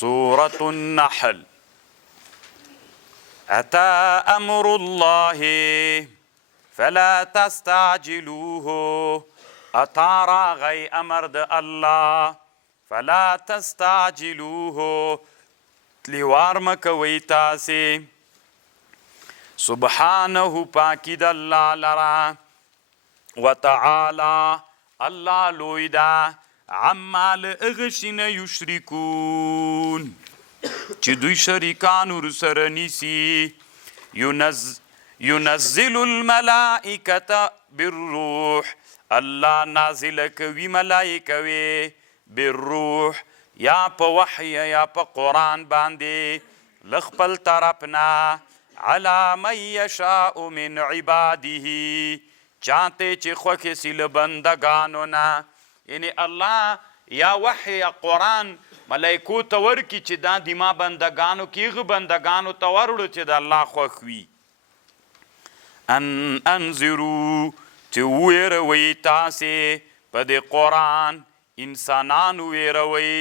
سورة النحل. أتى أمر الله فلا تستعجلوه. أتا راغی امر د الله فلا تستعجلوه تلیوار مکوی تاسی. سبحانه پاکی د الله لرا وتعالی الله لوی دا عما لغشن یشرکون چې دوی شریکان ورسره نیسي. ينزل الملائکة بالروح الله نازل کوي ملائکه وی بالروح یا په وحی یا په قرآن باندې لخپل طرفنا على من یشاء من عباده چاته چې خوښ سي له بندګانو نه. یعنی الله یا وحی یا قرآن ملائکو ته ورکي چې دا د ما بندګانو کې هغه بندګانو ته وروړو چې د الله خوښ وي. ان انذرو چې ویروي تاسې په دې قرآن انسانان ویروي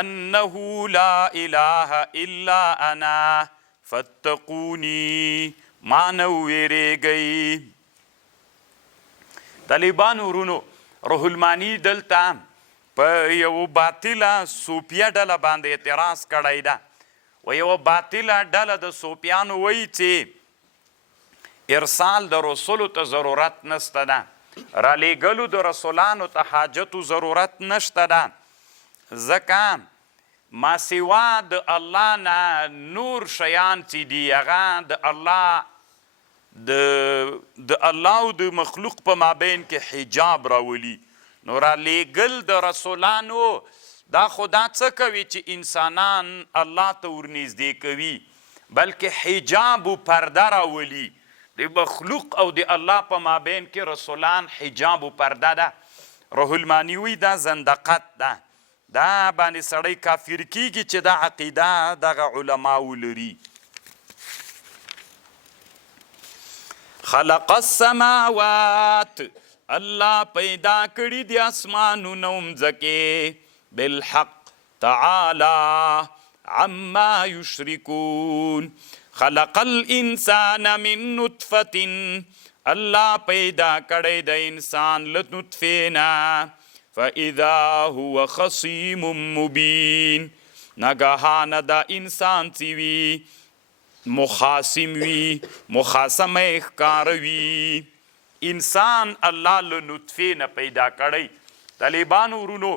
انه لا اله الا انا فاتقوني ما نه ویریږئ. طالبانو ورونو روح المانی دلته په یو باطله صوفیه ډله باندې اعتراض کړی ده و یو باطله ډله د صوفیانو وایي چې ارسال د رسولو ته ضرورت نشته ده، رالیږلو د رسولانو ته حاجتو ضرورت نشته ده، ځکه ما سوا د الله نه نور شیان چې دي هغه د الله او د مخلوق په مابین کې حجاب راولي. نو رالیږل د رسولانو دا خدا څه کوي چې انسانان الله ته ورنږدې کوي، بلکې حجاب و پرده راولي. د مخلوق او د الله په مابین کې رسولان حجاب و پرده ده. روح المانی وی دا زندقت ده، دا باندې سړی کافر کیږي چې دا عقیده دغه علماو لري. خلق السماوات الله پیدا کړي د اسمانونو مځکې بالحق تعالی عما یشرکون. خلق الانسان من نطفة الله پیدا کړی د انسان له نطفې نه فاذا هو خصیم مبین. ناګهانه دا انسان چې وي مخاصم وي، مخاصمه ښکار وي. انسان الله له نطفې نه پیدا کړی. طالبانو ورونو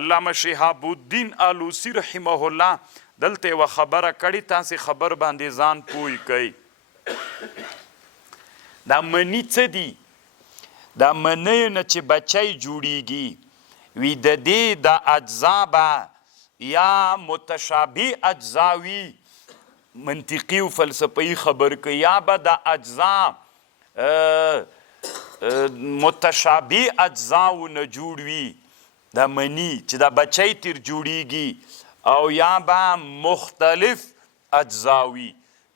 علامه شهاب الدین آلوسی رحمه الله دلته یوه خبره کړې، تاسې خبر باندې ځان پوه کوئ. دا مني څه دي؟ دا منیو نه چې بچی جوړیږي وي د دې د اجزا به یا متشابه اجزا وي، منطقي و فلسفهي خبر کوي، یا به د اجزا متشابه اجزاو نه جوړ وي دا مني چې دا بچی تر جوړیږي، او یا به مختلف اجزاوي.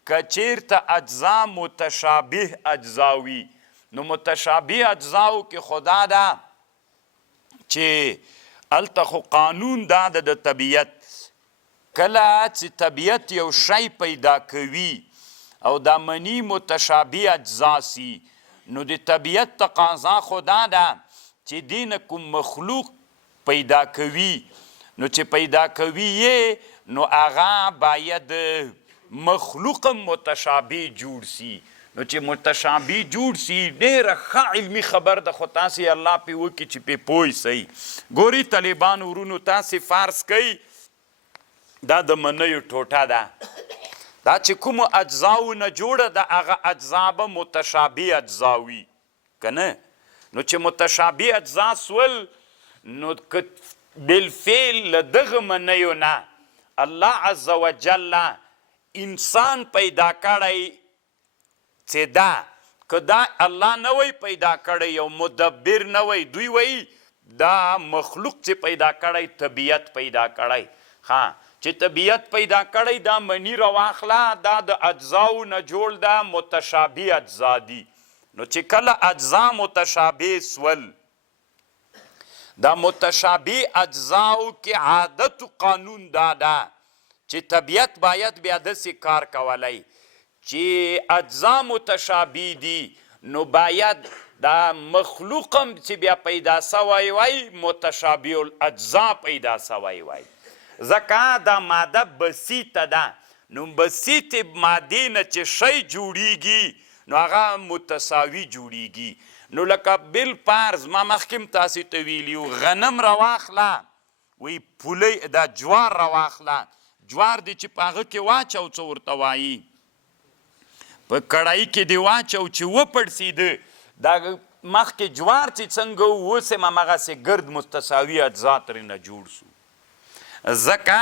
که چیرته اجزا متشابه اجزاوي نو متشابه اجزاو کې خدا ده چې هلته خو قانون دا ده د طبیعت. کله چې طبیعت یو شی پیدا کوي او دا منی متشابه اجزا سي نو د طبیعت تقاضا خدا ده چې دین کوم مخلوق پیدا کوي، نو چې پیدا کوي یې نو هغه باید مخلوق متشابه جوړ سي. نو چې متشابه جوړ سي ډېره ښه علمي خبر ده، خو تاسې الله پې وکړي چې پې پوه سئ. ګوري طالبانو ورونو تاسې فرض کوئ دا د منیو ټوټه ده، دا چې کومو اجزاو نه جوړه ده هغه اجزا به متشابه اجزا وي که نه؟ نو چې متشابه اجزا سول نو که بالفعل له دغه منیو نه الله عز وجل انسان پیدا کړی چې دا که دا الله نه وی پیدا کړی یو مدبر نه وی، دوی وی دا مخلوق چې پیدا کړی طبیعت پیدا کړی. ها چې طبیعت پیدا کړی دا منی رواخله دا د اجزاو نه جوړ ده متشابه اجزا دي. نو چې کله اجزا متشابه سول دا متشابه اجزاو کې عادت و قانون دا ده چې طبیعت باید بیا داسې کار کولی چې اجزا متشابه دي نو باید دا مخلوق هم چې بیا پیدا سوی وای متشابه الاجزا پیدا سوی وای ځکه دا ماده بسیطه ده نو بسیط مادې نه چې شی جوړیږي نو هغه متساوي جوړیږي نو لکه بالفرض ما مخکې تاسې ته ویلي غنم راواخله وی پولی دا جوار راواخله جوار دی چې په هغه کې واچو څه ورته وایي په کړایي کې دی واچو چې وپړسېده دا مخکې جوار چې څنګه اوس هم همغسې ګرد متساوي اجزا ترېنه جوړ سو ځکه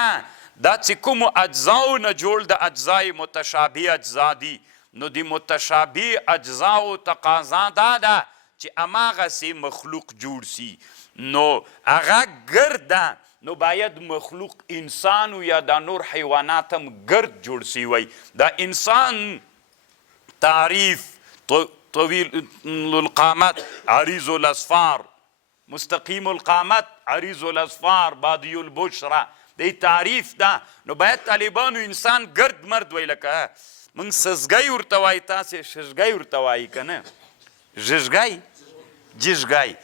دا چې کومو اجزاو نه جوړ د اجزای متشابه اجزا دي نو د متشابه اجزاو تقاضا دا ده چې هماغسې مخلوق جوړ سي نو هغه ګرد ده نو باید مخلوق انسان یا دا نور حیوانات هم ګرد جوړ سی وی دا انسان تعریف طویل القامت عریض الاصفار مستقیم القامت عریض الاصفار بادی البشرة دی تعریف ده نو باید طالبانو انسان گرد مرد وی لکه من سزگی ورته وایي تاسې ششګی ورته وایي که نه ژژګی جژګی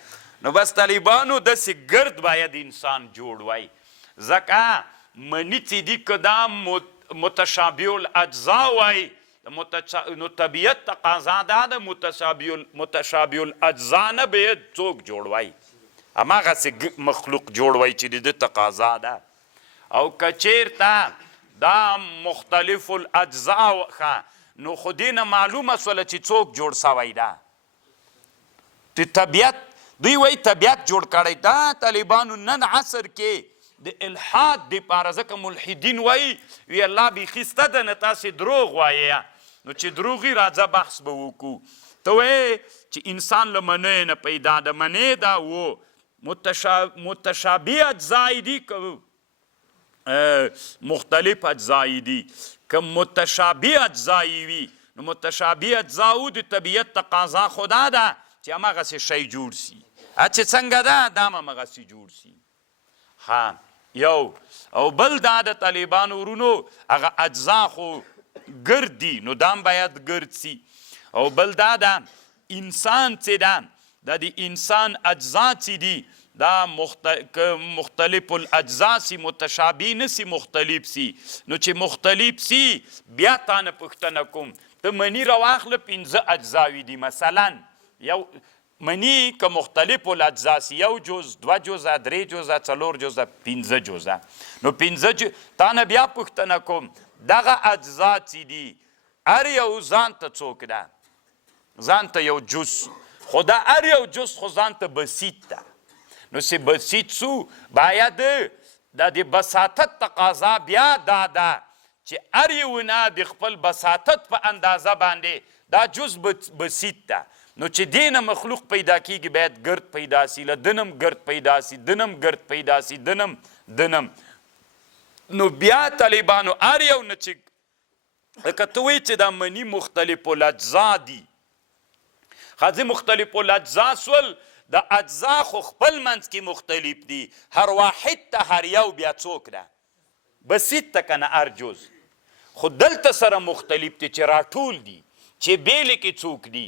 نو بس طالبانو داسې ګرد باید انسان جوړ وای ځکه مني چې دي که دا متشابه الاجزا وای نو طبیعت تقاضا دا د متشابه الاجزا نه باید څوک جوړ وای هماغسې مخلوق جوړ وای چې د ده تقاضا ده او که چیرته دا مختلف الاجزا نو خو دې نه معلومه سوله چې څوک جوړ سوی ده د طبیعت دوی وای طبیعت جوړ کړی دا طالبانو نن عصر کې د الحاد دپاره ځکه ملحدین وای وی الله بیخي سته ده نه تاسې دروغ وایه نو چې دروغي راځه بحث به وکړو ته وایې چې انسان له منۍ نه پیدا ده منۍ دا و متشابه اجزای دي که مختلف اجزای دي که متشابه اجزایی وي نو متشابه اجزاو د طبیعت تقاضا خدا ده چې هماغسې شی جوړ سي چې څنګه ده دا هم هماغسې جوړ سي ها یو او بل دا د طالبانو ورونو هغه اجزا خو ګرد دي نو دا هم باید ګرد سي او بل دا ده انسان چې ده دا د انسان اجزا چې دي دا مختلف الاجزا سی متشابه نسی مختلف سی نو چې مختلف سی بیا تا نه پوښتنه کوم ته مني راواخله 15 اجزاوي دي مثلا یو منی که مختلف الاجزا سی یو جز 2 جزه 3 جزه 4 جزه 15 جزه نو 15 تا نه بیا پوښتنه کوم دغه اجزا چې دي هر یو ځان ته څوک ده ځان ته یو جز خو دا هر یو جز خو ځان ته بسیط ده نو چې بسیط سو باید د بساطت تقاضا بیا دا ده چې هر یو نه د خپل بساطت په اندازه باندې دا جز بسیط ده نو چې دینه مخلوق پیدا کیږي باید ګرد پیدا سی له دنم ګرد پیدا سی دنم ګرد پیدا سی دنم نو بیا طالبانو هر یو نه چې لکه ته وایې چې دا مني مختلف الاجزا دي ښځې مختلف الاجزا سول د اجزا خو خپل منځ کې مختلف دي هر واحد ته هر یو بیا څوک ده بسیط ته که نه هر جز خو دلته سره مختلف دي چې راټول دي چې بیلې کې څوک دي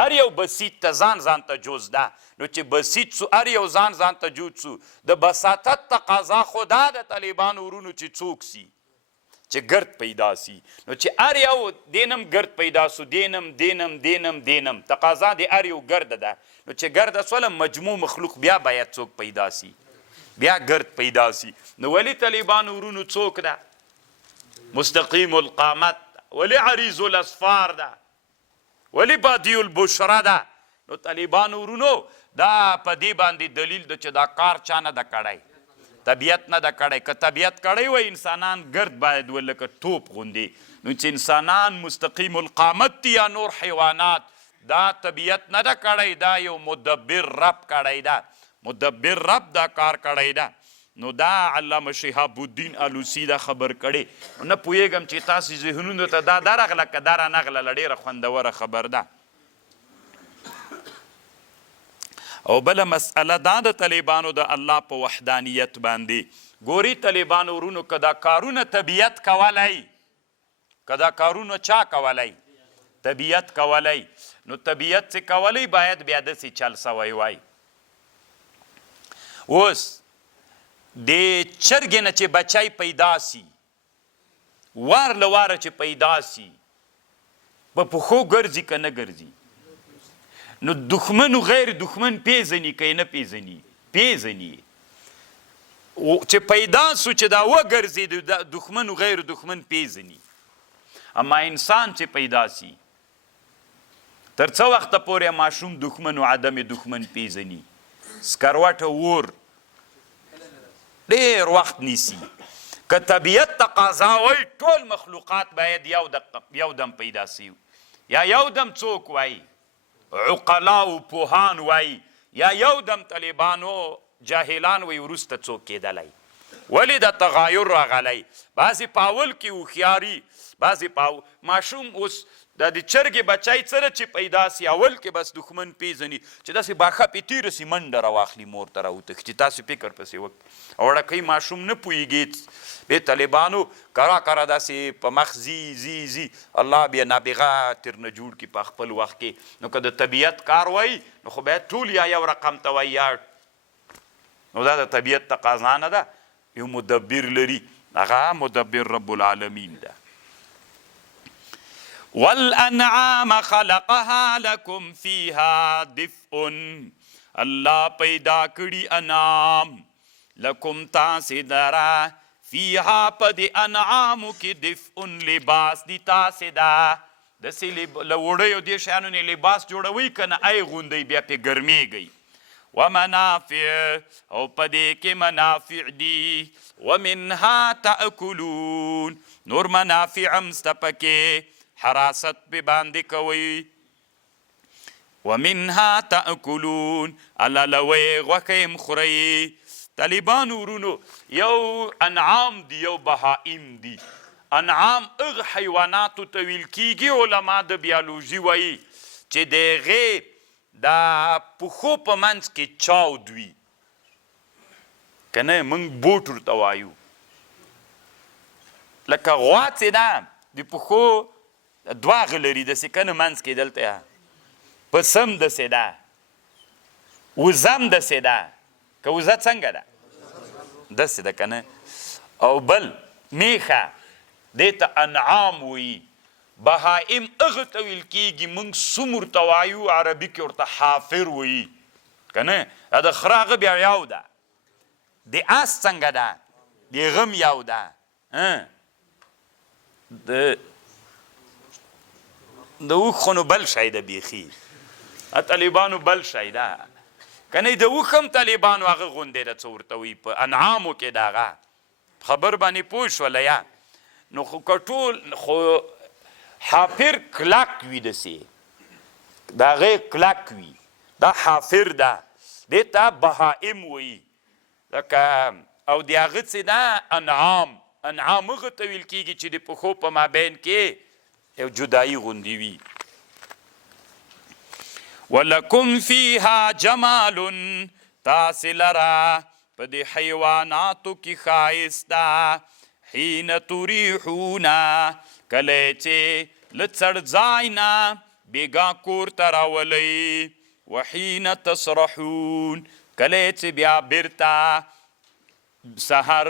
هر یو بسیط ته ځان ته جز ده نو چې بسیط سو هر یو ځان ته جز سو د بساطت تقاضا خدا د طالبانو ورونو چې څوک سي چې ګرد پیدا سی نو چې هر یو دینم ګرد پیدا سو دینم تقاضا د هر یو ګرد ده نو چې ګرد سوله مجموع مخلوق بیا باید څوک پیدا سی بیا ګرد پیدا سی نو ولی طالبانو ورونو څوک ده مستقیم القامت ولی عریض الاصفار ده ولی بادی البشرة ده نو طالبانو ورونو دا په دې باندې دلیل ده چې دا کار چا نه ده کړی طبیعت نه ده کړی که طبیعت کړی وای انسانان ګرد باید ولکه توپ غوندې نو چې انسانان مستقیم القامت دي یا نور حیوانات دا طبیعت نه ده کړی دا یو مدبر رب کړی ده مدبر رب دا کار کړی ده نو دا علامه شهاب الدین الوسی دا خبر کړی نه پوهېږم چې تاسې ذهنونو ته دا درغله که دا رانغله له ډېره خوندوره خبر ده او بله مسئله دا د طالبانو د الله په وحدانیت باندې ګوري طالبانو ورونو که دا کارونه طبیعت کولی که دا کارونه چا کولی طبیعت کولی نو طبیعت چې کولی باید بیا داسې چل سوی وای اوس د چرګې نه چې بچی پیدا سی وار له واره چې پیدا سی په پښو ګرځي که نه ګرځي نو دښمن و غیر دښمن پیژني که نه پیژني پیژني چې پیدا سو چې دا وګرځي دښمن و غیر دښمن پیژني اما انسان چې پیدا سی تر څه وخته پورې ماشوم دښمن و عدم دښمن پیژني سکروټه اور ډېر وخت نیسي که طبیعت تقاضا وای ټول مخلوقات باید یو دم پیدا سی یا یو دم څوک وای عقلا و پوهان وای یا یو دم طالبانو جاهلان وای وروسته څوک کېدلی ولې د تغایر راغلی بعضې په اول کې هوښیاري بعضې ماشوم اوس د چرګې بچی سره چې پیدا سی اول کې بس دښمن پیژني چې داسې باښه پې تېره سي منډه راواخلي مور ته راوتښتي تاسې فکر پسې وکړئ او وړکۍ ماشوم نه پوهېږي بې طالبانو کرا کرا داسې په مخ زی الله بیا نابغه ترنه جوړ کړي په خپل وخت کې نو که د طبیعت کار وایي نو خو باید ټول یا یو رقم ته وایي یا نو دا د طبیعت تقاضا نه ده یو مدبر لري هغه مدبر رب العالمین ده والانعام خلقها لكم فيها دفء الله پیدا کړي انعام لکم تاسې دره فیها په د انعامو کې دفء لباس دی تاسې ده داسې له وړیو دې شیانو نه لباس جوړوئ که نه ای غوندئ بیا پې ګرمیږئ ومنافع او په دې کې منافع دي ومنها تأکلون نور منافع هم سته پکې حراست پې باندې کوئ ومنها تأکلون علالوی غوښه هم خورئ طالبانو ورونو یو انعام دی یو بهائم دی انعام اغ حیواناتو ته ویل کیږي علما د بیالوژي وایي چې د هغې دا پښو په منځ کې چاود وي که نه موږ بوټ ورته وایو لکه غوا چې ده د پښو دواغه لري داسې که نه منځ کې دلته پسم داسې ده وزم داسې ده که وزه څنګه ده داسې ده که نه او بل میخه دې ته انعام وایي بهائم هغه ته ویل کېږي موږ سمور ته وایو عربي کې ورته حافر وایي که نه د خره هغه بیا یو ده د آس څنګه ده د غم یو ده د اوښ خو نو بل شی ده بیخي طالبانو بل شی ده که نه د اوښ هم طالبانو هغه غوندې ده څه ورته وایي په انعامو کې د هغه خبر باندې پوه شوله یا نو خو که ټول خو حافر کلک وي داسې د هغې کلک وي دا حافر ده دې ته بهائم وایي لکه او د هغه څه ده انعام هغه ته ویل کېږي چې د پښو په مابین کې یو جدایي غوندې وي ولکم فیها جمال تاسې لره په دې حیواناتو کې ښایست ده حین تریحونه کله چې له څړځای نه بېګا کور ته راولئ وحین تسرحون کله چې بیا بیرته سحر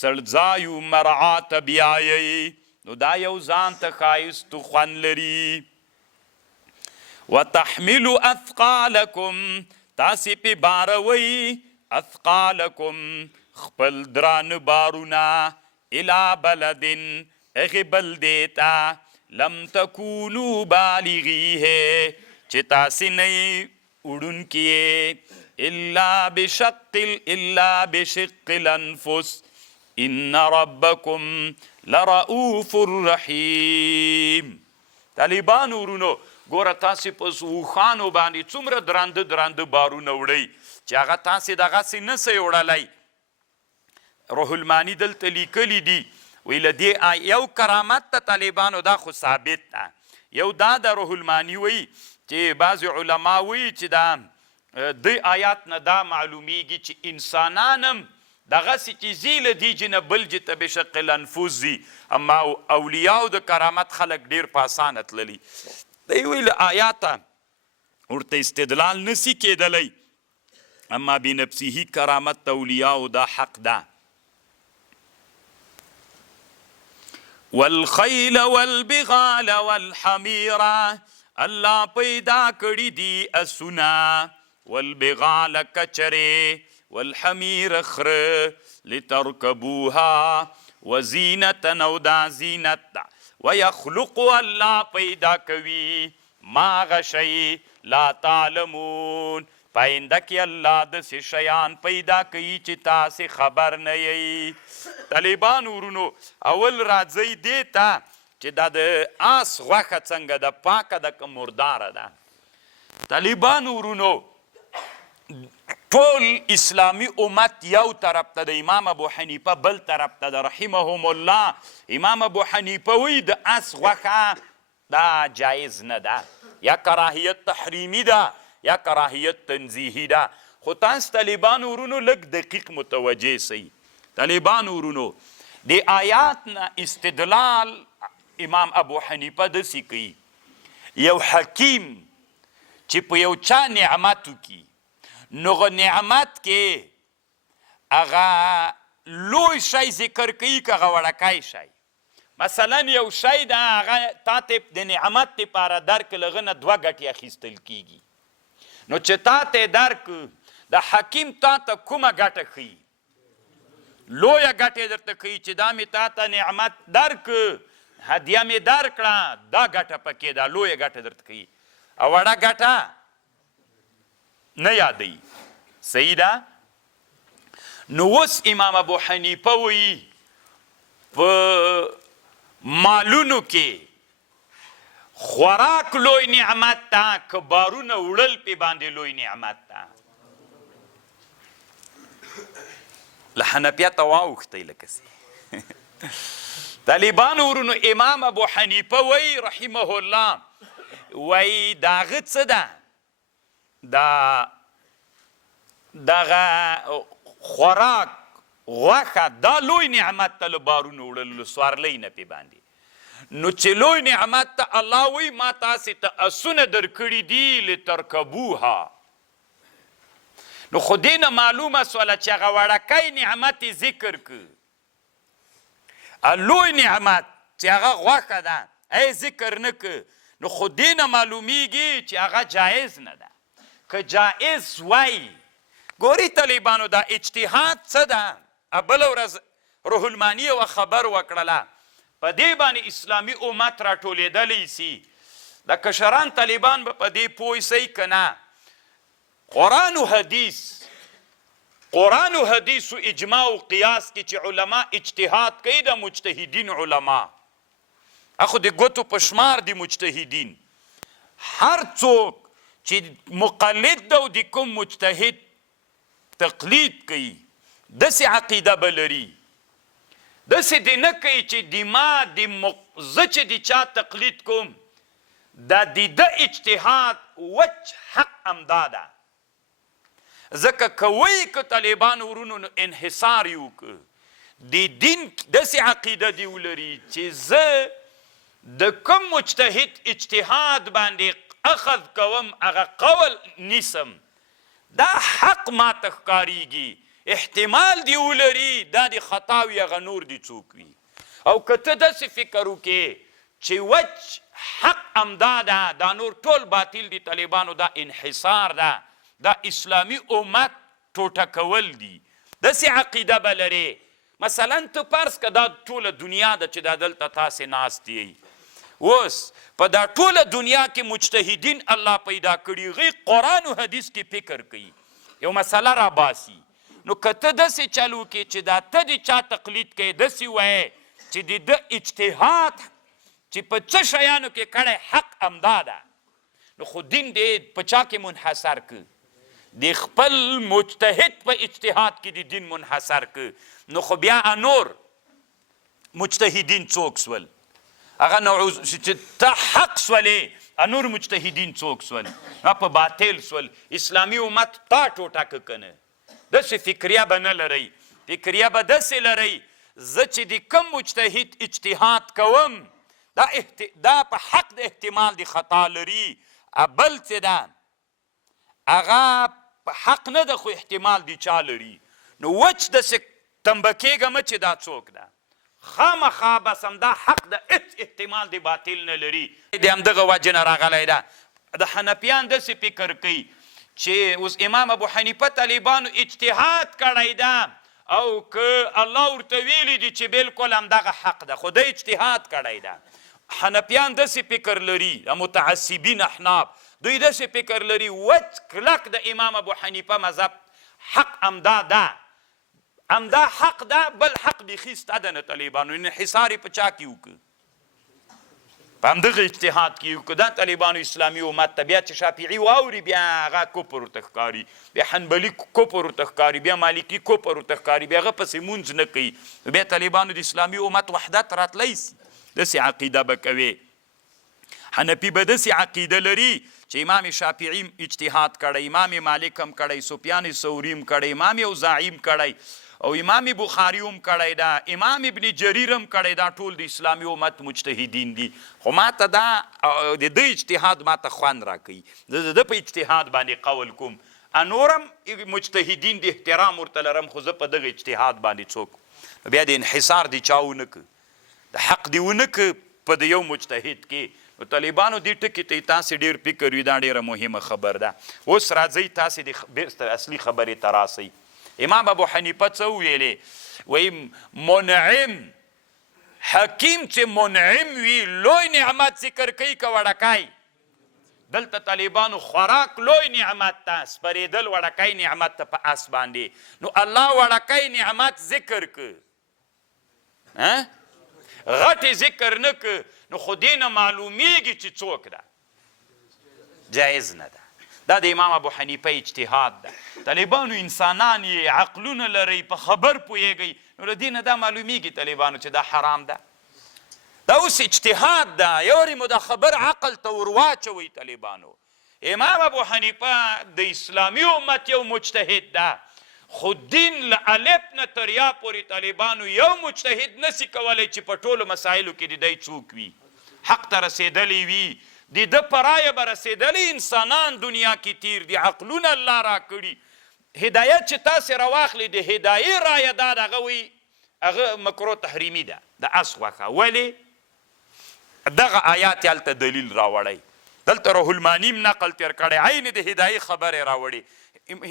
څړځایو مرعا ته بیایئ نو دا یو ځان ته ښایستو خوند لري وتحملو اثقالکم تاسې پې باروئ اثقالکم خپل درانه بارونه الی بلدن هغې بلدې ته لم تکونو بالغیه چې تاسې نه یې وړونکي یې الا بشق الانفس ان ربکم لرؤوف الرحیم طالبانو ورونو ګوره تاسې په اوښانو باندې څومره درانده درانده بارونه وړئ چې هغه تاسې دغسې نسئ وړلی روح المانی دلته لیکلي دي وی له دې یو کرامت ته طالبانو دا خو ثابت ده یو دا د روح المانی وی چې بعضې علما وی چې دا د آیات نه دا معلومیږي چې انسانانم دغسې چې ځي له دې نه بل جې ته بشق الانفس ځي، اما اولیاو د کرامت خلک ډېر په اسانه تللي. دی ویل آیاته ورته استدلال نسی کېدلی، اما بنفسه کرامت د اولیاو دا حق ده. والخیل والبغال والحمیره، الله پیدا کړي دي اسونه، والبغال کچرې، والحمیر خره، لترکبوها وزینتا او دا زینت دا، ویخلق الله پیدا کوي ما غشی لا تعلمون، پاینده کې الله داسې شیان پیدا کوي چې تاسې خبر نه یی. طالبان ورونو اول راځئ دې ته چې دا د آس غوښه څنګه ده، پاکه ده که مرداره ده. طالبان ورونو ټول اسلامی امت یو طرف ته د امام ابو حنیفه بل طرف ته د رحمهم الله. امام ابو حنیفه وی د آس غوښه دا جایز نه ده، یا کراهیت تحریمی ده یا کراهیت تنزیهی ده. خو تاسو طالبان ورونو لږ دقیق متوجه سئ. طالبان ورونو د آیات نه استدلال امام ابو حنیفه داسې کوي، یو حکیم چې په یو چا نعمت وکړي نو نعمت کې هغه لوی شی ذکر کوي که هغه وړکی شی. مثلا یو شی ده هغه تا ته د نعمت دپاره درک له هغه نه 2 ګټې اخیستل کیږي، نو چې تا ته درک د حکیم تا ته کومه ګټه ښیي؟ لویه ګټې درته ښیي چې دا مې تا ته نعمت درک، هدیه مې درکړه، دا ګټه پکې ده، لویه ګټه درته ښیي، او وړه ګټه نه یادوي. صحیح ده؟ نو اوس امام ابو حنیفه وایي په مالونو کې خوراک لوی نعمت ده که بارونه وړل پې باندې لوی نعمت ده؟ له حنفیته واوښتئ لکه طالبان ورونو امام ابو حنیفه وایي رحمه الله، وایي د هغه څه ده، دغه خوراک غوښه دا لوی نعمت ته له بارونو وړلو سوارلی نه پې باندې. نو چې لوی نعمت ته الله وایي ما تاسې ته اسونه درکړي دي لترکبوها، نو خو دې نه معلومه سوله چې هغه وړکی نعمت یې ذکر که، لوی نعمت چې هغه غوښه ده ای ذکر نه که، نو خو دې نه معلومیږي چې هغه جایز نه ده. که جایز وای، ګوري طالبانو دا اجتهاد څه ده؟ بله ورځ روح المانی یوه خبر وکړله، په دې باندې اسلامي امت راټولېدلی سي، د کشران طالبان به په دې پوه سئ که نه. قرآن و حدیث و اجماع و قیاس کې چې علما اجتهاد کوي د مجتهدین علما، اخو د ګوتو په شمار د مجتهدین، هر څوک چې مقلد ده او د کوم مجتهد تقلید کوي داسې عقیده به لري، داسې دې نه کوي چې زه چې د چا تقلید کوم دا د ده اجتهاد وچ حق همدا ده. ځکه کوئ که طالبان ورونو نو انحصار یې وکړه، د دین داسې عقیده دې ولري چې زه د کوم مجتهد اجتهاد باندې اخذ کوم هغه قول نیسم، دا حق ما ته ښکارېږي، احتمال دی ولري دا د خطا وي هغه نور دی څوک وي. او که ته داسې فکر وکړې چې وچ حق همدا ده، دا نور ټول باطل دي، طالبانو دا انحصار ده، دا اسلامي امت ټوټه کول دي، داسې عقیده به لرې. مثلا ته فرض که دا ټوله دنیا ده چې دا دلته تاسې ناست یئ، اوس په دا ټوله دنیا کې مجتهدین الله پیدا کړي، هغوی قرآن و حدیث کې فکر کوي، یو مسله را باسي. نو که ته داسې چل وکړې چې دا ته د چا تقلید کوې، داسې وایې چې د ده اجتهاد چې په څه شیانو کې کړی حق همدا ده، نو خو دین دې په چا کې منحصر که؟ د خپل مجتهد په اجتهاد کې د دین منحصر که، نو خو بیا نور مجتهدین څوک سول؟ هغه نعوذ چې ته حق سولې نور مجتهدین څوک سول په باطل سول اسلامي امت تا ټوټه که کنه داسې فکریه به نه لرئ فکریه به داسې لرئ زه چې د کوم مجتهد اجتهاد کوم دا په حق د احتمال د خطا لري بل څه ده هغه په حق نه ده خو احتمال د چا لري نو وچ داسې تنبه کېږمه چې دا څوک ده خامخا بس همدا حق د هېڅ احتمال د باطل نه لري د همدغه وجې نه راغلی ده د حنفیان داسې فکر کوي چې اوس امام ابو حنیفه طالبانو اجتهاد کړی ده او که الله ورته ویلي دي چې بلکل همدغه حق ده خو د اجتهاد کړی ده حنفیان داسې فکر لري متعصبین احناف دوی داسې فکر لري وچ کلک د امام ابو حنیفه مذهب حق همدا ده همدا حق ده بل حق بیخي سته ده نه طالبانو انحصار یې په چا کې وکړو په همدغه اجتهاد کې وکړو دا طالبانو اسلامي امت ته بیا چې شافعي واوري بیا هغه کفر ورته ښکاري بیا حنبلي کفر ورته ښکاري بیا مالکي کفر ورته ښکاري بیا هغه پسې مونځ نه کوي بیا طالبانو د اسلامي امت وحدت راتلی سي داسې عقیده به کوي حنفي به داسې عقیده لري چې امام شافعي اجتهاد کړی امام مالک هم کړی سفیان ثوري هم کړی امام اوزاعي هم کړی او امام بخاري هم کړی ده امام ابن جریر هم کړی دا ټول د اسلامي امت مجتهدین دي خو ماته دا د ده اجتهاد ماته خوند راکوي زه د ده په اجتهاد باندې قول کوم نورم مجتهدین د احترام ورته لرم خو زه په دغه اجتهاد باندې څوک بیا د انحصار د چا ونه که د حق دی ونه که په د یو مجتهد کې نو طالبانو دې ټکي ته تاسې ډېر فکر وي دا ډېره مهمه خبر ده اوس راځئ تاسې د بیرته اصلي خبرې ته راسئ امام ابو حنیفه څه ویلې وایي منعم حکیم چې منعم وي لوی نعمت ذکر کوي که وړکی دلته طالبانو خوراک لوی نعمت ته سپرېدل وړکی نعمت ته په اس باندې نو الله وړکی نعمت ذکر که غټې ذکر نه که نو خو دې نه معلومیږي چې څوک ده جایز نه ده دا د امام ابو حنیفه اجتهاد ده طالبانو انسانان یې عقلونه لرئ په خبر پوهیږئ نو له دې نه دا معلومیږي طالبانو چې دا حرام ده دا اوس اجتهاد ده یورې مو دا خبر عقل ته ور واچوئ طالبانو امام ابو حنیفه د اسلامي امت یو مجتهد ده خو دین له الف نه تر یا پورې طالبانو یو مجتهد نسي کولی چې په ټولو مسایلو کې د دی څوک وي حق ته رسېدلی وي د ده په رایه به رسېدلی انسانان دنیا کې تیر دي عقلونه الله را کړي هدایت چې تاسې راواخلئ د هدایي رایه دا د هغه وایي هغه مکرو تحریمي ده د اس غوښه ولې دغه آیات یې هلته دلیل راوړی دلته روح الماني نقل تیر کړی عین د هدایي خبرې راوړي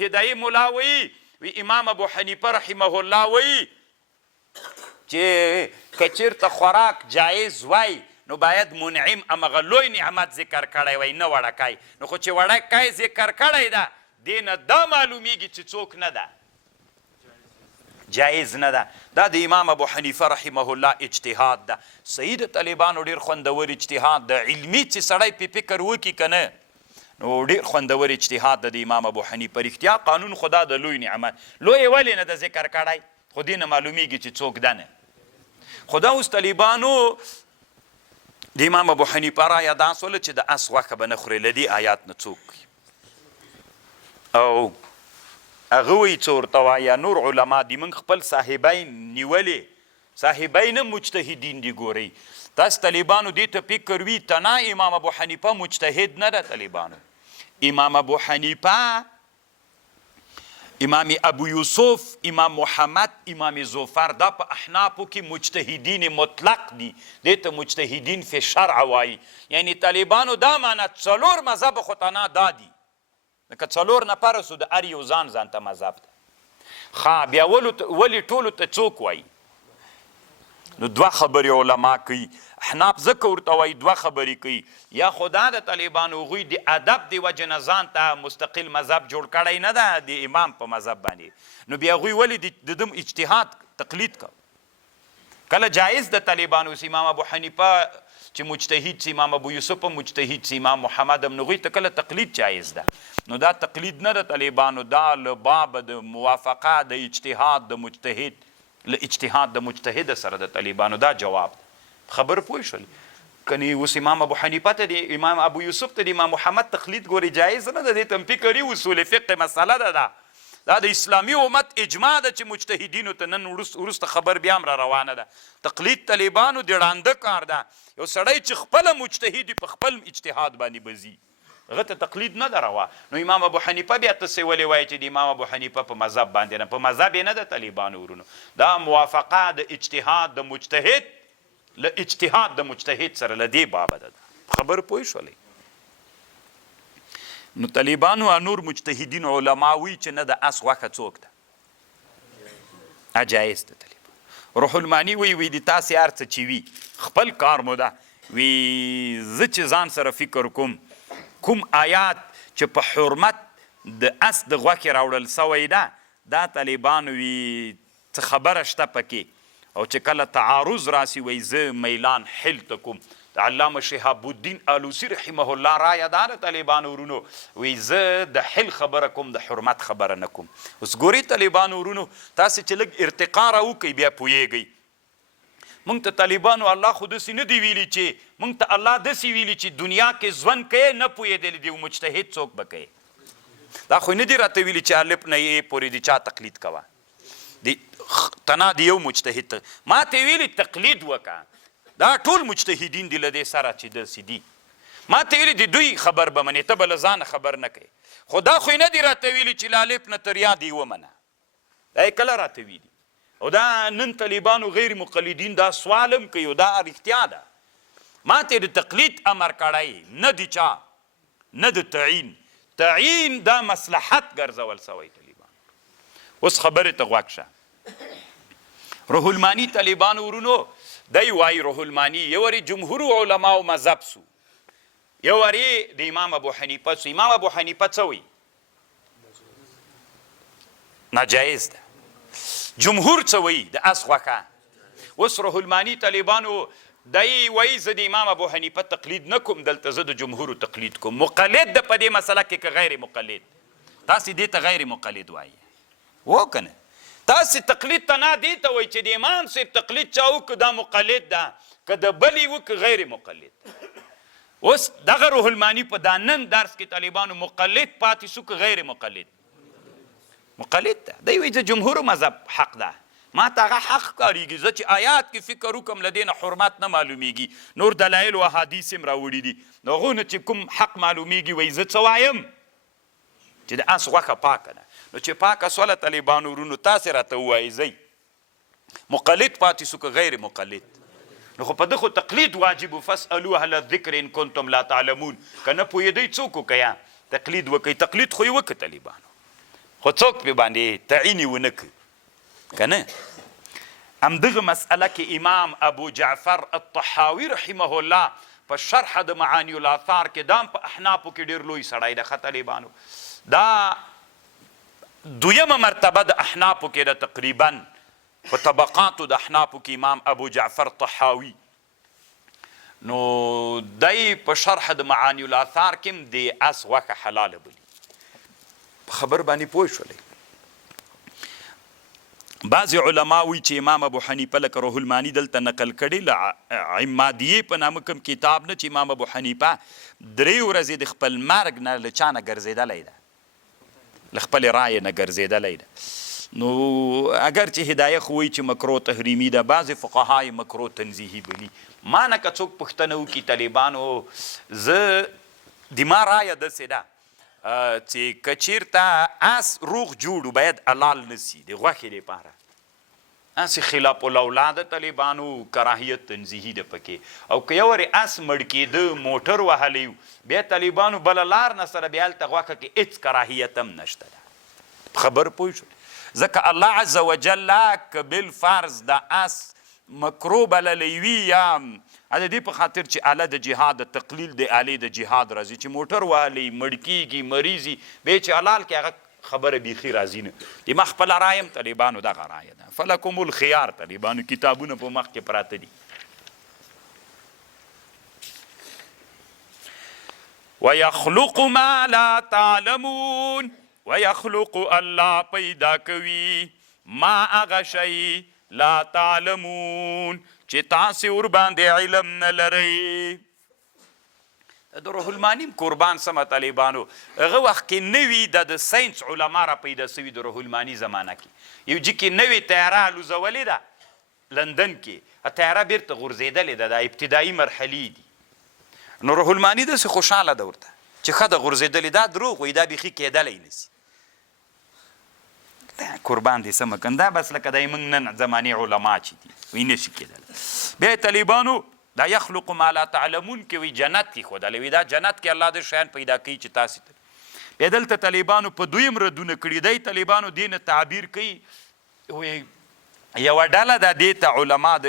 هدایي ملا وایي امام ابو حنیفه رحمه الله وایي چې که چېرته خوراک جایز وای نو باید منعم امغه لوی نعمت ذکر کړی وای نه وړکی نو خو چې وړکی ذکر کړی ده دې نه دا معلومیږي چې څوک نه ده جایز نه ده دا د امام ابو حنیفه رحمه الله اجتهاد ده صحیح د طالبانو ډېر خوندور اجتهاد ده علمي چې سړی پې فکر وکړي که نه نو ډېر خوندور اجتهاد ده د امام ابو حنیفه رښتیا قانون خدا د لوی نعمت لوی ولې نه ده ذکر کړی خو دې نه معلومیږي چې څوک ده نه خو دا اوس طالبانو د امام ابو حنیفه رایه دا سوله چې د اس غوښه به نه خورې له دې آیات نه څوک او هغه وایي څه ورته وایه نور علما دي موږ خپل صاحبین نیولې صاحبین هم مجتهدین دي ګورئ تاسو طالبانو دې ته فکر وي تنا امام ابو حنیفه مجتهد نه ده طالبانو امام ابو حنیفه امام ابو یوسف امام محمد امام زفر دا په احنافو کې مجتهدین مطلق دي دې ته مجتهدین فی شرع وایي یعنی طالبانو دا معنی څلور مذهب خو تنا دا دي لکه څلور نفره سو د هر یو ځان ځان ته مذهب ده ښه بیا ولې ټولو ته څوک وایي نو دوه خبرې علما کوي احناف ځکه ورته وایي دوه خبرې کوي یا خدا د طالبانو هغوی د ادب د وجې نه ځان ته مستقل مذهب جوړ کړی نه ده د امام په مذهب باندې نو بیا هغوی ولې د دم اجتهاد تقلید کو کله جایز د طالبانو امام ابو حنیفه چې مجتهد سي امام ابو یوسف هم مجتهد سي امام محمد هم هغوی ته کله تقلید جایز ده نو دا تقلید نه د طالبانو دا له باب د موافقه د اجتهاد د مجتهد له اجتهاد د مجتهد سره د طالبانو دا جواب خبر پوه شول کنی اوس امام ابو حنیفه ته دی امام ابو یوسف ته دی امام محمد تقلید ګوري جایز نه ده دې ته هم فکري اصول فقه مسله ده دا د اسلامي امت اجماع ده چې مجتهدینو ته نن وروسته خبر بیا هم را روانه ده تقلید طالبانو د ړانده کار ده یو سړی چې خپله مجتهد په خپل اجتهاد باندې بځي هغه ته تقلید نه ده روا نو امام ابو حنیفه بیا تاسې ولې وایي چې د امام ابو حنیفه په مذهب باندې نه په مذهب یې نه ده طالبانو ورونو دا موافقه د اجتهاد د مجتهد له اجتهاد د مجتهد سره له دې بابه ده خبر پوه شولئ نو طالبانو نور مجتهدین علما وی چې نه د اس غوښه څوک ده جایز ده طالبان روح المانی وی د تاسې هر څه چې وي خپل کار مو ده وی زه چې ځان سره فکر کوم آیات چې په حرمت د اس د غوښې راوړل سوی ده دا طالبانو وی څه خبره شته پکې او چې کله تعارض راسي وی زه میلان حل ته کوم د علامه شهاب الدین آلوسی رحمه الله رایه دا د طالبانو ورونو وی زه د حل خبره کوم د حرمت خبره نه کوم اوس ګورئ طالبانو ورونو تاسې چې لږ ارتقا راوکئ بیا پوهیږئ موږ ته طالبانو الله خو داسې نه دی ویلي چې موږ ته الله داسې ویلي چې دنیا کې ژوند کوې نه پوهېدلی دی مجتهد څوک به کوې دا خو نه دي راته ویلي چې الف نه یې پورې د چا تقلید کوه تنا دی یو مجتهد ما ته ویلي تقلید وکړه دا ټول مجتهدین دي له دې سره چې داسې دي ما ته ویلي د دوی خبر به منې ته به له ځانه خبر نه کوې خو دا خو یې نه دي راته ویلي چې له الف نه تر یا دې ومنه دا یې کله راته ویلي او دا نن طالبانو غیر مقلدین دا سوال هم کوي او دا رښتیا ده ما ته د تقلید امر کړی نه د چا نه د تعین دا مصلحت ګرځول سوی طالبان اوس خبرې ته غوږ شه روح المانی طالبانو ورونو دی وایي روح المانی یو وری جمهور علماو مذهب سو یو وری د امام ابو حنیفه سو امام ابو حنیفه څه وایي ناجایز ده جمهور څه وایي د اس غوښه اوس روح المانی طالبانو دی وایي زه د امام ابو حنیفه تقلید نه کوم دلته زه د جمهورو تقلید کوم مقلد ده په دې مسله کې که غیر مقلد تاسې دې ته غیر مقلد وایي و کنه تاسې تقلید ته نه دې ته وایي چې د امام صاحب تقلید چا وکړه دا مقلد ده که د بل یې وکړه غیر مقلد اوس دغه روح المانی په دا نن درس کې طالبانو مقلد پاتې سو که غیر مقلد ده دی وایي چې جمهورو مذهب حق ده ما ته هغه حق کاریږي زه چې آیات کې فکر وکړم له دې نه حرمت نه معلومیږي نور دلایل و احادیث هم راوړي دي نو هغو نه چې کوم حق معلومیږي وایي زه څه وایم چې د اس غوښه پاکه ده نو چې پاکه سوله طالبانو ورونو تاسې راته ووایي زی مقلد پاتې سو که غیر مقلد نو خو په ده خو تقلید واجب فاسألو اهل الذکر ان کنتم لا تعلمون که نه پوهېدئ څوک وکړه تقلید وکئ تقلید خو یې وکړه طالبانو خو څوک پې باندې تعین یې ونه کړ که نه همدغه مسئله کې امام ابو جعفر الطحاوي رحمه الله په شرح د معانی الاثار کې دا هم په احنافو کې ډېر لوی سړی ده ښه طالبانو دا دویمه مرتبه د احنافو کې ده تقریبا په طبقاتو د احنافو کې امام ابو جعفر طحاوي نو دی په شرح د معانی الاثار کې هم د اس غوښه حلاله بولي په خبر باندې پوه شولئ بعضې علما وایي چې امام ابو حنیفه لکه روح المانی دلته نقل کړي له عمادیې په نامه کوم کتاب نه چې امام ابو حنیفه 3 ورځې د خپل مرګ نه له چا نه ګرځېدلی ده له خپلې رایې نه ګرځېدلی ده نو اگر چې هدایه خو وایي چې مکرو تحریمي ده بعضې فقها یې مکرو تنزیحي بولي ما نه که څوک پوښتنه وکړي طالبانو زه د ما رایه داسې ده چې که چېرته اس روغ جوړ باید حلال نسی د غوښې دپاره هسې خلاف الاولاده طالبانو کراهیت تنزیحي ده پکې او که یو ورې اس مړ کېده موټر وهلی بیا طالبانو بله لار نه سره بیا هلته غوښه کې هېڅ کراهیت هم نشته ده خبر پوه شو ځکه الله عز وجل که بالفرض د اس مکرو بللی وي یا د دې په خاطر چې آله د جهاد د تقلیل د آلې د جهاد راځي چې موټر وهلی مړ کېږي مریضي بیا چې حلال کې هغه خبره بیخي راځي نه د ما خپله رایه هم طالبانو دغه رایه ده فلکم الخیار طالبانو کتابونه په مخ کې پراته دي ویخلق ما لا تعلمون ویخلق الله پیدا کوي ما هغه شی لا تعلمون چې تاسې ورباندې علم نه لرئ. د روح الماني قربان سمه طالبانو هغه وخت کې نوي د ساینس علما را پیدا سوي د روح الماني زمانه کې یو جي کې نوې تیاره الوزولې ده لندن کې تیاره بیرته غورځېدلې ده د ابتدایي مرحلې دي. نو روح الماني داسې خوشحاله ده ورته چې ښه ده غورځېدلې دا دروغ وایي دا بیخي کېدلی نسي. قربان دې سمه کړه دا بس لکه دی موږ نن زمانې علما چې دي وایي نشي کېدلی. بیا طالبانو دا یخلق ما لا تعلمون کې وی جنت کې ښودلی وي دا جنت کې الله د شیان پیدا کوي چې تاسې ته. بیا دلته طالبانو په دویم ردونه کړي دی طالبانو دې نه تعبیر کوي وایي یوه ډله ده دې ته علما د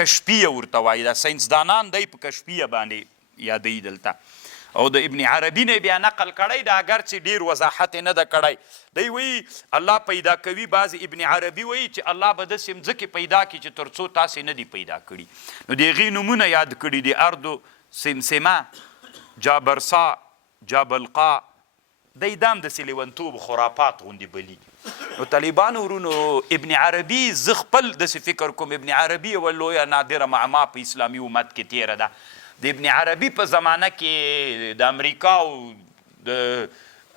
کشفیه ورته وایي دا ساینسدانان دی په کشفیه باندې یادوي دلته او د ابن عربي نه بیا نقل کړی دا اگر چې ډېر وضاحت یې نه ده کړی دی وایي الله پیدا کوي بعضې ابن عربي وایي چې الله به داسې مځکې پیدا کړي چې تر څو تاسې نه دي پیدا کړي. نو د هغې نومونه یاد کړي دي اردو سمسمه جابرسا جابلقا دی دام داسې لیونتوب خرافات غوندې بلي. نو طالبانو ورونو ابن عربي زه خپل داسې فکر کوم ابن عربي یوه لویه نادره معما په اسلامي امت کې تیره ده. د ابن عربي په زمانه کې د امریکا او د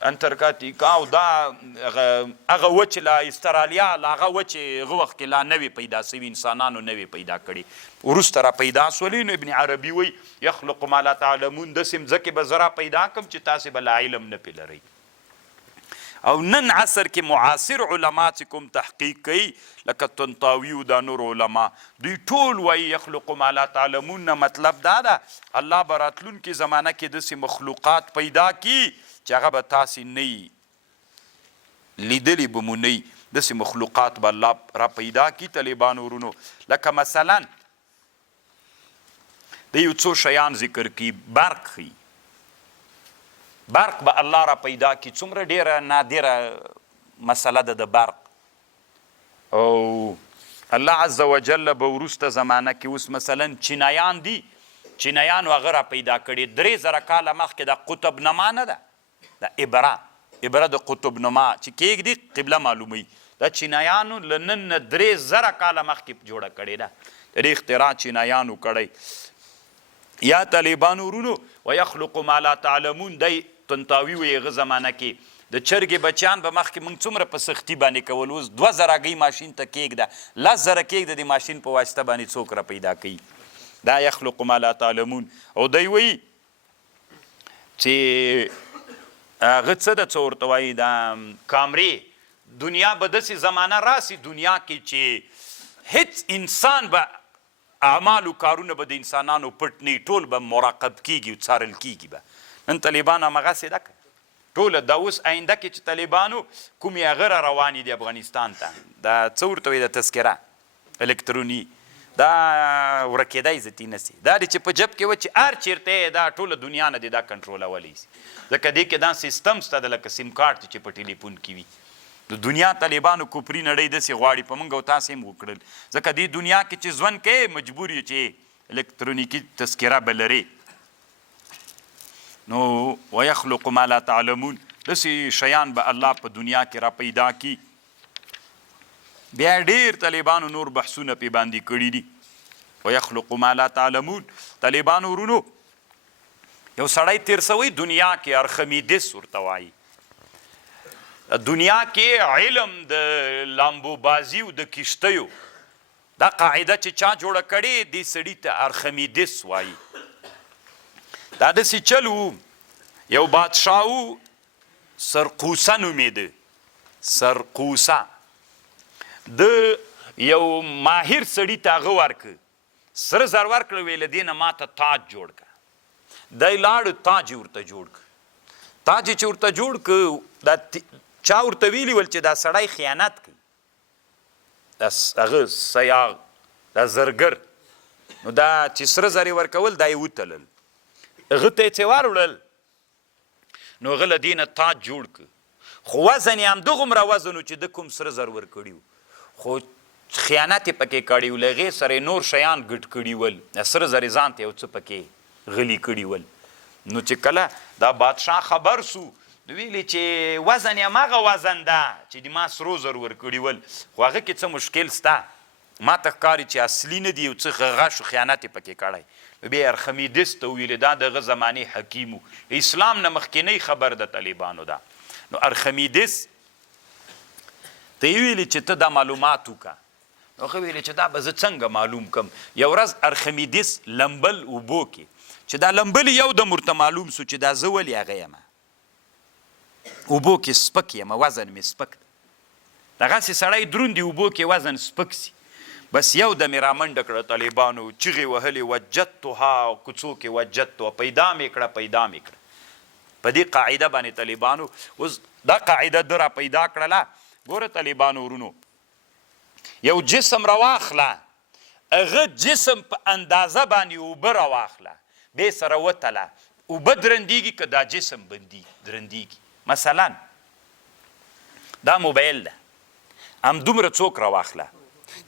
انترکاتیکا او دا هغه وچې له استرالیا له هغه وچې هغه وخت کې لا نوې پیدا سوي انسانانو نوې پیدا کړي وروسته را پیدا سولې. نو ابن عربي وایي یخلق ما لا تعلمون داسې مځکې به زه را پیدا کړم چې تاسې به لا علم نه پرې لرئ. او نن عصر کې معاصر علما چې کوم تحقیق کوي لکه طنطاوي او دا نور علما دوی ټول وایي یخلق ما لا تعلمون نه مطلب دا ده الله به راتلونکي زمانه کې داسې مخلوقات پیدا کړي چې هغه به تاسې نه یي لیدلي به مو نه یي داسې مخلوقات به الله را پیدا کړي. طالبانو ورونو لکه مثلا د یو څو شیان ذکر کړي برق ښي برق به الله را پیدا کی څومره ډیره نادره مسله ده د برق او الله عز وجل به وروسته زمانه کې اوس مثلا چینایان دي چینایانو هغه را پیدا کړي 3000 کاله مخکې د قطب نما نه ده د ابره د قطب نما چې کېږدي قبله معلوموي دا چینایانو له نن نه 3000 کاله مخکې جوړه کړې ده د دې اختراع چینایانو کړی. یا طالبانو ورونو ویخلق ما لا تعلمون دی طنطاوي وي هغه زمانه کې د چرګې بچیان به مخکې موږ څومره په سختي باندې کول اوس 2000 ګۍ ماشین ته کېږده 10,000 کېږده د ماشین په واسطه باندې څوک را پیدا کوي دا یخلق ما لا تعلمون. او دی وایي چې هغه څه ده څه ورته وایي دا کامرې دنیا به داسې زمانه راسي دنیا کې چې هیڅ انسان به اعمالو کارونه به د انسانانو پټ نه ټول به مراقب کېږي او څارل کېږي به. نن طالبان همغسې ده که ټوله دا اوس آینده کې چې طالبانو کومې هغه را روانې دي افغانستان ته دا څه ورته وایي د تذکره الکتروني دا ورکېدی ذاتي نسي دا دی چې په جب کې و چې هر چېرته دا ټوله دنیا نه دی دا کنټرولولی سي ځکه دې کې دا سیسټم شته ده لکه سیم کارت چې په ټلیفون کې وي د دنیا طالبانو کفري نړۍ داسې غواړي په موږ او تاسې هم وکړل ځکه دې دنیا کې چې ژوند کوې مجبور یې چې الکترونیکي تذکره به لرې. نو ویخلق ما لا تعلمون داسې شیان به الله په دنیا کې را پیدا کی. بیا ډېر طالبانو نور بحثونه پې باندې کړي دي ویخلق ما لا تعلمون. طالبانو ورونو یو سړی تیر سوی دنیا کې ارخمیدس ورته وایي دنیا کې علم د لامبو بازی او د کشتیو دا قاعده چې چا جوړه کړې دې سړي ته ارخمیدس وایي. دا داسې چل و یو بادشاه و سرقوسه نومېده سرقوسه د یو ماهر سړي ته هغه ورکړه سره زر ورکړه ویې له دې نه ماته تاج جوړ کړه دی لاړ تاج یې ورته جوړ کړه تاج یې چې ورته جوړ کړه دا چا ورته ویلي ول چې دا سړی خیانت کوي دا هغه سیاغ دا زرګر نو دا چې سره زر یې ورکول دا یې وتلل هغه ته یې څه واروړل نو هغه له دې نه تاج جوړ کړه خو وزن یې همدغومره وزن و چې ده کوم سره زر ورکړي وو خو خیانت یې پکې کړی و له هغې سره یې نور شیان ګډ کړي ول سره زر یې ځان ته یو څه پکې غلي کړي ول. نو چې کله دا بادشاه خبر سو نو ویلې چې وزن یې هماغه وزن ده چې د ما سرو زر ورکړي ول خو هغه کې څه مشکل شته ما ته ښکاري چې اصلي نه دی یو څه غش و خیانت یې پکې کړی نو بیا ارخمیدس ته ویلې دا دغه زمانې حکیم و اسلام نه مخکینی خبر د طالبانو ده نو ارخمیدس ته یې ویلې چې ته دا معلومات وکړه نو هغه ویلې چې دا به زه څنګه معلوم کړم یو ورځ ارخمیدس لمبل اوبو کې چې دا لمبل یو د ورته معلوم سو چې دا زه ولې هغه یم اوبو کې سپک یم وزن مې سپک دغسې سړی دروند دی اوبو کې وزن سپک سي بس یو د مې رامنډه کړه طالبانو چغې وهلې وجدتها کوڅو کې وجدتها پیدا مې کړه په دې قاعده باندې طالبانو اوس دا قاعده ده را پیدا کړله ګوره طالبانو ورونو یو جسم راواخله هغه جسم په اندازه باندې اوبه راواخله بې سره وتله اوبه درندېږي که دا جسم درندېږي مثلا دا موبایل ده همدومره څوک راواخله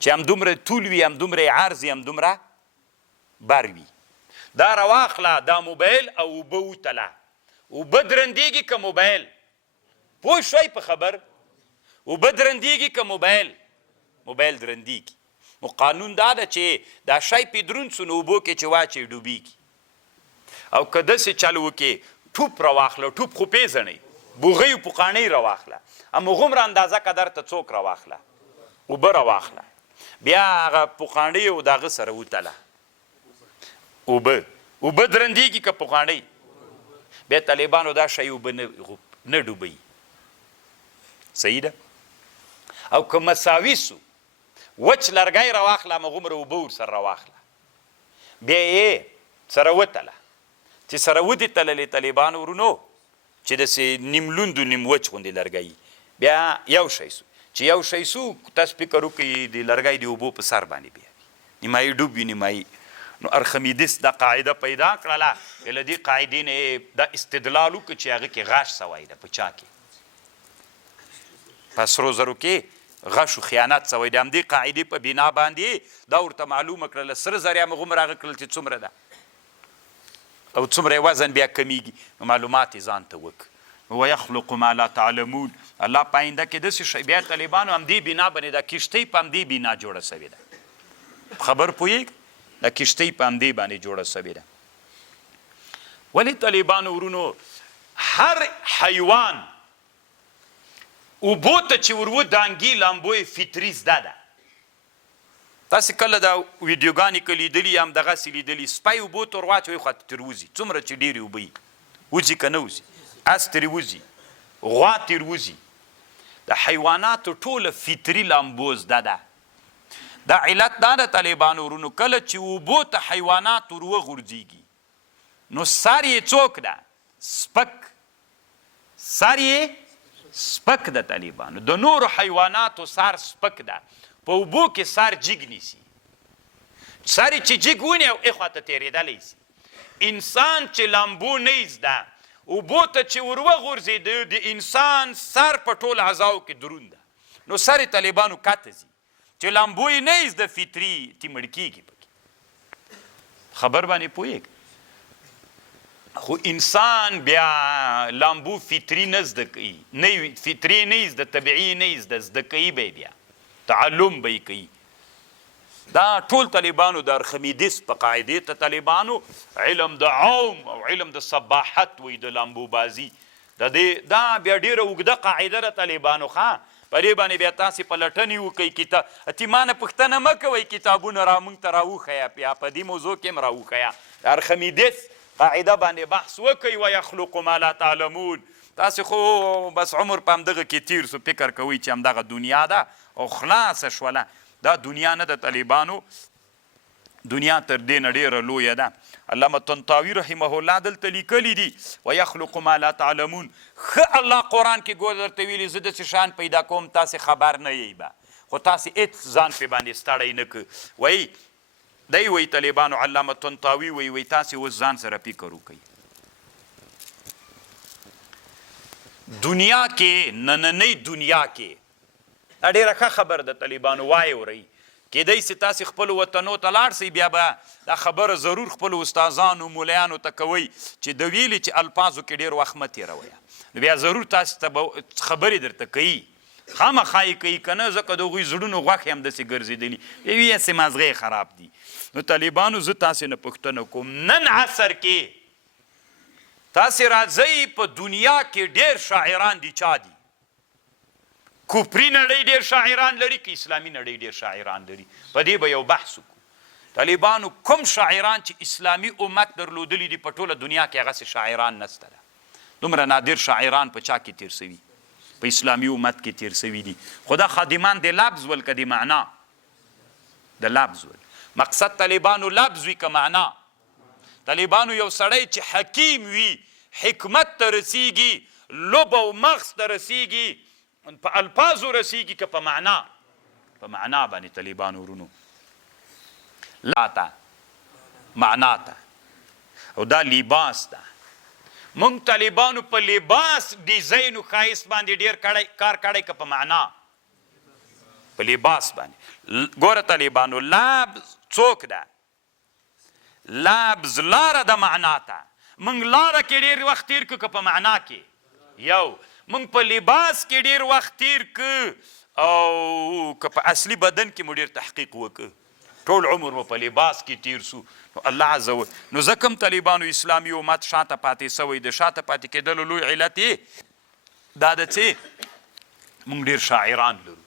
چې همدومره طول وي همدومره عرض وي همدومره بر وي دا راواخله دا موبایل او اوبه وتله اوبه درندېږي که موبایل پوه شوی په خبر اوبه درندېږي که موبایل درندېږي نو قانون دا ده چې دا شی پې دروند سو نو اوبو کې چې واچوي ډوبېږي او که داسې چل وکړې ټوپ راواخله ټوپ خو پېژنئ بوغۍ و پوقاڼۍ راواخله همغومره اندازه قدر ته څوک راواخله اوبه راواخله بیا هغه پوقاڼۍ او د هغه سره وتله اوبه درندېږي که پوقاڼۍ بیا طالبانو دا شی اوبه نه ډوبوي صحیح ده او که مساوي سو وچ لرګی راواخله همغومره اوبه ورسره راواخله بیا یې سره وتله چې سره ودې تللې طالبانو ورونو چې داسې نیم لوند و نیم وچ غوندې لرګی بیا یو شی سو چې یو شی سو تاسو فکر وکړئ د لرګی د اوبو په سر باندې بیا نیمایي ډوب وي نیمایي نو ارخمیدس دا قاعده پیدا کړله له دې قاعدې نه دا استدلال وکړه چې هغه کې غش سوی ده په چا کې په سرو زرو کې غش و خیانت سوی ده همدې قاعدې په بنا باندې دا ورته معلومه کړله سره زر یې همغومره هغه کړل چې څومره ده او څومره وزن بیا کمیږي نو معلومات یې ځان ته وکړه ویخلق ما لا تعلمون الله په آینده کې داسې شی بیا طالبانو همدې بنا باندې دا کښتۍ په همدې بنا جوړه سوې ده خبر پوهېږ دا کښتۍ په همدې باندې جوړه سوې ده ولې طالبانو ورونو هر حیوان اوبو ته چې ور ودانګي لامبو یې فطري زده ده تاسې کله دا ویډیوګانې که لیدلي یا هم دغسې لیدلي سپی اوبو ته ور واچوي خواته ترې وځي څومره چې ډېرې اوبه وي وځي که نه وځي اس ترې وځي غوا ترې وځي د حیواناتو ټوله فطري لامبو زده ده دا علت دا ده طالبانو ورونو کله چې اوبو ته حیوانات ور وغورځېږي نو سر یې څوک ده سپک سر یې سپک ده طالبانو د نورو حیواناتو سر سپک ده په اوبو کې سر جګ نیسي سر یې چې جګ ونی او اخواته تېرېدلی سي انسان چې لامبو نه زده اوبو ته چې ور وغورځېده د انسان سر په ټول اعضاو کې دروند ده نو سر یې طالبانو کته ځي چې لامبو یې نه زده فطري تی مړ کېږي پکې خبر باندې پوهېږ خو انسان بیا لامبو فطري نه زده کوي فطري نه زده طبیعي نه زده کوي به بیا تعلم به یې کوي دا ټول طالبانو د ارخمیدس په قاعدې ته طالبانو علم د عوم او علم د صباحت وی د لامبو بازي دا بیا ډېره اوږده قاعده ده طالبانو ښه په دې باندې بیا تاسې پلټنې وکئ اتې ما نه پوښتنه مه کوئ کتابونه را موږ ته راوښیه بیا په دې موضوع کې هم راوښیه د ارخمیدس قاعده باندې بحث وکئ ویخلق ما لا تعلمون تاسې خو بس عمر په همدغه کې تیر سو فکر کوئ چې همدغه دنیا ده او خلاصه شوله دا دنیا نه د طالبانو دنیا تر دې نه ډېره لویه ده علامه طنطاوي رحمه الله دلته لیکلي دي ویخلق ما لا تعلمون ښه الله قرآن کې ګوره درته ویلي زه داسې شان پیدا کوم تاسې خبر نه یئ به خو تاسې هېڅ ځان پې باندې ستړی نه که وایي دی وایي طالبانو علامه طنطاوي وایي تاسې اوس ځان سره فکر وکئ دنیا کې نننۍ دنیا کې دا ډېره ښه خبر ده طالبانو وایې ورئ کېدای سي تاسې خپلو وطنو ته لاړ سئ بیا به دا خبره ضرور خپلو استادانو مولیانو ته کوئ چې د ویلي چې الفاظو کې ډېر وخت مه تېروئ نو بیا ضرور تاسې ته به خبرې درته کوي خامخا یې کوي که نه ځکه د هغوی زړونو غوښې همداسې ګرځېدلي یوې هسې مازغې خراب دي نو طالبانو زه تاسې نه پوښتنه کوم نن عصر کې تاسې راځئ په دنیا کې ډېر شاعران دي چا دي کفري نړۍ ډېر شاعران لري که اسلامي نړۍ ډېر شاعران لري په دې به یو بحث وکړو طالبانو کوم شاعران چې اسلامي امت درلودلي دي په ټوله دنیا کې هغسې شاعران نسته ده دومره نادر شاعران په چا کې تیر سوي په اسلامي امت کې تیر سوي دي خو دا خادمان د لفظ ول که د معنا د لفظ ول مقصد طالبانو لفظ وي که معنا طالبانو یو سړی چې حکیم وي حکمت ته رسیږي لب او مغز ته رسیږي په الفاظو رسیږي که په معنا باندې طالبانو ورونو لا ته معنا ته او دا لباس ده مونږ طالبانو په لباس ډیزاین و ښایست باندې ډېر کار کړی که په معنا په لباس باندې ګوره طالبانو لفظ څوک ده لفظ لاره د معنا ته مونږ لاره کې ډېر وخت تیر که په معنا کې یو مونږ په لباس کې ډېر وخت تیر که او که په اصلي بدن کې مو ډېر تحقیق وکړه ټول عمر مو په لباس کې تیر سو نو الله عز وجل نو ځکه هم طالبانو اسلامي امت شاته پاتې سوی د شاته پاتې کېدلو لوی علت یې دا ده چې مونږ ډېر شاعران لرو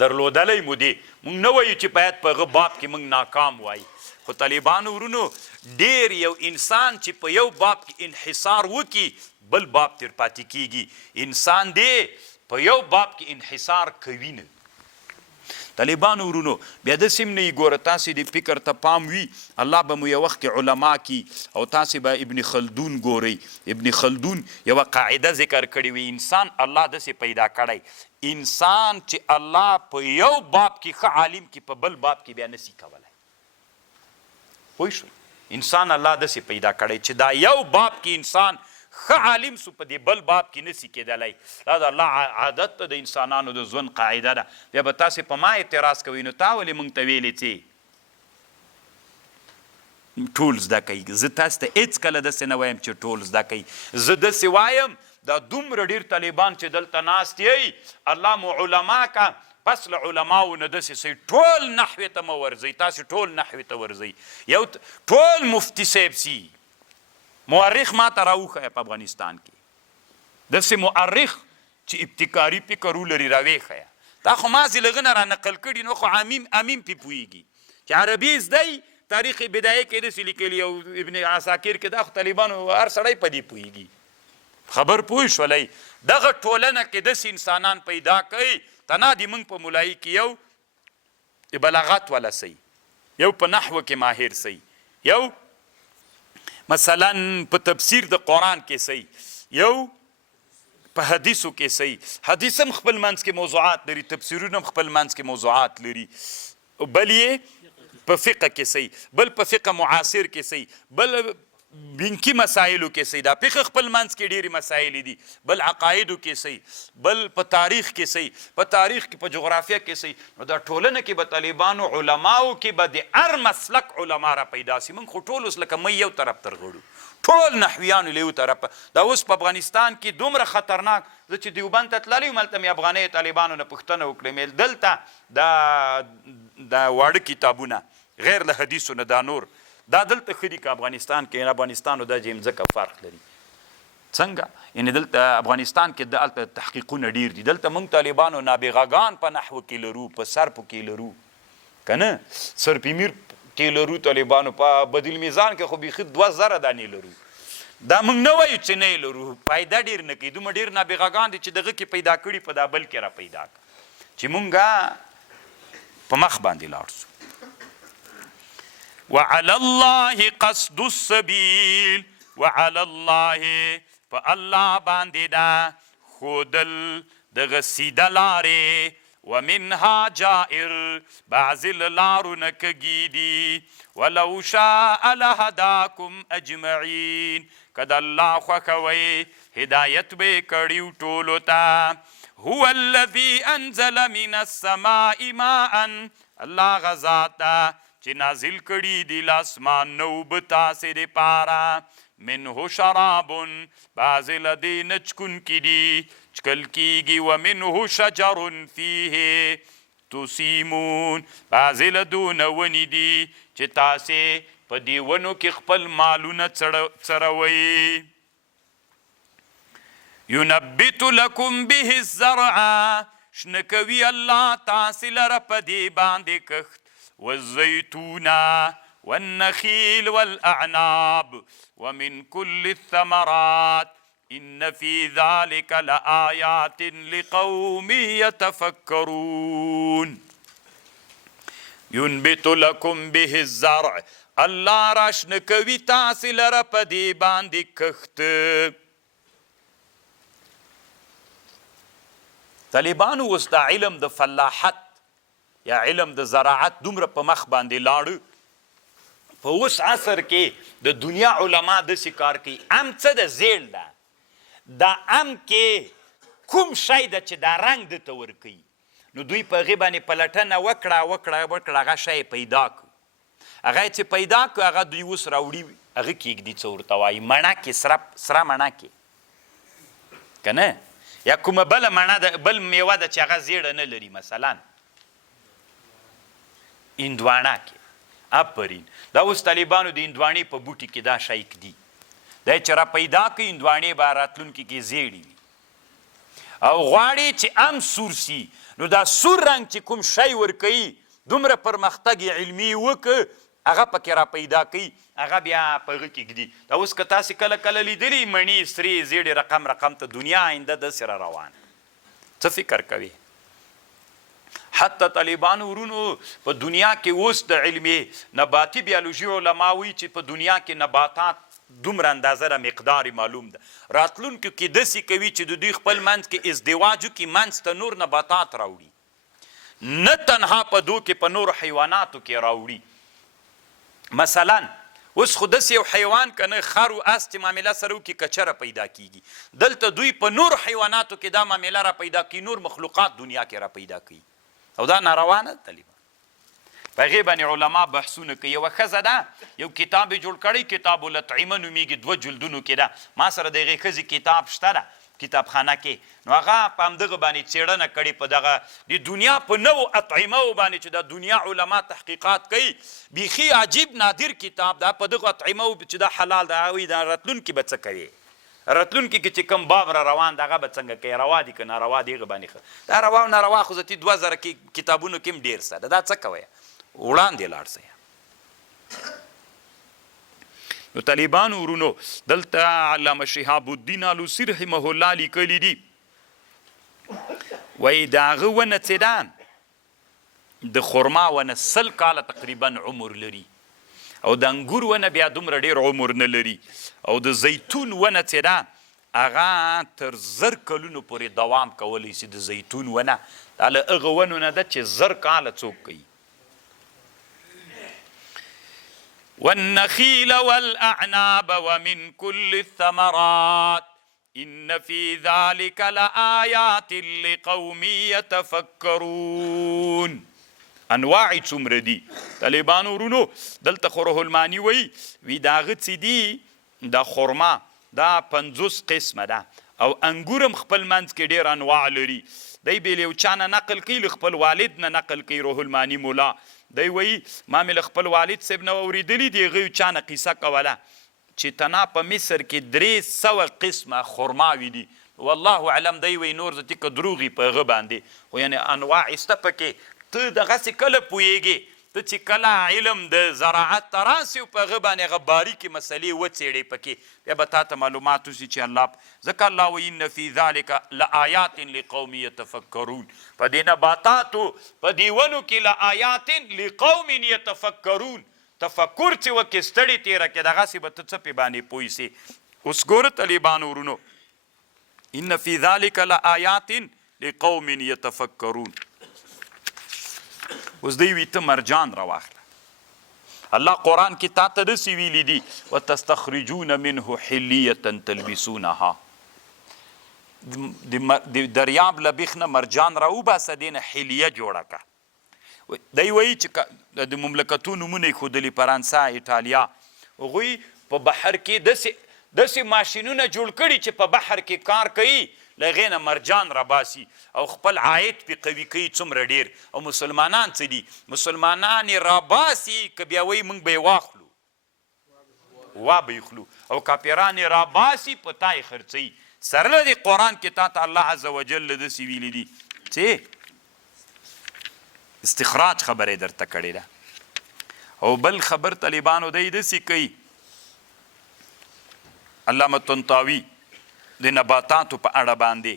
درلودلی مو دی مونږ نه وایو چې باید په هغه باب کې مونږ ناکام وایي خو طالبانو ورونو ډېر یو انسان چې په یو باب کې انحصار وکړي بل باب تر پاتې کیږي انسان دی په یو باب کې انحصار کوي نه طالبانو ورونو بیا داسې هم نه یي ګوره تاسې د فکر ته پام وي الله به مو یو وخت کې علما کی او تاسې به ابن خلدون ګورئ ابن خلدون یوه قاعده ذکر کړې وي انسان الله داسې پیدا کړی انسان چې الله په یو باب کې ښه عالم کې په بل باب کې بیا نسی کولی پوه شوئ انسان الله داسې پیدا کړی چې دا یو باب کې انسان ښه عالم سو په دې بل باب کې نسی کېدلی دا د الله عادت ته د انسانانو د ژوند قاعده ده بیا به تاسې په ما اعتراض کوئ نو تا ولې موږ ته ویلې چې ټول زده کوي زه تاسو ته هېڅکله داسې نه وایم چې ټول زده کوي زه داسې وایم دا دومره ډېر طالبان چې دلته ناست یئ الله مو علما که پس له علماو نه داسې سئ ټول نحوې ته مه ورځئ تاسې ټول نحوې ته ورځئ یو ټول مفتي صاحب سي مورخ ما ته راوښیه په افغانستان کې داسې مورخ چې ابتکاري فکر ولري راویښیه دا خو مازې له هغه نه رانقل کړي نو خو امیم پې پوهېږي چې عربي زده تاریخ بدایه کې داسې لیکلي او ابن عساکر کې دا خو طالبانو هر سړی په دې پوهېږي خبر پوه شولی دغه ټولنه کې داسې انسانان پیدا کوي تنا دې موږ په ملایي کې یو د بلاغت والا سئ یو په نحوه کې ماهر سئ یو مثلا په تفسیر د قرآن کې سئ یو په حدیثو کې سئ حدیث هم خپل منځ کې موضوعات لري تفسیرونه هم خپل منځ کې موضوعات لري بل یې په فقه کې سئ بل په فقه معاصر کې سئ بل بینکی مسایلو کې سئ دا فقه خپل منځ کې ډېرې مسایل دي بل عقایدو کې سئ بل په تاریخ کې سئ په تاریخ کې په جغرافیه کې سئ نو دا ټولنه کې به طالبانو علماو کې به د هر مسلک علما را پیدا سي موږ خو ټول اوس لکه مۍ یو طرف ترغړو ټول نحویانو له یو طرف دا اوس په افغانستان کې دومره خطرناک زه چې دیوبند ته تللی وم هلته مې افغانۍ طالبانو نه پوښتنه وکړې مې دلته دا واړه کتابونه غیر له حدیثو نه دا نور دا دلته ښه دي که افغانستان کې افغانستان او دا چې مځکه فرق لري څنګه یعنې دلته افغانستان کې دلته تحقیقونه ډېر دي دلته موږ طالبانو نابغاګان په نحوه کې لرو په صرفو کې لرو که نه صرف میر کې لرو طالبانو په بدیل میزان کې خو بیخي 2000 دانې لرو دا موږ نه وایو چې نه یې لرو فایده ډېر نه کوي دومره ډېر نابغاګان دي چې دغه کې پیدا کړي په دا بل کې را پیدا کړه چې مونږ په مخ باندې لاړ سو وعلى الله قصد السبيل وعلى الله فالله باندې دا خودل دغه سیده لارې ومنها جائر بعض لارو نه کږي دي ولو شاء لهداكم اجمعين کله الله خوښوي هدایت به کړي ټولو ته هو الذي انزل من السماء ماء الله غزاتا چې نازل کړي دی لاسمان نو بتا سره پارا منه شراب بعض لدی نچکن کی دی چکل کیگی ومنه شجر فیه تسیمون بعض لدون ونی دی چې تاسې په دی ونو کې خپل مالونه څروئ ينبت لكم به الزرع شنکوي الله تاسې لره په دې باندې کښت والزيتون والنخيل والأعناب ومن كل الثمرات إن في ذلك لآيات لقوم يتفكرون ينبت لكم به الزرع الله راشنکوي تاسې لره په دې باندې کښت طالبانو اوس د علم د فلاحت یا علم د زراعت دومره په مخ باندې لاړو په اوس عصر کې د دنیا علما داسې کار کوي ام څه د زیړ ده دا ام کې کوم شی ده چې دا رنګ دته ورکوي نو دوی په هغې باندې پلټنه وکړه هغه شی پیدا کړو هغه چې پیدا کړو هغه دوی اوس راوړي هغه کېږدي څه ورته وایي مڼه کې سره مڼه کې که نه یا کومه بله مڼه ده بل میوه ده چې هغه زیړه نه لري مثلا هندوانه کې آفرین دا اوس طالبانو د هندوانې په بوټي کې دا شی کدي دا چې را پیدا کړي هندوانې به راتلونکي کې زیړې وي او غواړي چې ام سور سي نو دا سور رنګ چې کوم شی ورکوي دومره پرمختګ علمي وکړه هغه پکې را پیدا کوي هغه بیا په هغه کې ږدي دا اوس که تاسې کله کله لیدلي مڼې سرې زیړې رقم ته دنیا آینده داسې را روان څه فکر کوي حتی طالبانو ورونو په دنیا کې اوس د علمي نباتي بیولوژي علما وایي چې په دنیا کې نباتات دومره اندازه را مقدار معلوم ده راتلونکو کې داسې کوي چې د دوی خپل منځ کې ازدواج وکړي منځ ته نور نباتات راوړي نه تنها په دو کې په نورو حیواناتو کې راوړي مثلا اوس خو داسې یو حیوان که نه خر و اس چې معامله سره وکړي کچره پیدا کیږي دلته دوی په نور حیواناتو کې دا معامله را پیدا کوي نور مخلوقات دنیا کې را پیدا کوي او دا ناروا نه ده طالبان په هغې باندې علما بحثونه کوي یوه ښځه ده یو کتاب یې جوړ کړی کتاب الاطعمه نومیږي 2 جلدونو کې ده ما سره د هغې ښځې کتاب شته ده کتابخانه کې نو هغه په همدغه باندې څېړنه کړې په دغه د دنیا په نوو اطعمو باندې چې د دنیا علما تحقیقات کوي بیخي عجیب نادر کتاب ده په دغه اطعمو چې دا حلال ده هغوی دا راتلونکي به څه کوي راتلونکي کې چې کوم باب را روان ده هغه به څنګه کوي روا دي که ناروا دي هغه باندې دا روا او ناروا خو زتي 2000 کتابونو کې هم ډېر سته دا څه کوئ وړاندې لاړ سئ نو طالبانو ورونو دلته علامه شهاب الدین الوسی رحمه الله لیکلي دي وایي د هغه ونه چې ده د خرما ونه 100 کاله تقریبا عمر لري او د انګور ونه بیا دومره ډېر عمر نه لري او د زیتون ونه چې ده هغه تر 1000 کلونو پورې دوام کولی شي د زیتون ونه دا له هغه ونو نه ده چې 1000 کاله څوک کوي والنخيل والأعناب ومن كل الثمرات إن في ذلك لآيات لقوم يتفكرون انواع څومره دي طالبانو ورونو دلته خو روح المانی وی دا هغه څه دي دا خرما دا 50 قسمه ده او انګورم خپل منځ کې ډېر انواع لري دی به له یو چا نه نقل کوي له خپل والد نه نقل کوي روح المانی مولا دی وایي ما مې له خپل والد صاحب نه اورېدلي دي هغه یو چا نه قیصه کوله چې تنا په مصر کې 300 قسمه خرماوي دي والله اعلم دی وایي نور زه که دروغي په هغه باندې خو یعنې انواع شته پکې ته دغسې کله پوهېږې ته چې کله علم د زراعت ته راسې په هغه باندې هغه باریکې مسلې وڅېړې پکې بیا به تا ته معلومات وشي چې الله ځکه الله وایي ان فی ذلک لآیات لقوم یتفکرون په دې نباتاتو په دې ونو کې لآیات لقوم یتفکرون تفکر چې وکې ستړې تېره کې دغسې به ته څه پې باندې پوه سې اوس ګوره طالبانو ورونو ان فی ذلک لآیات لقوم یتفکرون اوس دی وي ته مرجان راواخله الله قرآن کې تا ته داسې ویلي دي وتستخرجون منه حلیة تلبسونها د دریاب له بیخ نه مرجان راوباسه دې نه حلیه جوړه کړه. دی وایي چې د مملکتونو نومونه یې ښودلي، فرانسه، ایټالیا. هغوی په بحر کې داسې ماشینونه جوړ کړي چې په بحر کې کار کوي، له هغې نه مرجان راباسي او خپل عاید پې قوي کوي څومره ډېر. او مسلمانان څه دي؟ مسلمانان یې راباسي که بیا وایي موږ به یې واخلو، وا به یې خلو، او کافران یې راباسي په تا یې خرڅوي. سره له دې قرآن کې تا ته الله عز وجل داسې ویلي دي چې استخراج خبره درته کړې ده. او بل خبر طالبانو دی داسې کوي، علامه طنطاوي د نباتاتو په اړه باندې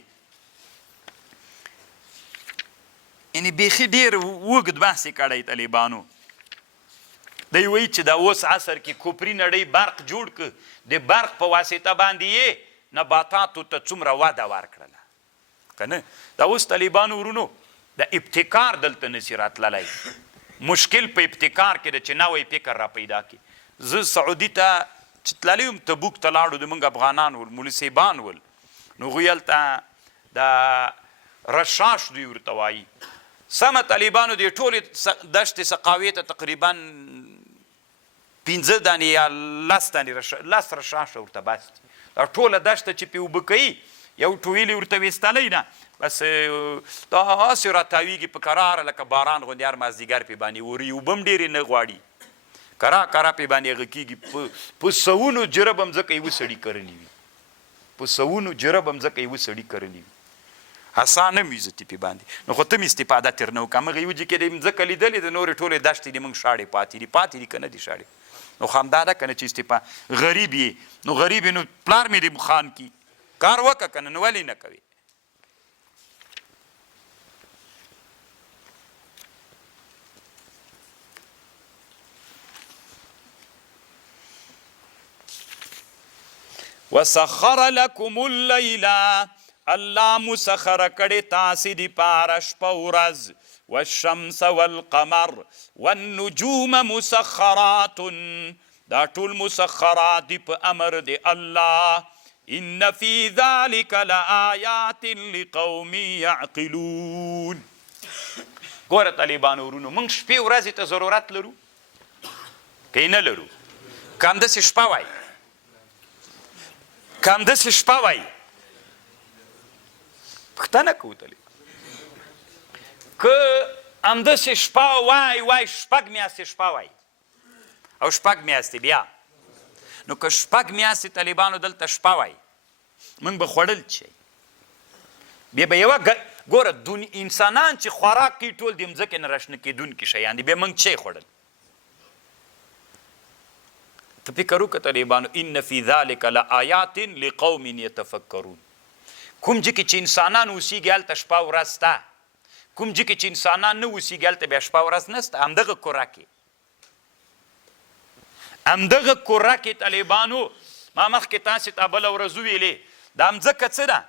یعنې بیخي ډېر اوږد بحث یې کړی طالبانو. دی وایي چې دا اوس عصر کې کفري نړۍ برق جوړ کړ، د برق په واسطه باندې یې نباتاتو ته څومره وده ورکړله که نه. دا اوس طالبانو ورونو د ابتکار دلته نسي راتللی. مشکل په ابتکار کې ده چې نوی فکر را پیدا کړي. زه سعودي ته چې تللی وم، تبوک ته لاړو، د موږ افغانان ول، مولي صیبان ول، نو هغوی هلته د رشاش دوی ورته وایي. سمه طالبانو دې ټولې دشتې سقاوې ته تقریبا 15 دانې یا 10 دانې 10 رشاشه ورته بس دي. دا ټوله دشته چې پې اوبه کوي یو ټویل ورته ویستلی نه، بس دا هسې راتاویږي په کراره لکه باران غوندې هر مازدیګر پې باندې وري، اوبه هم ډېرې نه غواړي، کرا پې باندې هغه کېږي. په سوونو جرب هم ځکه یوه سړي کرلي وي، په سوونو جرب هم ځکه یوه سړي کرلي وي، حسان هم وي زتې پې باندې. نو خو ته مې استفاده تر نه وکړه. همغه یو ځای کې د مځکه لیدلې، د نورې ټولې دشتې د موږ شاړې پاتې دي که نه دي شاړې. نو خو همدا ده که نه چې استفاده غریب یې، نو غریب یې، نو پلار مې دې خان کي کار وکړه که نه، نو ولې نه کوې؟ وسخر لكم اللیل، الله مسخر کړې تاسې دپاره شپه ورځ، والشمس والقمر والنجوم مسخرات، دا ټول مسخرات دي په امر د الله. ان فی ذلک لآیات لقوم یعقلون. ګوره طالبانو ورونو، موږ شپې ورځې ته ضرورت لرو که نه لرو؟ که همداسې شپه وای، که همداسې شپه وای، پوښتنه کوو طالب، که همداسې شپه وای شپږ میاشتې شپه وای او شپږ میاشتې بیا، نو که شپږ میاشتې طالبانو دلته شپه وای، موږ به خوړل چی؟ بیا به یوه ګوره انسانان چې خوراک کوي ټول د مځکې نه راشنه کېدونکي شیان دي، بیا موږ چی خوړل؟ ته فکر وکړه طالبانو. ان فی ذلک لآیات لقوم یتفکرون. کوم ځای کې چې انسانان اوسیږي هلته شپه ورځ شته، کوم ځای کې چې انسانان نه اوسیږي هلته بیا شپه ورځ نشته. همدغه کره کې طالبانو، ما مخکې تاسې ته بله ورځ وویلې، دا مځکه څه ده؟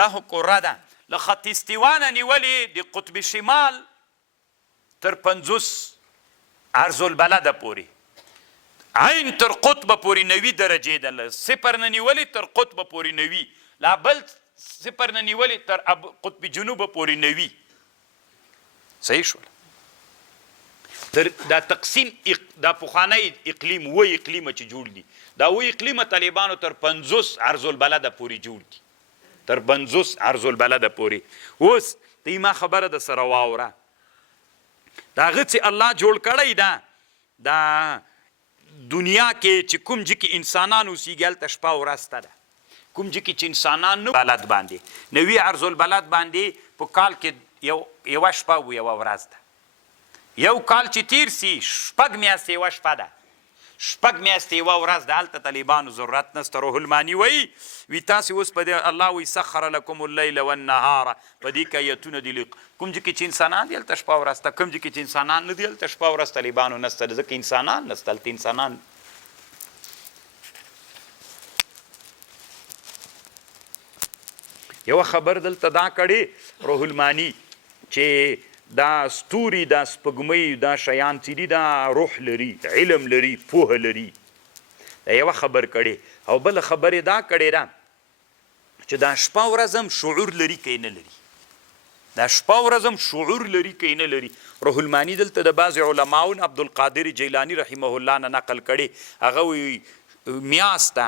دا خو کره ده، له خط استوا نه نیولې د قطب شمال تر 50 عرض البلده پورې، عین تر قطب پورې 90 درجې ده، له صفر نه نیولې تر قطب پورې 90، لا بل صفر نه نیولې تر قطب جنوب پورې 90. صحیح شول؟ دا تقسیم دا پخوانی اقلیم و اقلیمه چې جوړ دي، دا و اقلیمه طالبانو تر 50 عرض البلده پورې جوړ دي، تر 50 عرض البلده پورې. اوس ته ما خبره د سره واوره، دا هغه چې الله جوړ کړی ده، دا دنیا کې چې کوم ځای کې انسانان اوسیږي هلته شپه ورځ شته ده، کوم ځای کې چې انسانان نه بلد باندې 90 عرض البلد باندې په کال کې یوه شپه و یوه ورځ ده. یو کال چې تیر سي شپږ میاشتې یوه شپه ده، شپږ میاشتې یوه ورځ ده. هلته طالبانو ضرورت نشته. روح الماني وایي تاسې اوس په دې الله وایي سخر لکم اللیل والنهار، په دې کې ایتونه دي. کوم ځای کې چې انسانان دي هلته شپه ورځ ده، کوم ځای کې چې انسانان نه دي هلته شپه ورځ طالبانو نشته، ځکه انسانان نشته هلته. انسانان یوه خبر دلته دا کړې روح الماني چې دا ستوري، دا سپوږمۍ، دا شیان چې دي دا روح لري، علم لري، پوهه لري. دا یوه خبر کړې. او بله خبرې دا کړې ده چې دا شپه ورځ هم شعور لري که نه لري، دا شپه ورځ هم شعور لري که نه لري. روح المانی دلته د بعضې علماون عبدالقادر جیلانی رحمه الله نه نقل کړي، هغه وایي میاشته،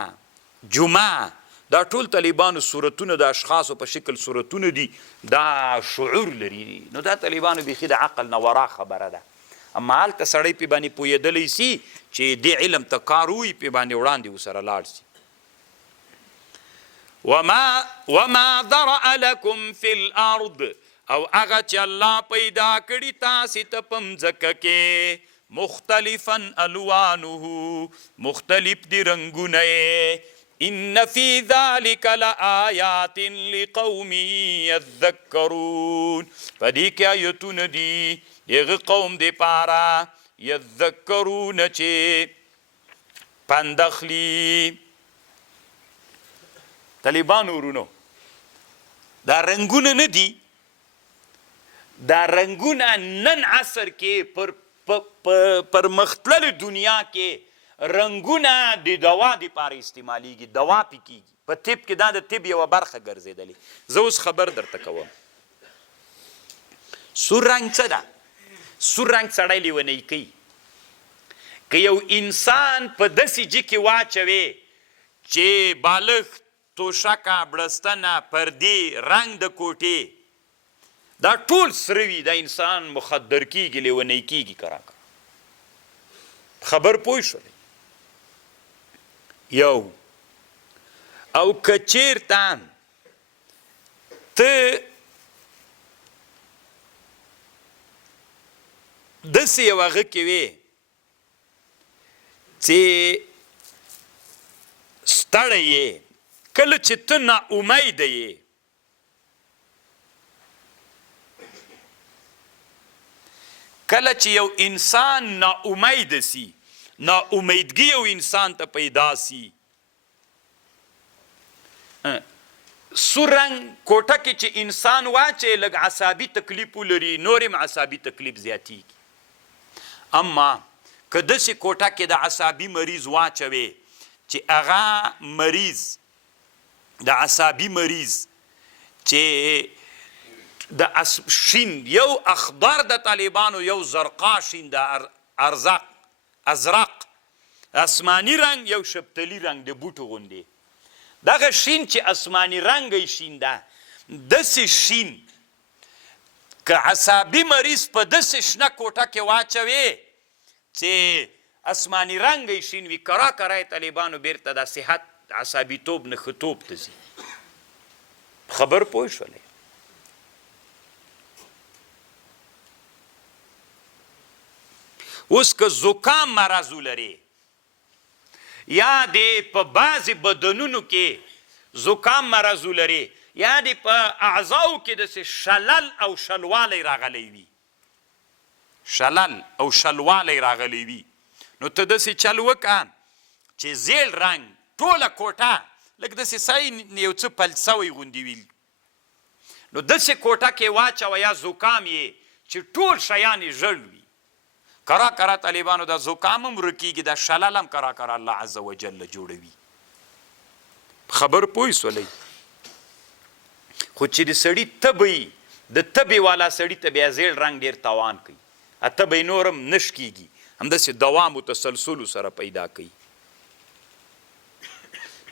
جمعه، دا ټول طالبانو سورتونه د اشخاصو په شکل سورتونه دي، دا شعور لري. نو دا طالبانو بیخي د عقل نه ورا خبره ده. اما هلته سړی پې باندې پوهېدلی سي چې دې علم ته کار ووي، پې باندې وړاندې ورسره لاړ سي. وما ذرأ لكم في الارض، او هغه چې الله پیدا کړي تاسې ته په مځکه کې، مختلفا الوانه، مختلف دي رنګونه یې، ان فی ذلک لآیات لقوم یذکرون، په دې کې آیتونه دي دغه قوم دپاره یذکرون چې پند اخلي. طالبانو ورونو دا رنګونه نه دي، دا رنګونه نن عصر کې پر مختلل دنیا کې رنګونه د دوا دپاره استعمالیږي، دوا پې کېږي. په طب کې دا د طب یوه برخه ګرځېدلې. زه اوس خبر درته کوم. سور رنګ څه ده؟ سور رنګ سړی لیونی کوي. که یو انسان په داسې جي کې واچوي چې بالښت، توشکه، بړستنه، پردې، رنګ د کوټې دا ټول سره وي، دا انسان مخدر کېږي، لیونی کېږي. خبر پوه شولې؟ یو او که چېرته ته داسې یو هغه کې وې چې ستړی یې، کله چې ته ناامیده یې، کله چې یو انسان ناامیده سي، ناامیدګي یو انسان ته پیدا سي، سور رنګ کوټه کې چې انسان واچي لږ عصابي تکلیف ولري، نور هم عصابي تکلیف زیاتیږي. اما که داسې کوټه کې د عصابي مریض واچوي چې هغه مریض، د عصابي مریض چې د شین، یو اخضر د طالبانو، یو زرقا شین د ازرق، اسماني رنګ، یو شبتلي رنګ د بوټو غوندې. دغه شین چې اسماني رنګی شین ده، داسې شین که عصابي مریض په داسې شنه کوټه کې واچوي چې اسماني رنګی شین وي، کرا کرا طالبانو بیرته د صحت، عصابیتوب، نښتوب ته ځي. خبر پوه شولې؟ اوس که زکام مرض ولري، یا دې په بعضې بدنونو کې زکام مرض ولري، یا دې په اعضاو کې داسې شلل او شلوالی راغلی وي، شلل او شلوالی راغلی وي، نو ته داسې چل وکړه چې زیړ رنګ ټوله کوټه لږ داسې سای یو څه پل سوی غوندې وي، نو داسې کوټه کې واچوه یا زکام یې چې ټول شیان یې ژړ وي. کرا کرا طالبانو دا زکام هم رکیږي، دا شلل هم کرا کرا الله عز وجل جوړوي. خبر پوه شولئ؟ خو چې د سړي تبی، د تبې والا سړي ته بیا زیړ رنګ ډېر تاوان کوي، تبی نور هم نش کېږي، همداسې دوام و تسلسلو سره پیدا کوي.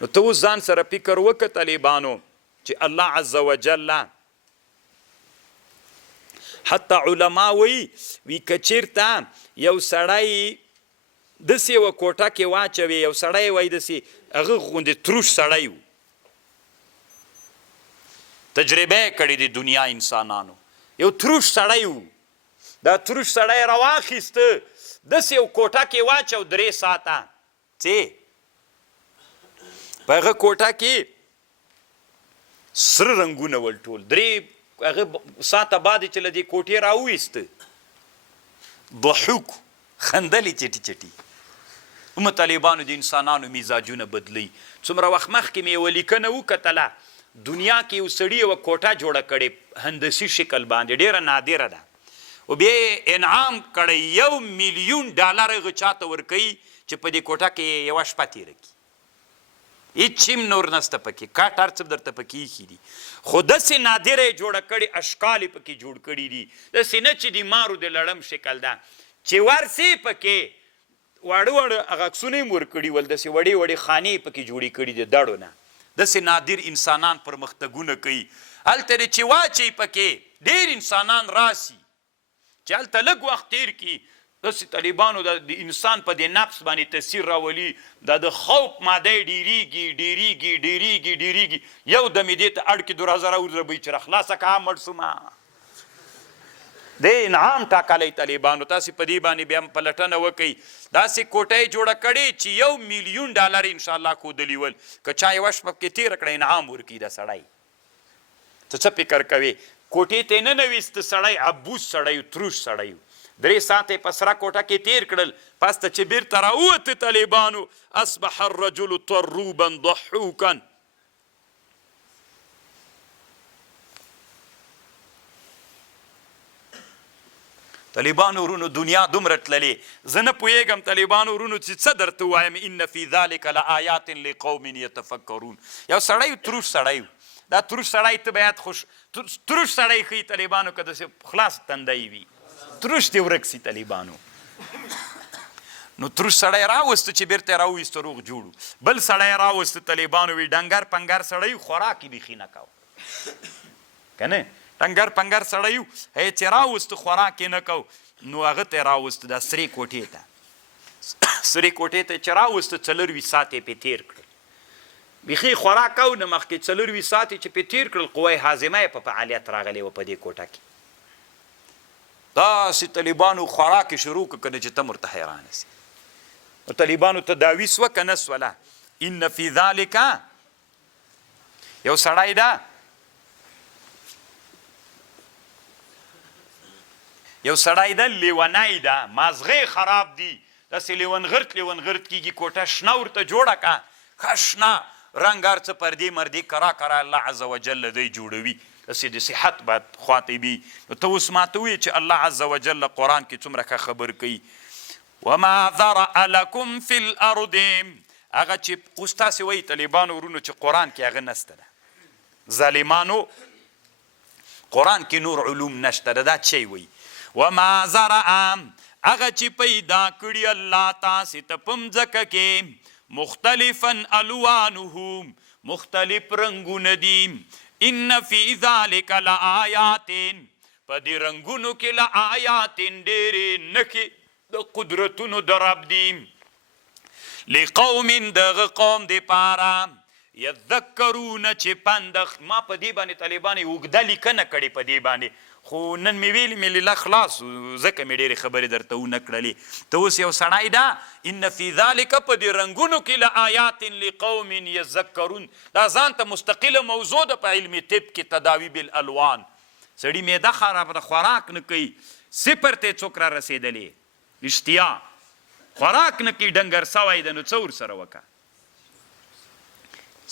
نو ته اوس ځان سره فکر وکړه طالبانو چې الله عز وجل حتی علما وی که چېرته یو سړی داسې یوه کوټه کې واچوي، یو سړی وایي داسې هغه غوندې تروش سړی و، تجربه یې کړې د دنیا انسانانو، یو تروش سړی و، دا تروش سړی راواخیسته داسې یو کوټه کې واچو 3 ساعته، چې په هغه کوټه کې سره رنګونه ول ټول 3 هغه ساعته بعد چې له دې کوټې راوویسته، ضحوک، خندلې چټي چټي. هم طالبانو د انسانانو مزاجونه بدلی. څومره وخت مخکې مې یوه لیکنه وکتله، دنیا کې یو سړي یوه کوټه جوړه کړې هندسي شکل باندې، ډېره نادره ده، او بیا یې انعام کړی $1,000,000 هغه چاته ورکوي چې په دې کوټه کې یوه شپه تېره کړي. هیڅ هم نور نسته پکې کاټ هر څه درته پکې ایښي دي خو داسې نادره یې جوړه کړې اشکال یې پکې جوړ کړي دي داسې نه چې د مارو د لړم شکل ده چې ورسې پکې واړه واړه هغه عکسونه یې ورکړي ول داسې وړې وړې خانې یې پکې جوړې کړي دي دړو نه داسې نادر انسانان پرمختګونه کوي هلته دې چې واچوي پکې ډېر انسانان راسي چې هلته لږ وخت تېر کړي داسې طالبانو د انسان په دې نفس باندې تاثیر راولي دا د خوف ماده یې ډېرېږي یو دم یې دې ته اړ کړي 2000 ورځبوي چې راخلاصه کړه مړ شومه د انعام ټاکلی طالبانو تاسې په دې باندې بیا هم پلټنه وکئ داسې کوټه یې جوړه کړې چې $1,000,000 انشاءالله ښودلي ول که چا یوه شپه پکې تېره کړه انعام ورکړي دا سړی ته څه فکر کوې کوټې ته یې ننویسته سړی عبوس سړی تروش سړی 3 ساعته یې په سره کوټه کې تېر کړل پس ته چې بیرته راووته طالبانو اصبح الرجل طروبا ضحوکا طالبانو ورونو دنیا دومره تللې زه نه پوهېږم طالبانو ورونو چې څه درته ووایم ان فی ذلک لآیات لقوم یتفکرون یو سړی تروش سړی دا تروش سړی ته باید تروش سړی ښیي طالبانو که داسې خلاص تندی وي تروش دې ورک سي طالبانو نو تروش سړی راوسته چې بیرته یې راوویسته روغ جوړو بل سړی راوسته طالبانو وي ډنګر پنګر سړی خوراک یې بیخي نه کوه که نه ډنګر پنګر سړی و چې راوسته خوراک یې نه کو نو هغه ته یې راوسته دا سرې کوټې ته چې راوسته 24 ساعت یې پې تېر کړل بیخي خوراک او نه مخکې 24 ساعت یې چې پې تېر کړل قوه هاضمه یې په فعالیت راغلی وه په دې کوټه کې داسې طالبانو خوراک یې شروع کړه که نه چې ته ورته حیرانه سي نو طالبانو تداوي سوه که نه سوله ان فی ذلک یو سړی ده یو سړی ده لیونی ده مازغې خراب دي داسې لیونغرت کېږي کوټه شنه ورته جوړه کړه ښه شنه رنګ هر څه پردې مردې کرا الله عز وجل دی جوړوي داسې د صحت باید خواته وي نو ته اوس ماته ووایې چې الله عز وجل قرآن کې څومره ښه خبر کوي وما ذرأ لکم فی الارض هغه چې اوس تاسې وایي طالبانو ورونو چې قرآن کې هغه نسته ده ظالمانو قرآن کې نور علوم نشته ده دا چی وایي وما زرع هغه چې پیدا کړي الله تاسې ته په مځکه کې مختلفا الوانه مختلف رنګونه دي ان فی ذلک لآیات په دې رنګونو کې لآیات ډېرې نښې د قدرتونو د رب دي لقوم دغه قوم دپاره یذکرون چې پندخ ما په دې باندې طالبانو اوږده لیکنه کړې په دې باندې خو نن مې ویلې مې لیلا خلاص ځکه مې ډېرې خبرې درته ونه کړلې ته اوس یو سړی ده ان فی ذلک په دې رنګونو کې لآیات لقوم یذکرون دا ځان ته مستقله موضوع ده په علم طب کې تداوی بالالوان سړي معده خراب ده خوراک نه کوي 0 ته څوک را رسېدلې اشتیا خوراک نه کوي ډنګر سوی ده نو څه ورسره وکړه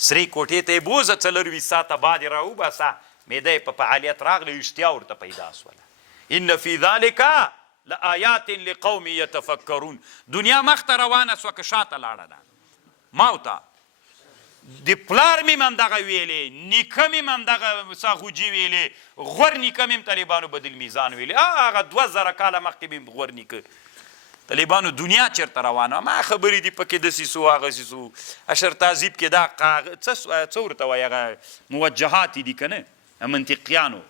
سرې کوټې ته یې بوزه 24 ساعته بعد یې راوباسه معده یې په فعالیت راغله اشتیا ورته پیدا سوله ان فی ذلک لآیات لقوم یتفکرون دنیا مخته روانه سوه که شاته لاړه ده ما ورته د پلار مې هم دغه ویلې نیکه مې هم دغه ساخوجي ویلې غور نیکه مې هم طالبانو بدل میزان ویلې هغه 2000 کاله مخکې مې غور نیکه طالبانو دنیا چېرته روانه ما خبرې دي پکې داسې سو هغسې سو اشر تعذیب کې دا څه ورته وایي هغه موجهات دي که نه منطقیانو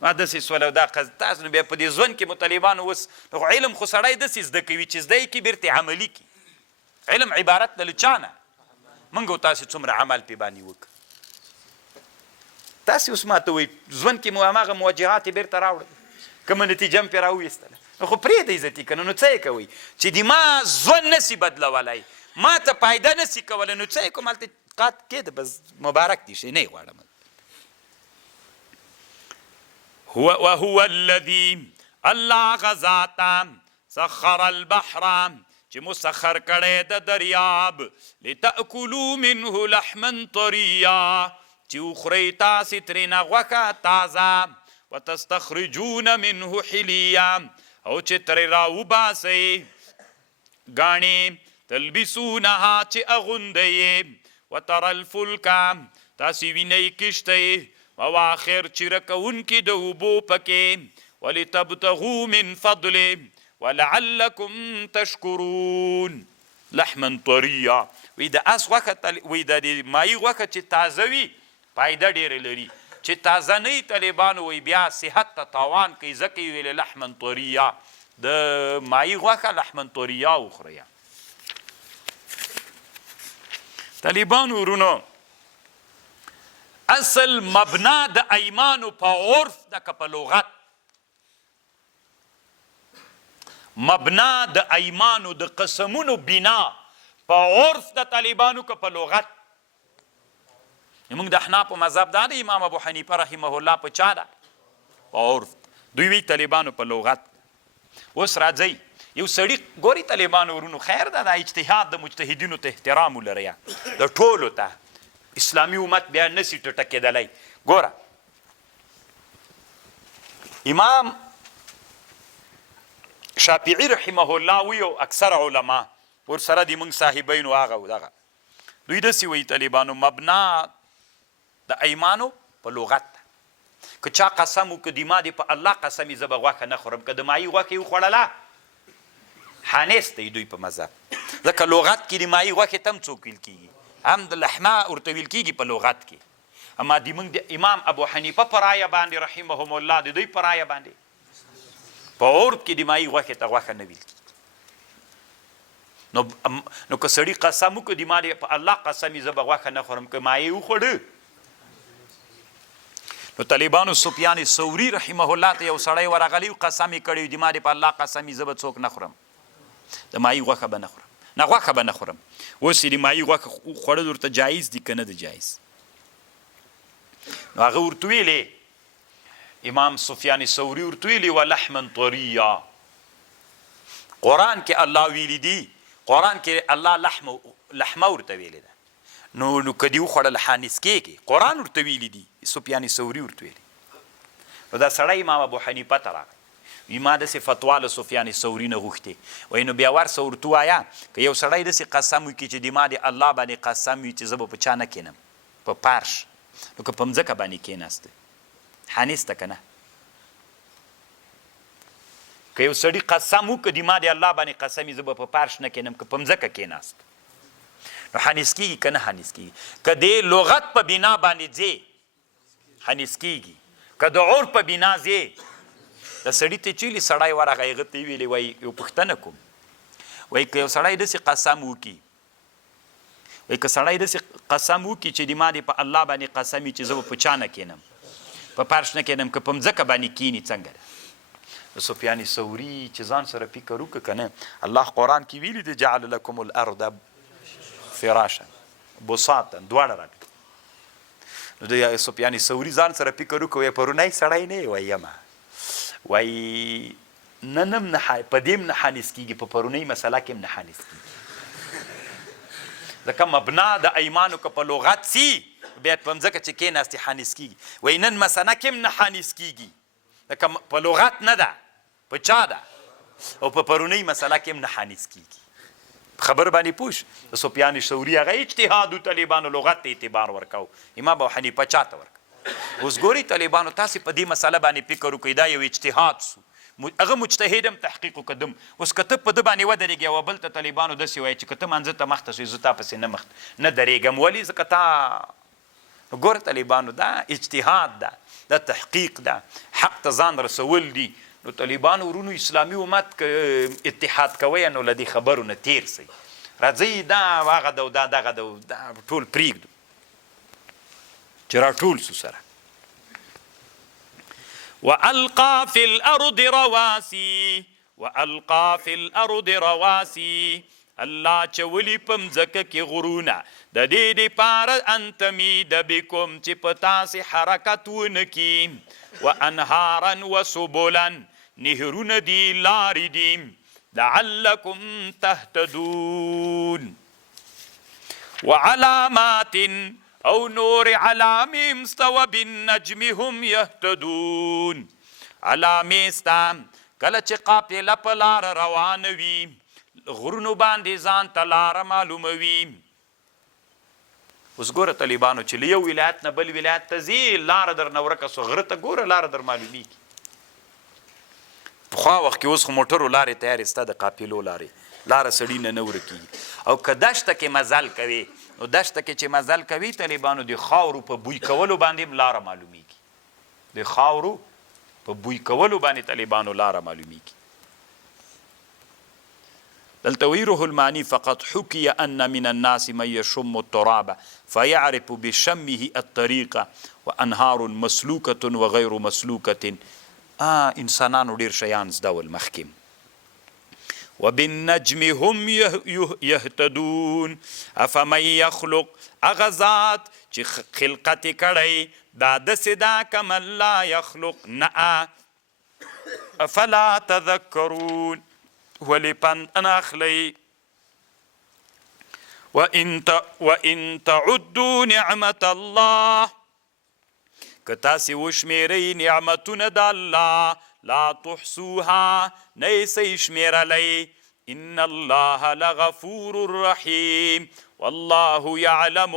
ما داسې سوله دا تاسو نو بیا په دې ژوند کې مو طالبانو اوس علم خو سړی داسې زده کوي چې زده یې کړي بیرته عملي کړي علم عبارت ده له چا نه موږ او تاسې څومره عمل پې باندې وکړو تاسې اوس ماته وایي ژوند کې مو هماغه موجهات یې بیرته راوړل کومه نتیجه م پرې راوویستله نو خو پرېږدئ عزتي که نو څه یې کوئ چې د ما ژوند نسي بدلولی ما ته فایده نسي کولی نو څه یې کوم هلته قات کېده بس مبارک دي شي نه یې غواړم وهو الذي الله غذاتا سخر البحر چې مسخر کړی د دریاب لتأکلوا منه لحما طریا چې وخورئ تاسې ترېنه غوښه تازه وتستخرجون منه حلیا او چې ترې راوباسئ ګاڼې تلبسونها چې اغوندئ وتر الفلک تاسې وینئ کښتۍ مواخر چیره کوونکي د اوبو پکې ولتبتغوا من فضله ولعلکم تشکرون لحما طریا وی د اس غوښه وی د ماهي غوښه چې تازه وي فایده ډېره لري چې تازه نه وي طالبانو وی بیا صحت ته تاوان کوي ځکه یې ویلې لحما طریا د ماهي غوښه لحما طریا وخورئ طالبانو ورونو اصل مبنا د ایمانو په عرف ده که په لغت مبنا د ایمانو د قسمونو بنا په عرف د طالبانو که په لغت موږ د احنافو مذهب دا د امام ابو حنیفه رحمه الله په چا ده په عرف دوی وی طالبانو په لغت اوس راځئ یو سړي ګوري طالبانو ورونو خیر ده دا اجتهاد د مجتهدینو ته احترام ولرئ د ټولو ته اسلامي امت بیا نسی ټټه کېدلی ګوره امام شافعي رحمه الله وی او اکثر علما ورسره د موږ صاحبینو هغه دغه دوی داسې وایي طالبانو مبنا د ایمانو په لغت که چا قسم وکړي ما دې په الله قسم یې زه به غوښه نه خورم که د ماهي غوښه یې وخوړله حانس دی دوی په مذهب ځکه لغت کې د ماهي غوښې ته هم څوک ویل کېږي هم د لحمه ورته ویل کېږي په لغت کې اما د موږ د امام ابو حنیفه په رایه باندې رحمهم الله د دوی په رایه باندې په عرف کې د ماهي غوښې ته غوښه نه ویل کېږي نو که سړي قسم وکړي د ما دې په الله قسم یې زه به غوښه نه خورم که ماهي وخوړه نو طالبانو سفیان ثوری رحمه الله ته یو سړی ورغلی قسم یې کړی د ما دې په الله قسم یې زه به څوک نه خورم د ماهي غوښه به نه خورم نه غوښه به نه خورم اوس یې د ماهي غوښه خوړل ورته جایز دي که نه د جایز نو هغه ورته ویلې امام سفیان ثوری ورته ویلې ولحما طریا قرآن کې الله ویلی دي قرآن کې الله لحمه ورته ویلې ده نو که دې وخوړل حانس کېږي قرآن ورته ویلی دي سفیان ثوری ورته ویلي نو دا سړی امام ابو حنیفه ته راغی وی ما داسې فتوا له سفیان ثوري نه غوښتې وایي نو بیا ورسه ورته ووایه که یو سړی داسې قسم وکړي چې د ما د الله باندې قسم وي چې زه به په چا نه کښېنم په پارش نو که په مځکه باندې کښېناسته حانس ته که نه که یو سړي قسم وکړي د ما د الله باندې قسم وي زه به په پارش نه کښېنم که په مځکه کښېناست نو حانس کېږي که نه حانس کېږي که د لغت په بنا باندې ځې حانس کېږي که د عرف په بنا ځې د سړي ته چیلي سړی ورغی هغه ته یې ویلې وایي یو پوښتنه کوم وایي که یو سړی داسې قسم وکړي وایي که سړی داسې قسم وکړي چې د ما دې په الله باندې قسم وي چې زه به په چا نه کښېنم په فرش نه کښېنم که په مځکه باندې کښېني څنګه ده د سفیان ثوري چې ځان سره فکر وکړه که نه الله قرآن کې ویلي دی جعل لکم الارض فراشا بساطا دواړه راکړي نو د سفیان ثوري ځان سره فکر وکړه وایي پرونی سړی نه یې وایي یمه وایي نن هم په دې هم نه حانس کېږي په پرونۍ مسله کې هم نه حانس کېږي ځکه مبنا د ایمانو که په لغت سي بیا په مځکه چې کېناستې حانس کېږي وایي نن مسله کې هم نه حانس کېږي ځکه په لغت نه ده په چا ده او په پرونۍ مسله کې هم نه حانس کېږي خبر باندې پوه د سفیان ثوري هغه اجتهاد و طالبانو لغت ته اعتبار ورکو امام ابو حنیفه چاته ورکو اوس ګوري طالبانو تاسې په دې مسله باندې فکر وکړئ دا یو اجتهاد سو هغه مجتهد هم تحقیق وکړم اوس که ته په ده باندې ودرېږې او بل ته طالبانو داسې وایي چې که ته منځه ته مخته شوې زه تا پسې نه درېږم ولې ځکه تا ګوره طالبانو دا اجتهاد ده دا تحقیق ده حق ته ځان رسول دي نو طالبانو ورونو اسلامي امت که اتحاد کوئ نو له دې خبرو نه تیر سئ راځئ دا هغه ده او دا دغه ده او دا ټول پرېږدو چې راټول سو سره والقى في الارض رواسي والقى في الارض رواسي الله چولی په مځکه کې غرونه د دې دپاره ان تمید بکم چې په تاسې حرکت ونه کي وانهارا وسبلا نهرونه دي لارې دي لعلکم تهتدون وعلامات او نور علامې مستوه بالنجم هم یهتدون علامې ستا کله چې قافله په لاره روانه وي غرونو باندې ځان ته لاره معلوموي اوس ګوره طالبانو چې له یو ولایت نه بل ولایت ته ځي لاره درنه ورکه سو غره ته ګوره لاره در معلومیږي. پخوا وخت کې اوس خو موټرو لارې تیارې سته د قافلو لارې لاره سړي نه ورکېږي. او که دشته کې مزل کوي نو دشته کې چې مزل کوي طالبانو د خاورو په بوی کولو باندې هم لاره معلومیږي. د خاورو په بوی کولو باندې طالبانو لاره معلومیږي. دلته وی روح المعانی فقط حكي أن من الناس من يشم التراب فيعرف بشمه الطريقة وأنهار مسلوكة وغير مسلوكة. انسانانو ډیر شیان زدول مخکیم. وبالنجم هم يهتدون افمن يخلق اغزات چې خلقت کړی دا داسې دا کمن لا يخلق نه افلا تذکرون ولی پند اخلی. وان تعدوا نعمت الله که تاسې وشمیرئ نعمتونه د الله لا تحصوها نه یې څه شمیرلی. ان الله لغفور رحیم والله يعلم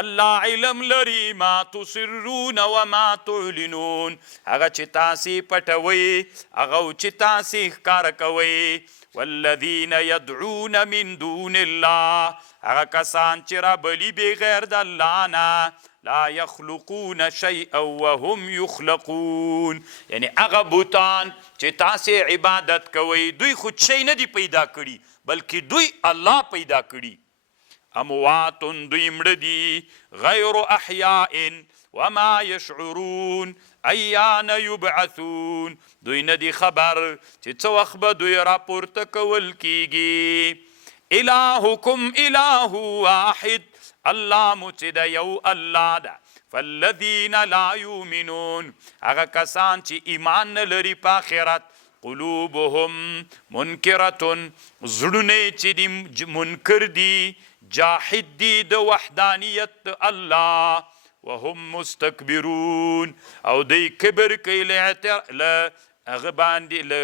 الله علم لري ما تسرون وما تعلنون هغه چې تاسې پټوئ هغه چې تاسې ښکاره کوئ. والذین یدعون من دون الله هغه کسان چې رابلي بغیر د الله نه لا يخلقون شيئا وهم يخلقون یعنی هغه بوتان چې تاسې عبادت کوئ دوی خود شی نه دی پیدا کړي بلکې دوی الله پیدا کړي. اموات دوی مړه دي غیر احیاء وما يشعرون ایان یبعثون دوی نه دي خبر چې څه وخت به دوی راپورته کول کیږي. الهکم اله واحد الله مو چې د یو الله ده. فالذین لا یؤمنون هغه کسان چې ایمان نه لري په آخرت قلوبهم منکرة زړونه چې دي منکر دي جاحد دي د وحدانیت الله وهم مستكبرون او دی کبر کوي له هغه باندې له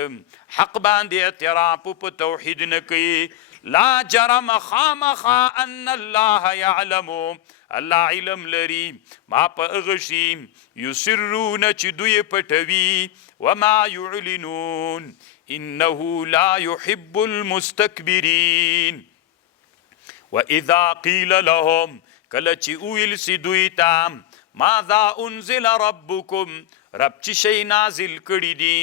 حق باندې اعتراف په توحید نه کوي. لا جرم خامخا ان الله يعلم الله علم لري ما په هغه شي یسرون چې دوی پټوي وما يعلنون انه لا يحب المستكبرين. واذا قيل لهم کله چې ویل سي دوی ته ماذا انزل ربكم رب چې شی نازل کړي دي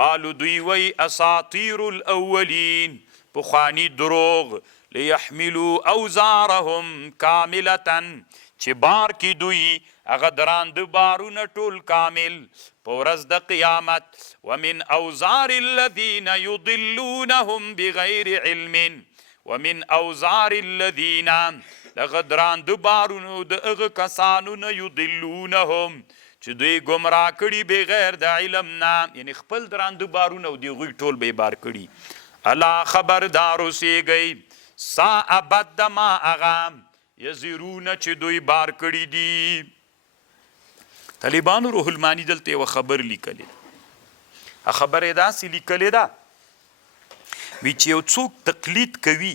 قالوا دوی وی اساطیر الاولین پخوانی دروغ لیحملوا اوزارهم کاملة چې بار کی دوی هغه دراند بارونه ټول کامل په ورځ د قیامت. ومن اوزار الذین یضلونهم بغیر علم ومن اوزار الذین دغه دراند بارونو د هغه کسانو نه یضلونهم چې دوی ګمراه کړي بغیر د علم نه یعنی خپل دراند بارونه او د هغوی ټول به یې بار کړي. الا خبردار اوسیږئ ساء بد ما هغه یزرونه چې دوی بار کړي دي. طالبانو روح المعانی دلته یوه خبر لیکلې ده. خبر یې داسې لیکلې ده وی چې یو څوک تقلید کوي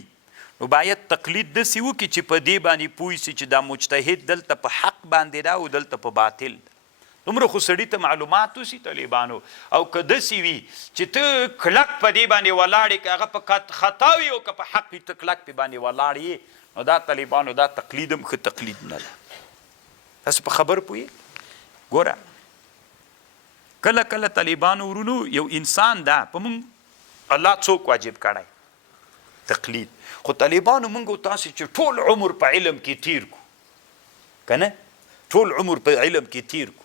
نو باید تقلید داسې وکړي چې په دې باندې پوه سي چې دا مجتهد دلته په حق باندې ده او دلته په باطل ده. دومره خو سړي ته معلومات وسي طالبانو. او که داسې وي چې ته کلک په دې باندې ولاړې که هغه په خطا وي او که په حق وي ته کلک په باندې ولاړ یې نو دا طالبانو دا تقلید هم ښه تقلید نه ده. تاسو په خبر پوهیږئ. ګوره کله کله طالبانو ورونو یو انسان ده په موږ الله څوک واجب کړی تقلید خو طالبانو موږ او تاسو چې ټول عمر په علم کې تیر کو که نه ټول عمر په علم کې تیر کو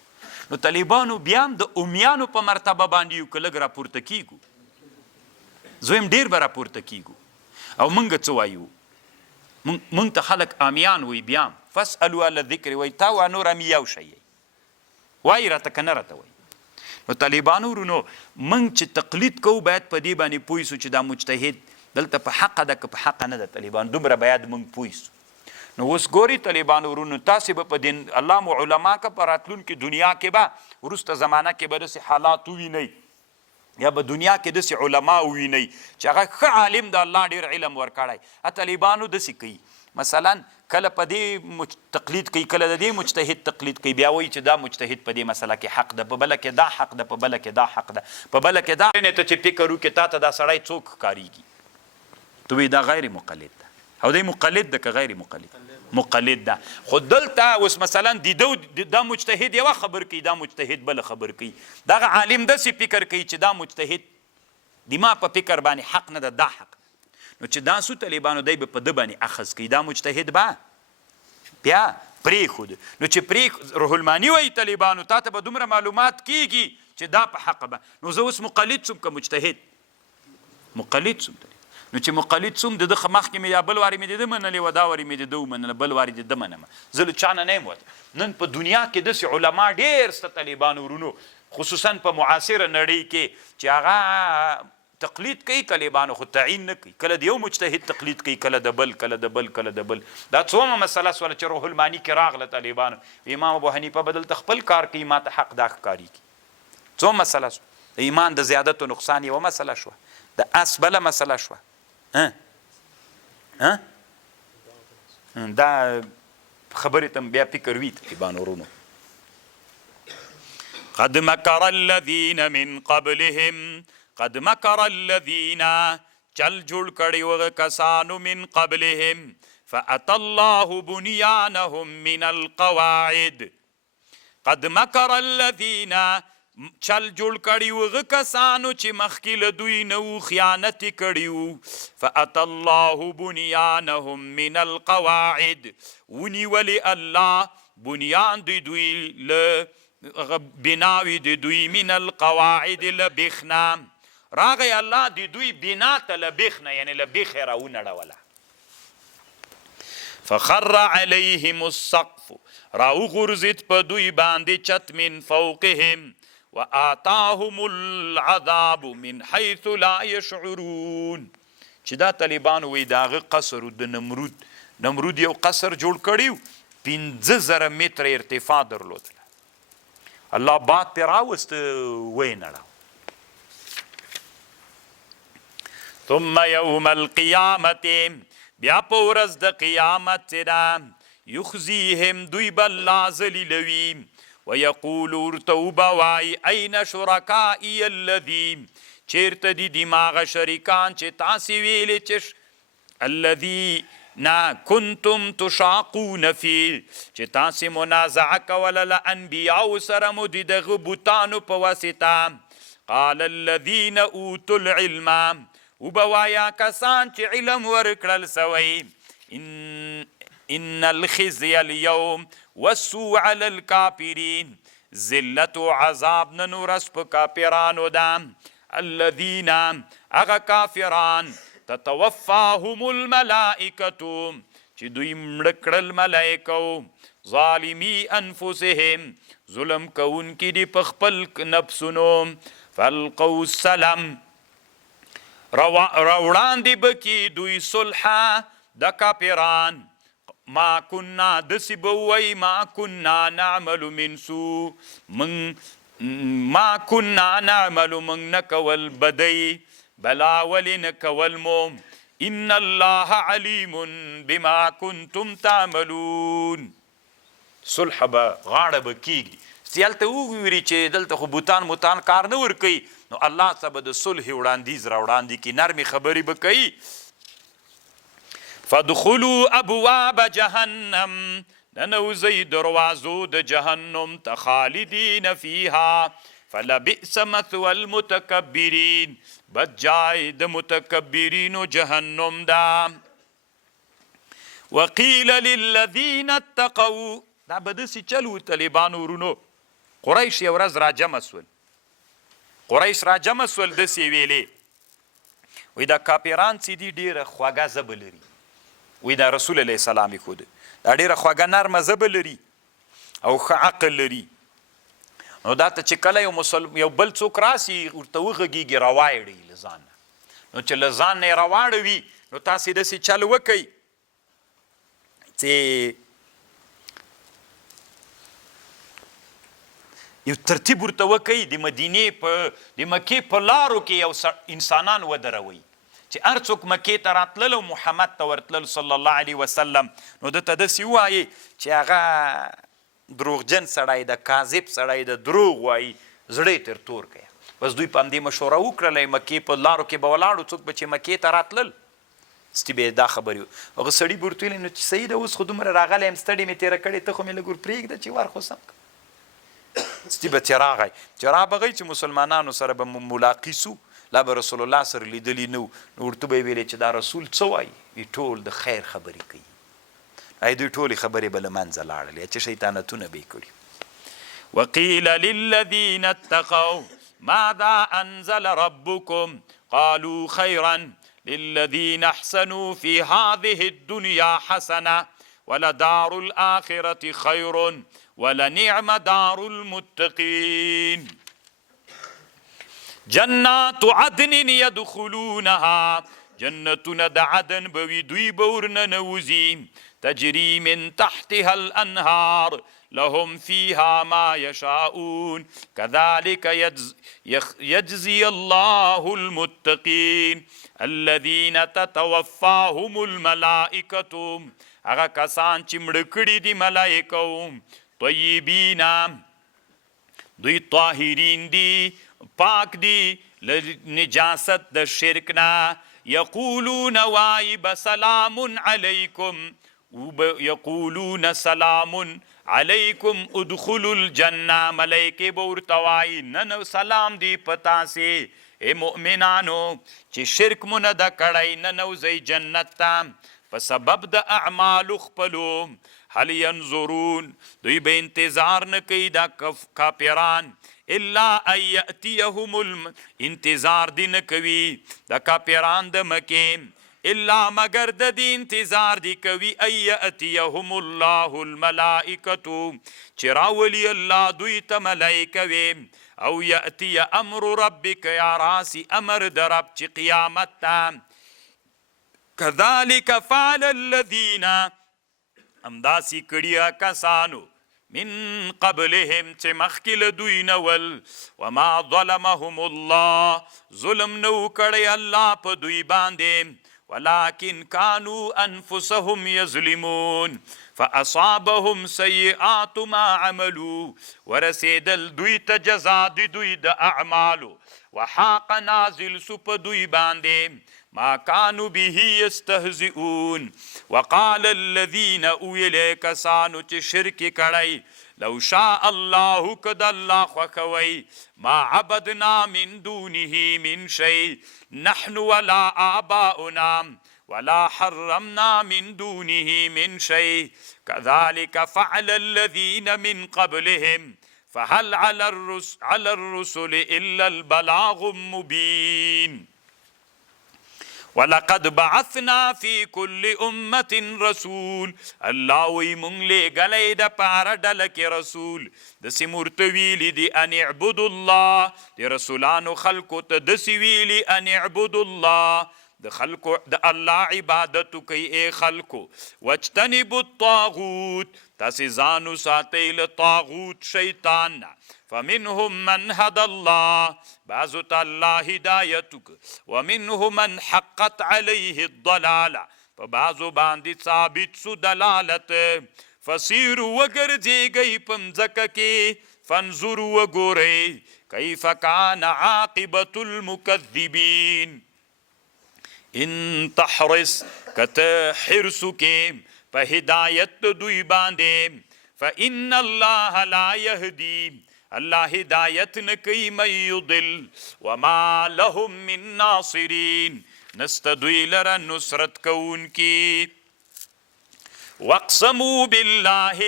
نو طالبانو بیا هم د امیانو په مرتبه باندې یو که لږ راپورته کیږو زویم ډېر به راپورته کیږو او موږ څه وایو موږ ته خلک امیان وی بیا فاسألو اهل الذکر وی تا وا نور امیاو شی وایي راته که نه راته وایي. نو طالبانو ورونو موږ چې تقلید کوو باید په دې باندې پوه سو چې دا مجتهد دلته په حقه ده که په حقه نه ده. طالبان دومره باید موږ پوه سو. نو اوس ګوري طالبانو ورونو تاسې به په دین الله مو علما که په راتلونکې دنیا کې به وروسته زمانه کې به داسې حالات ووینئ یا به دنیا کې داسې علما ووینئ چې هغه ښه عالم د الله ډېر علم ورکړی. طالبانو داسې کوي مثلا کله په دې تقلید کوي کله د دې مجتهد تقلید کوي بیا وایي چې دا مجتهد په دې مسله کې حق ده په بله کې دا حق ده په بله کې دا حق ده په بله کې دا نه ته چې فکر وکړې تا ته دا سړی څوک ښکارېږي ته وایي دا غیر مقلد ده او دی مقلد ده که غیر مقلد ده خو دلته اوس مثلا دا مجتهد یوه خبر کوي دا مجتهد بله خبر کوي دغه عالم داسې فکر کوي چې دا مجتهد دما په فکر باندې حق نه ده دا حق نو چې دا سو طالبانو دی به په ده باندې اخذ کوي دا مجتهد به بیا پرېښود نو چې روح الماني وایي طالبانو تا ته به دومره معلومات کیږي چې دا په حق به نو زه اوس مقلد سوم که مجتهد مقلد سوم نو چې مقلد سوم د ده مخکې مې یا بل وارې مې د ده منلې وه دا وارې مې د ده ومنله بل وارې د ده منمه زه له چا نه یم وته نن په دنیا کې داسې علما ډېر سته طالبانو ورونو خصوصا په معاصره نړۍ کې چې هغه تقلید کوي طالبانو خو تعین نه کوي کله د یو مجتهد تقلید کوي کله د بل کله د بل کله د بل دا څومره مسله سوله چې روح الماني کې راغله طالبانو امام ابو حنیفه به دلته خپل کار کوي ما ته حق دا ښکارېږي څومره مسله شوه د ایمان د زیادت و نقصان یوه مسله شوه د اس بله مسله شوه دا خبرې ته بیا فکر وي طالبانو ورونو قد مکر الذین من قبلهم قد مکر الذین چل جوړ کړي وغه کسانو من قبلهم فأتى الله بنيانهم من القواعد قد مکر الذین چل جوړ کړي وغه کسانو چې مخکې له دوی نه وو خیانت کړي وو فأتى الله بنيانهم من القواعد ونیولي الله بنیان دوی له بناوي د دوی من القواعد لبخنا راغی الله د دوی بنا ته لبخنه یعنی لبخه راونړوله فخر علیهم السقف راوغورځید په دوی باندې چت من فوقهم وآتاهم العذاب من حیث لا یشعرون چې دا طالبانو وایي د هغه قصر د نمرود یو قصر جوړ کړي 15,000 متره ارتفاع درلودله الله باد پرې راوست ویې نړاو ثم یوم القیامت بیا په ورځ د قیامت چې ده یخزیهم دوی به الله ذلیلوي ویقول ورته وبه وایي این شرکایی الذي چیرته دي دماغه شریکان چې تاسې ویلې چې الذي کنتم تشاقون فيه چې تاسې منازعه کوله له انبیاو سره مو د دغه بوتانو په واسطه قال الذین اوتوا العلم وبوایا کسان چې علم ورکړل سوی ان الخزي اليوم والسوء على الكافرين ذلت و عذاب نن ورځ په کافرانو ده الذين هغه کافران تتوفاهم الملائکة چې دوی مړه کړل ملایکو ظالمي انفسهم ظلم کوونکي دي په خپل نفسونو فالقوا السلام راوړاندې به کې دوی صلحه د کافران ما کنا داسې به ووایي ما کنا نعمل من سوء ما کنا نعمل موږ نه کول بدی بلا ولې نه کول مو ان الله علیم بما کنتم تعملون صلح به غاړه به کېږي هلته وګوري چې دلته خو بوتان کار نه ورکوي نو الله ته به د صلح وړاندیز راوړاندې کړي نرمې خبرې به کوي فادخلوا ابواب جهنم ننوځئ دروازو د جهنم ته خالدین فیها فلبئس مثوى المتکبرین بد جای د متکبرینو جهنم دا وقیل للذین اتقوا دا به داسې چل و طالبانو ورونو قریش یو ورځ راجمع سول داسې ویلې وایي دا کافران چې دي ډېره خوږه ژبه لري وایي دا رسول علیه السلام یې ښوده دا ډېره خوږه نرمه ژبه لري او ښه عقل لري نو دا ته چې کله یو بل څوک راسي ورته وغږېږي راواړي له ځان نه نو چې له ځان نه یې راواړوي نو تاسې داسې چل وکئ چې یو ترتیب ورته وکئ د مکې په لارو کې یو انسانان ودروئ چې هر څوک مکې ته راتلل او محمد ته ورتلل صلی الله علیه وسلم نو ده ته داسې ووایي چې هغه دروغجن سړی د کاذب سړی د دروغ وایي زړه یې تر تور کوي. بس دوی په همدې مشوره وکړله مکې په لارو کې به ولاړو څوک به چې مکې ته راتلل ستي به دا خبرې هغه سړي به ورته ویل نو چې صحیح ده اوس خو دومره راغلی یم ستړې مې تېره کړې ته خو مې لږ ور پرېږده چې ور خو سم کړه. ستي به چې راغی چې رابغی چې مسلمانانو سره به ملاقي سو لا به رسول الله سره لیدلي نه نو ورته به یې ویلې چې دا رسول څه وایي وي ټول د خیر خبرې کوي. ای دوی ټولې خبرې به له منځه لاړلې چې شیطانتونه به یې کړي. وقیل للذین اتقوا ماذا انزل ربکم قالوا خیرا للذین احسنوا في هذه الدنيا حسنة ولدار الآخرة خير ولنعم دار المتقين. جنات عدن يدخلونها جنتون د عدن بوي دوی بورن نوزي تجري من تحتها الأنهار لهم فيها ما يشاءون كذلك يجزي الله المتقين الذين تتوفاهم الملائكة هغه کسان چې مړه کړي دي ملائکو طیبین دوی طاهرین دي پاک دي نجاست د شرک نه یقولون وایب سلام علیکم یقولون سلام علیکم ادخلوا الجنه ملائکه به ورته وایي نن سلام دی پتا سي ای مؤمنانو چې شرک مو نه ده کړی ننوځئ جنت ته په سبب د اعمالو خپلو. هل ینظرون دوی به انتظار نه کوي دا کافران الا ان یأتیهم انتظار دی نه کوي دا کافران د مکې الا مگر د دې انتظار دی کوي ان یأتیهم الله الملائکة چې راولي الله دوی ته ملائکه وي او یأتی امر ربک یا راسی امر در رب چې قیامت ته. کذالک فعل الذین همداسې کړي کسانو من قبلهم چې مخکې له دوی نه ول وما ظلمهم الله ظلم نو کړی الله په دوی باندې ولكن كانوا انفسهم يظلمون فاصابهم سيئات ما عملوا ورسیدل دوی ته جزا د دوی د اعمالو وحاق نازل سو په دوی باندې ما كانوا به يستهزئون. وقال الذين اویل کسانو چې شرک کړی لو شاء الله قد الله خوخوي ما عبدنا من دونه من شيء نحن ولا آباؤنا ولا حرمنا من دونه من شيء كذلك فعل الذين من قبلهم فهل على الرسل إلا البلاغ المبين. ولقد بعثنا في كل امه رسول الله وی مونږ لېږلی د پاره ډله کې رسول داسې ورته ویلي دي ان اعبدوا الله د رسولانو خلکو ته داسې ویلي ان اعبدوا الله د خلکو د الله عبادت کوي ای خلکو واجتنبوا الطاغوت تاسې ځان وساتئ له طاغوت شیطان نه فمنهم من هدى الله بعضو ته الله هدایت ومنهم من حقت عليه الضلاله په بعضو باندې ثابت سو دلالت فسیروا وګرځېږئ په مځکه کې فانظروا وګورئ کیف کان عاقبة المکذبین. ان تحرص کته حرصو کې په هدایت دوی باندې فإن الله لا يهدي الله هدایت نه کوي من یضل وما لهم من ناصرین نست دوی لره نصرت کوونکي. واقسموا بالله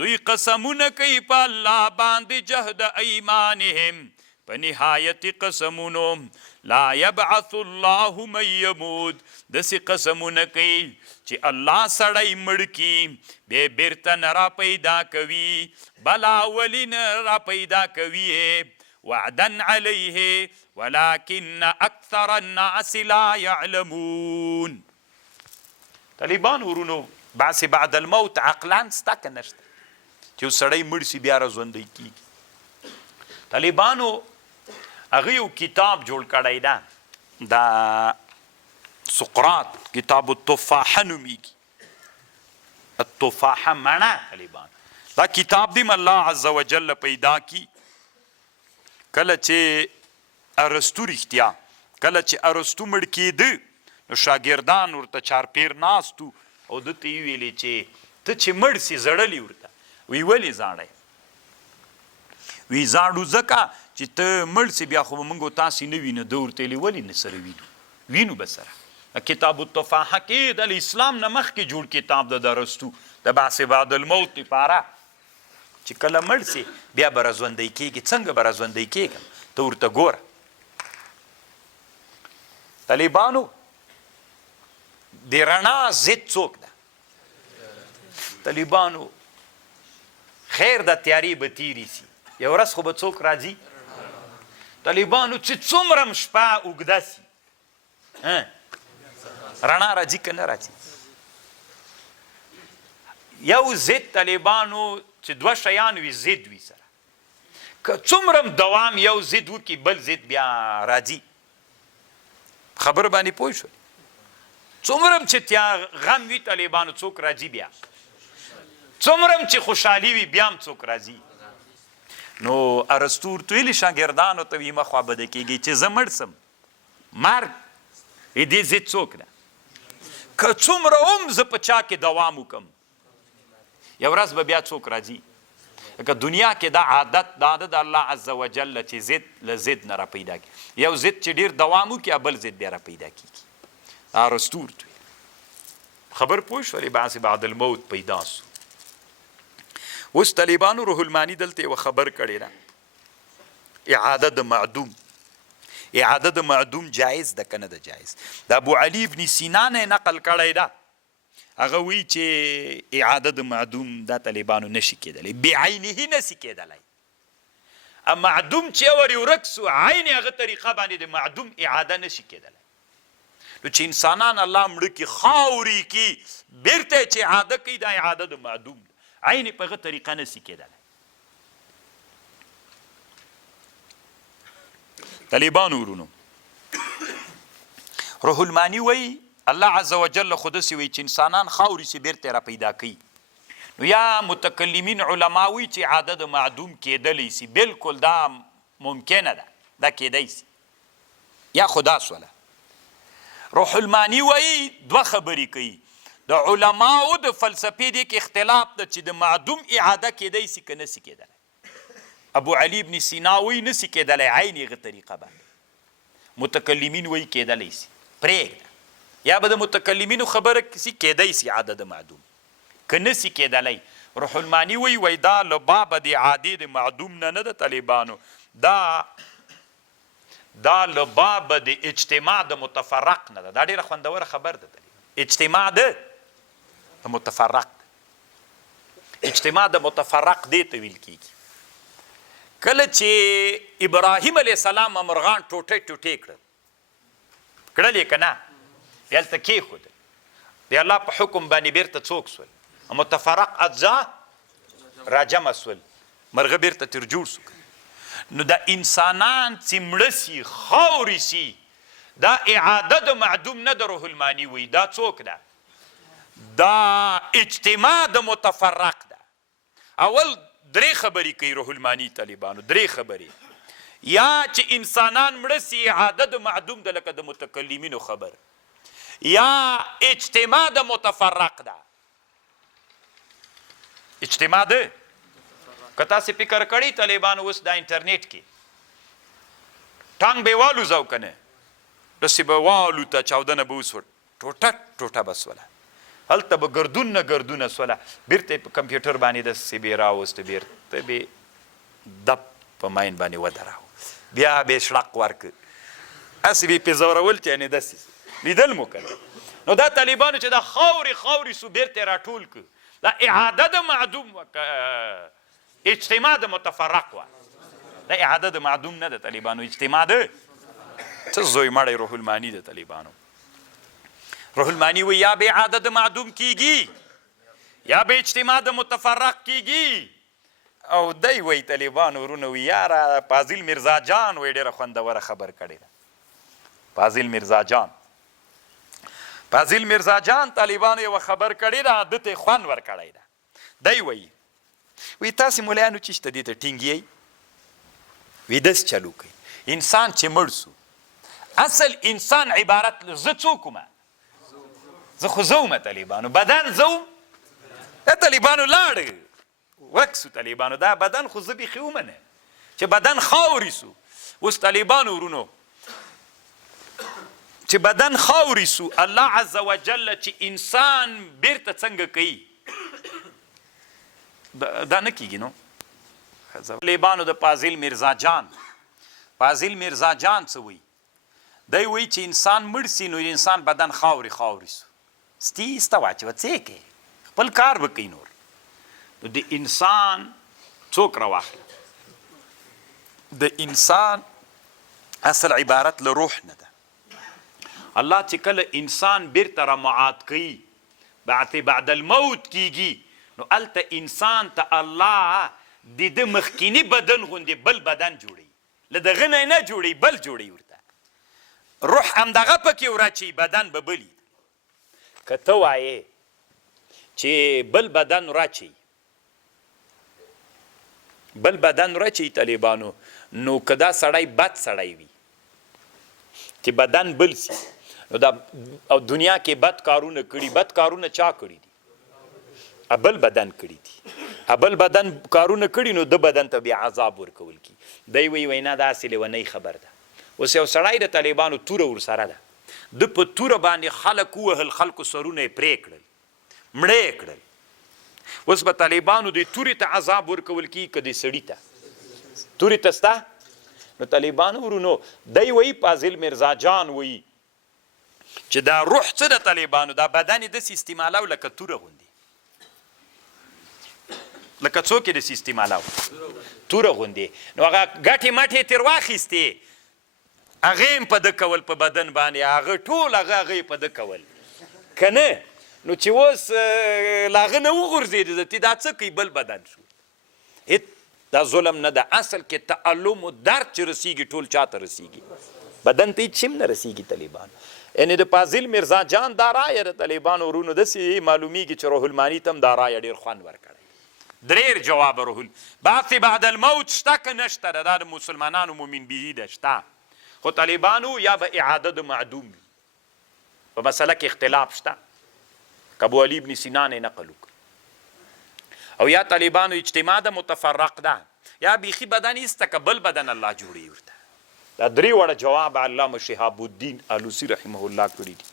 دوی قسمونه کوي په الله باندې جهد ایمانهم په نهایت قسمونو لا يبعث الله من يموت داسې قسمونه کوي چې الله سړی مړ کي بیا بیرته نه را پیدا کوي بلا ولی نه را پیدا کوي وعدا علیه ولكن اکثر الناس لا يعلمون. طالبان ورونو بعث بعد الموت عقلان ستا که نشته چې سړی مړ سي بیا راژوندی کیږي. طالبانو هغه یو کتاب جوړ کړی ده دا سقراط کتاب التفاحه نومیږي التفاحه معنی طالبان دا کتاب دیم الله عز وجل پیدا کی کله چې ارسطو رښتیا کله چې ارسطو مړ کېده نو شاګردان ورته چارپیر ناستو او دته یې ویلې چې ته چې مړ سي زړلي ورته وی ولې زاړی وی زاړو ځکه چې ته مړ سي بیا خو به موږ تاسې نه وینو ده ورته ویلې ولې نه سره وینو به سره کتاب التفاحه کې د اسلام نه مخکې جوړ کتاب ده د ارسطو د بعث بعد الموت لپاره چې کله مړ سي بیا به راژوندی کېږي څنګه به راژوندی کېږم ته ورته ګوره طالبانو د رڼا ضد څوک ده طالبانو خیر د تیاری به تیری سي یو ورځ خو به څوک راځي طالبانو چې څومره شپه اوږده سي رڼا راځي که نه راځي یو ضد طالبانو چې دوه شیان وي ضد وي سره که څومره دوام یو ضد وکړي بل ضد بیا راځي خبر باندې پوه شول څومره چې تیا غم وي طالبانو څوک راځي بیا څومره چې خوشحالي وي بیا هم څوک راځي نو ارسطو ورته ویلي شاګردانو ته وي مه خوابده کېږي چې زه مړ سم مرګ دې ضد څوک ده که څومره هم زه په چا کې دوام وکم یو ورځ به بیا څوک راځي لکه دنیا کې دا عادت دا ده د الله عز وجل چې ضد له ضد نه را پیدا کړي یو ضد چې ډېر دوام وکړي بل ضد بیا را پیدا کېږي ارسطو ورته ویل خبر پوه شولې بعث بعد الموت پیدا سو اوس طالبانو روح المانی دلته یوه خبر کړې ده اعاده د معدوم اعاده د معدوم جایز ده که نه ده جایز د ابو علي ابن سینا نه نقل کړی ده هغه وی چې اعاده د معدوم دا طالبانو نشي کېدلی بعینه نشي کېدلی معدوم چې ورې ورک سو عین هغه طریقه باندې د معدوم اعاده نشي کېدلی نو چې انسانان الله مړه کي خاوري کي بیرته چې اعاده کوي دا اعاده د معدوم عین په هغه طریقه نشي کېدلی طالبانو ورونو روح المانی وی الله عز وجل خود سی وی چې انسانان خاوري سي بیرته را پیدا کوي نو یا متکلمین علما وی چې عادت معدوم کېدلی سي بالکل دا ممکنه ده دا کېدی سي یا خدا سوله روح المانی وی دوه خبرې کوي د علماو د فلسفې دی کې اختلاف ده چې د معدوم اعاده کېدی سي که نسي کېدلی ابو علي ابن سینا وی نسي کېدلی عین هغه طریقه باندې متکلمین وی کېدلی سي پرېږده یا به د متکلمینو خبره کسی کېدی سي عاده د معدوم که نسي کېدلی روح المانی وی دا له بابه د عادې د معدوم نه ده طالبانو دا له بابه د اجتماع د متفرق نه ده دا ډېره خوندوره خبر ده اجتماع د متفرق اجتماع د متفرق دې ته ویل کېږي کله چې ابراهیم علیه السلام مرغان ټوټې ټوټې کړل یې که نه هلته کېښودل د الله په حکم باندې بیرته څوک سول متفرق اجزا راجمع سول مرغه بیرته تر جوړ سو نو د انسانان چې مړه سي خاوري سي دا اعاده د معدوم نه د روح المانی وی دا څوک ده دا اجتماع د متفرق ده اول درې خبرې کوي روح المانی طالبانو درې خبرې یا چې انسانان مړه سي اعاده د معدوم ده لکه د متکلمینو خبر یا اجتماع د متفرق ده اجتماع ده که تاسې فکر کړی طالبانو اوس دا انټرنیټ کې ټانګ به والوځو که نه داسې به والوته چاودنه به وسوه ټوټه ټوټه به سوله هلته به ګردونه ګردونه سوله بیرته په کمپیوټر باندې داسې به راوسته بیرته به دب په ماین باندې ودراو بیا به یې شړق ورکړ هسې به یې پې زورول چې یعنې داسې لیدل مو کنه نو دا طالبانو چې دا خاوري سو بیرته راټول کړ دا اعاده د معدوم اجتماع د متفرق وه دا اعاده د معدوم نه ده طالبانو اجتماع ده څه زوی مړی روح المانی ده طالبانو روح المانی وی یا به اعاده د معدوم کیږي یا به اجتماع د متفرق کیږي او دی وی طالبانو ورونه وی یاره فاضل مرزا جان وی ډېره خوندوره خبر کړې ده فاضل مرزا جان فاضل میرزا جان طالبانو یو خبر کړی ده ده ته خوند ورکړی ده دی وایي تاسې ملایانو چې شته دې ته ټینګ وي داسې چلو کوي انسان چې مړ سو اصل انسان عبارت زه څوک ومه زه خو زه ومه طالبانو بدن زه وم دا طالبانو لاړ ورک سو طالبانو دا بدن خو زه بیخي ومنه چې بدن خاوري سو اوس طالبانو ورونو چې بدن خاوري سو الله عز وجل چې انسان بیرته څنګه کوي دا نه کیږي نو طالبانو د فاضل میرزا جان څه وایي دی وایي چې انسان مړ سي نو انسان بدن خاوري سو سته واچوه څه کوې خپل کار به کوي نور نو د انسان څوک راواخله د انسان اصل عبارت له روح نه ده الله چې کله انسان بیرته را معاد کوي بعد الموت کیږي نو هلته انسان ته الله د ده مخکینی بدن غوندې بل بدن جوړوي له دغه نه جوړوي بل جوړوي ورته روح همدغه پکې وراچي بدن به بلي که ته وایې چې بل بدن راچي طالبانو نو که دا سړی بد سړی وي چې بدن بل سي نو دا او دنیا کې بد کارونه چا کړي دي بل بدن کړي دي بل بدن کارونه کړي نو د بدن ته بیا عذاب ورکول کی دی وی نه دا اصل ونی خبر ده اوس یو سړی د طالبانو توره ورسره ده د په توره باندې خلک ووهل خلکو سرونه یې پرې کړل مړه یې کړل اوس به طالبانو د تورې ته عذاب ورکول کی که د سړي ته تورې ته سته نو طالبانو ورونو دی وی فاضل میرزا جان وی چې دا روح څه د طالبانو دا بدن یې داسې استعمالو لکه توره غوندې لکه څوک یې داسې استعمالو توره غوندې نو هغه ګټې مټې ترې واخیستې هغه یې په ده کول په بدن باندې هغه ټول هغه یې په ده کول که نه نو چې اوس له هغه نه وغورځېد دا څه کوي بل بدن شو دا ظلم نه ده اصل کې تعلم و درد چې رسیږي ټول چاته رسیږي بدن ته هېڅ شی هم نه رسیږي طالبانو یعنې د فاضل میرزا جان دا رایه د طالبانو ورونو داسې معلومیږي چې روح الماني ته هم دا رایه ډېر خوند ورکړی درېر جواب بعث بعد الموت شته که نشته ده دا د مسلمانانو مومن بیهي ده شته خو طالبانو یا به اعاده د معدوم وي په مسله کې اختلاف شته که ابو علي ابن سینا نه نقل وکړي او یا طالبانو اجتماع ده متفرق ده یا بیخي بدن ایسته که بل بدن الله جوړوي ورته دا درې وړه جواب علامه شهاب الدین آلوسی رحمه الله کړي دي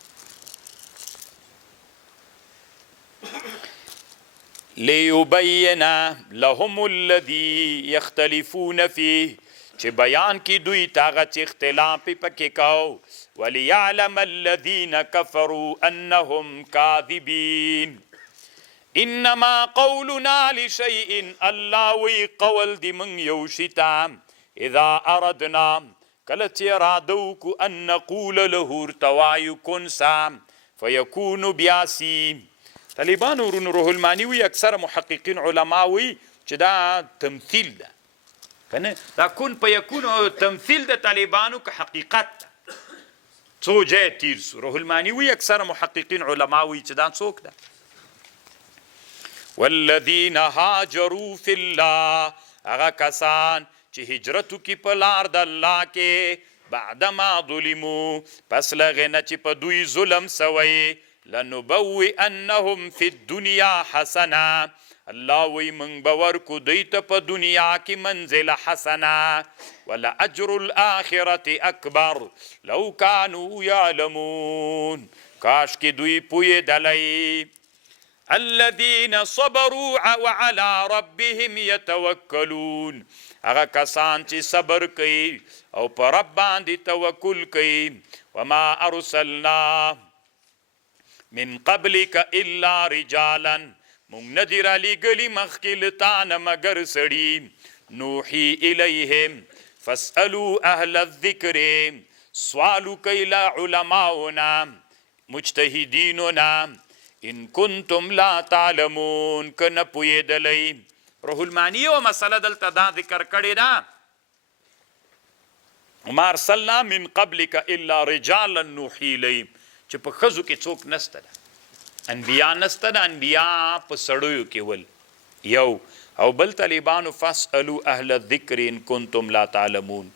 لیبین لهم الذي یختلفون فيه چې بیان کی دوی تاغه چې اختلاف پکې کاو وليعلم الذين كفروا انهم كاذبين انما قولنا لشيء الله وی قول دی من یو شیتا اذا اردنا کله چې ارادو کو ان نقول له ارتوای کن سام فيكون بیاسی طالبانو روح المانی وی اکثر محققین علما وی چې دا تمثيل ده کنه دا کن فیکون تمثيل د طالبانو که حقیقت څو جای تیر سو روح المانی وی اکثر محققین علما وی چې دا څوک ده والذین هاجروا فی الله هغه کسان چې هجرت وکړي په لار د الله کې بعدما ظلموا پس له هغې نه چې په دوی ظلم سوی لنبوئنهم فی الدنیا حسنه الله وی من به ورکو دوی ته په دنیا کې منزل حسنه ولأجر الآخرة اکبر لو کانوا یعلمون کاش کې دوی پوهېدلی الذين صبروا وعلى ربهم يتوکلون هغه کسان چې صبر کوي او په رب باندې توکل کوي وما ارسلنا من قبلك الا رجالا مونږ نه دي رالیږلي مخکې له تا نه مګر سړي نوحي الیهم فاسألوا اهل الذکر سوال کوي له علماؤنا مجتهدیننا ان کنتم لا تعلمون که نه پوهېدلی روح المانی و مسله دلته دا ذکر کړې ده وما ارسلنا من قبلك الا رجالا نوحي الیهم چې په ښځو کې څوک نسته ده انبیا نسته ده انبیا په سړیو کې ول یو او بل طالبانو فاسألوا اهل الذکر ان کنتم لا تعلمون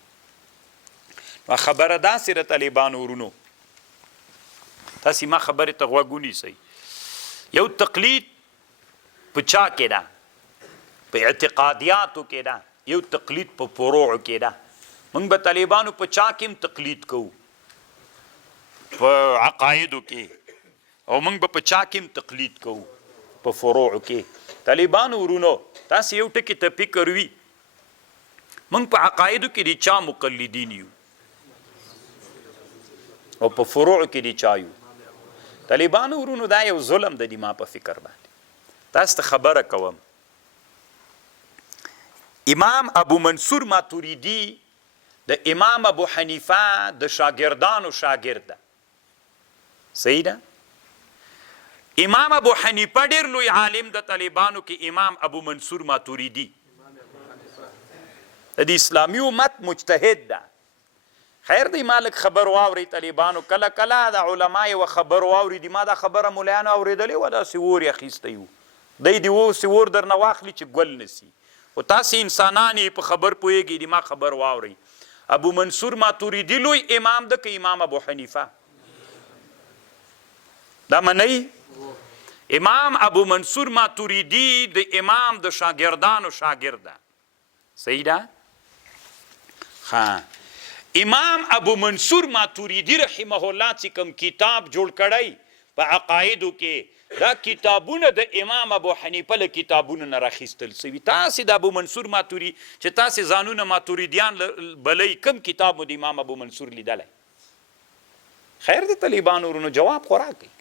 خبره داسې د طالبانو ورونو تاسې ما خبرې ته غوږ ونیسئ یو تقلید په چا کې ده په اعتقادیاتو کې ده یو تقلید په فروعو کې ده موږ به طالبانو په چا کې هم تقلید کوو په عقایدو کې او موږ به په چا کې هم تقلید کوو په فروعو کې طالبانو ورونو تاسې یو ټکي ته فکر وي موږ په عقایدو کې د چا مقلدین یو او په فروعو کې د چا یو طالبانو ورونو دا یو ظلم د ما په فکر باندې تاسو ته خبره کوم امام ابو منصور ماتوریدی د امام ابو حنیفه د شاګردانو شاګرد ده صحیح ده امام ابو حنیفه ډیر لوی عالم د طالبانو کې امام ابو منصور ماتوریدی د اسلامي امت مجتهد ده خیر دی مالک خبر واوري طالبانو کله کله د علماء و خبر واوري دی ما دا خبره مولیانو اوریدلې و دا سیور اخیسته یو دی و سیور درنه واخلي چې ګل نسی او تاسې انسانان په خبر پوهیږي دی ما خبر واوري ابو منصور ماتوریدی لوی امام ده که امام ابو حنیفه دا منئ امام ابو منصور ماتوریدی د امام د شاګردانو شاګرد ده صحیح ده امام ابو منصور ماتوریدی رحمه الله چې کوم کتاب جوړ کړی په عقایدو کې دا کتابونه د امام ابو حنیفه له کتابونو نه راخیستل سوي تاسې د ابو منصور ماتوری چې تاسې ځانونه ماتوریدیان بلئ کم کتاب مو د امام ابو منصور لیدلی خیر د طالبانو ورونو جواب خو راکئ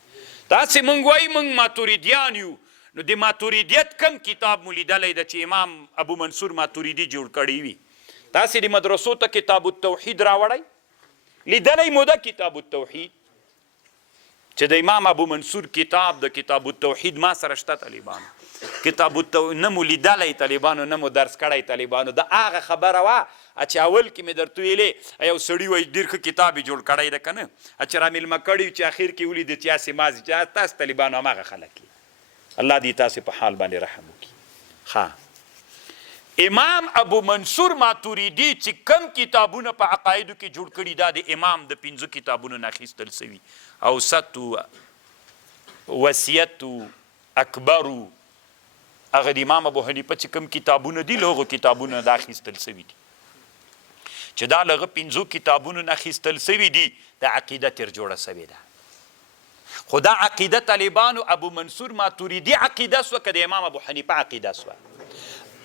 تاسې مونږ وایي مونږ ماتوریدیان یو نو د ماتوریدیت کم کتاب مو لیدلی ده چې امام ابو منصور ماتوریدی جوړ کړی وي تاسې د مدرسو ته کتاب التوحید راوړی لیدلی مو ده کتاب التوحید چې د امام ابو منصور کتاب د کتاب التوحید ما سره شته طالبانو کتاب التوحید نه مو لیدلی طالبانو نه مو درس کړی طالبانو د هغه خبره وه چې اول کې مې درته ویلې یو سړي وایي ډېر ښه کتاب یې جوړ کړی ده که نه چې رامیلمه کړی چې اخر کې ولید تیاسې مازې چې تاسو طالبانو هماغه خلک یې الله دې تاسې په حال باندې رحم وکړي ښه امام ابو منصور ماتوریدی چې کم کتابونه په عقایدو کې جوړ کړي دا د امام د 5 کتابونو نه اخیستل سوي اوسطو وصیتو اکبرو هغه د امام ابو حنیفه چې کم کتابونه دي له هغو کتابونو نه اخیستل سوي دي چې دا له هغه 5 کتابونو نه اخیستل سوي دي د عقیده تر جوړه سوې ده خو دا عقیده طالبانو ابو منصور ماتوریدی عقیده سوه که د امام ابو حنیفه عقیده سوه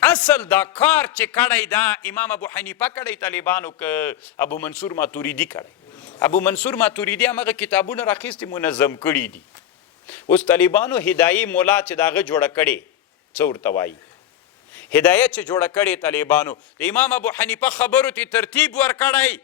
اصل دا کار چې کړی دا امام ابو حنیفه کړی طالبانو که ابو منصور ماتوریدی کړی ابو منصور ماتوریدی همغه کتابونه راخیستې منظم کړي دي اوس طالبانو هدایي مولا چې د هغه جوړه کړې څه ورته وایي هدایه چې جوړه کړې طالبانو د امام ابو حنیفه خبرو ته ترتیب ورکړی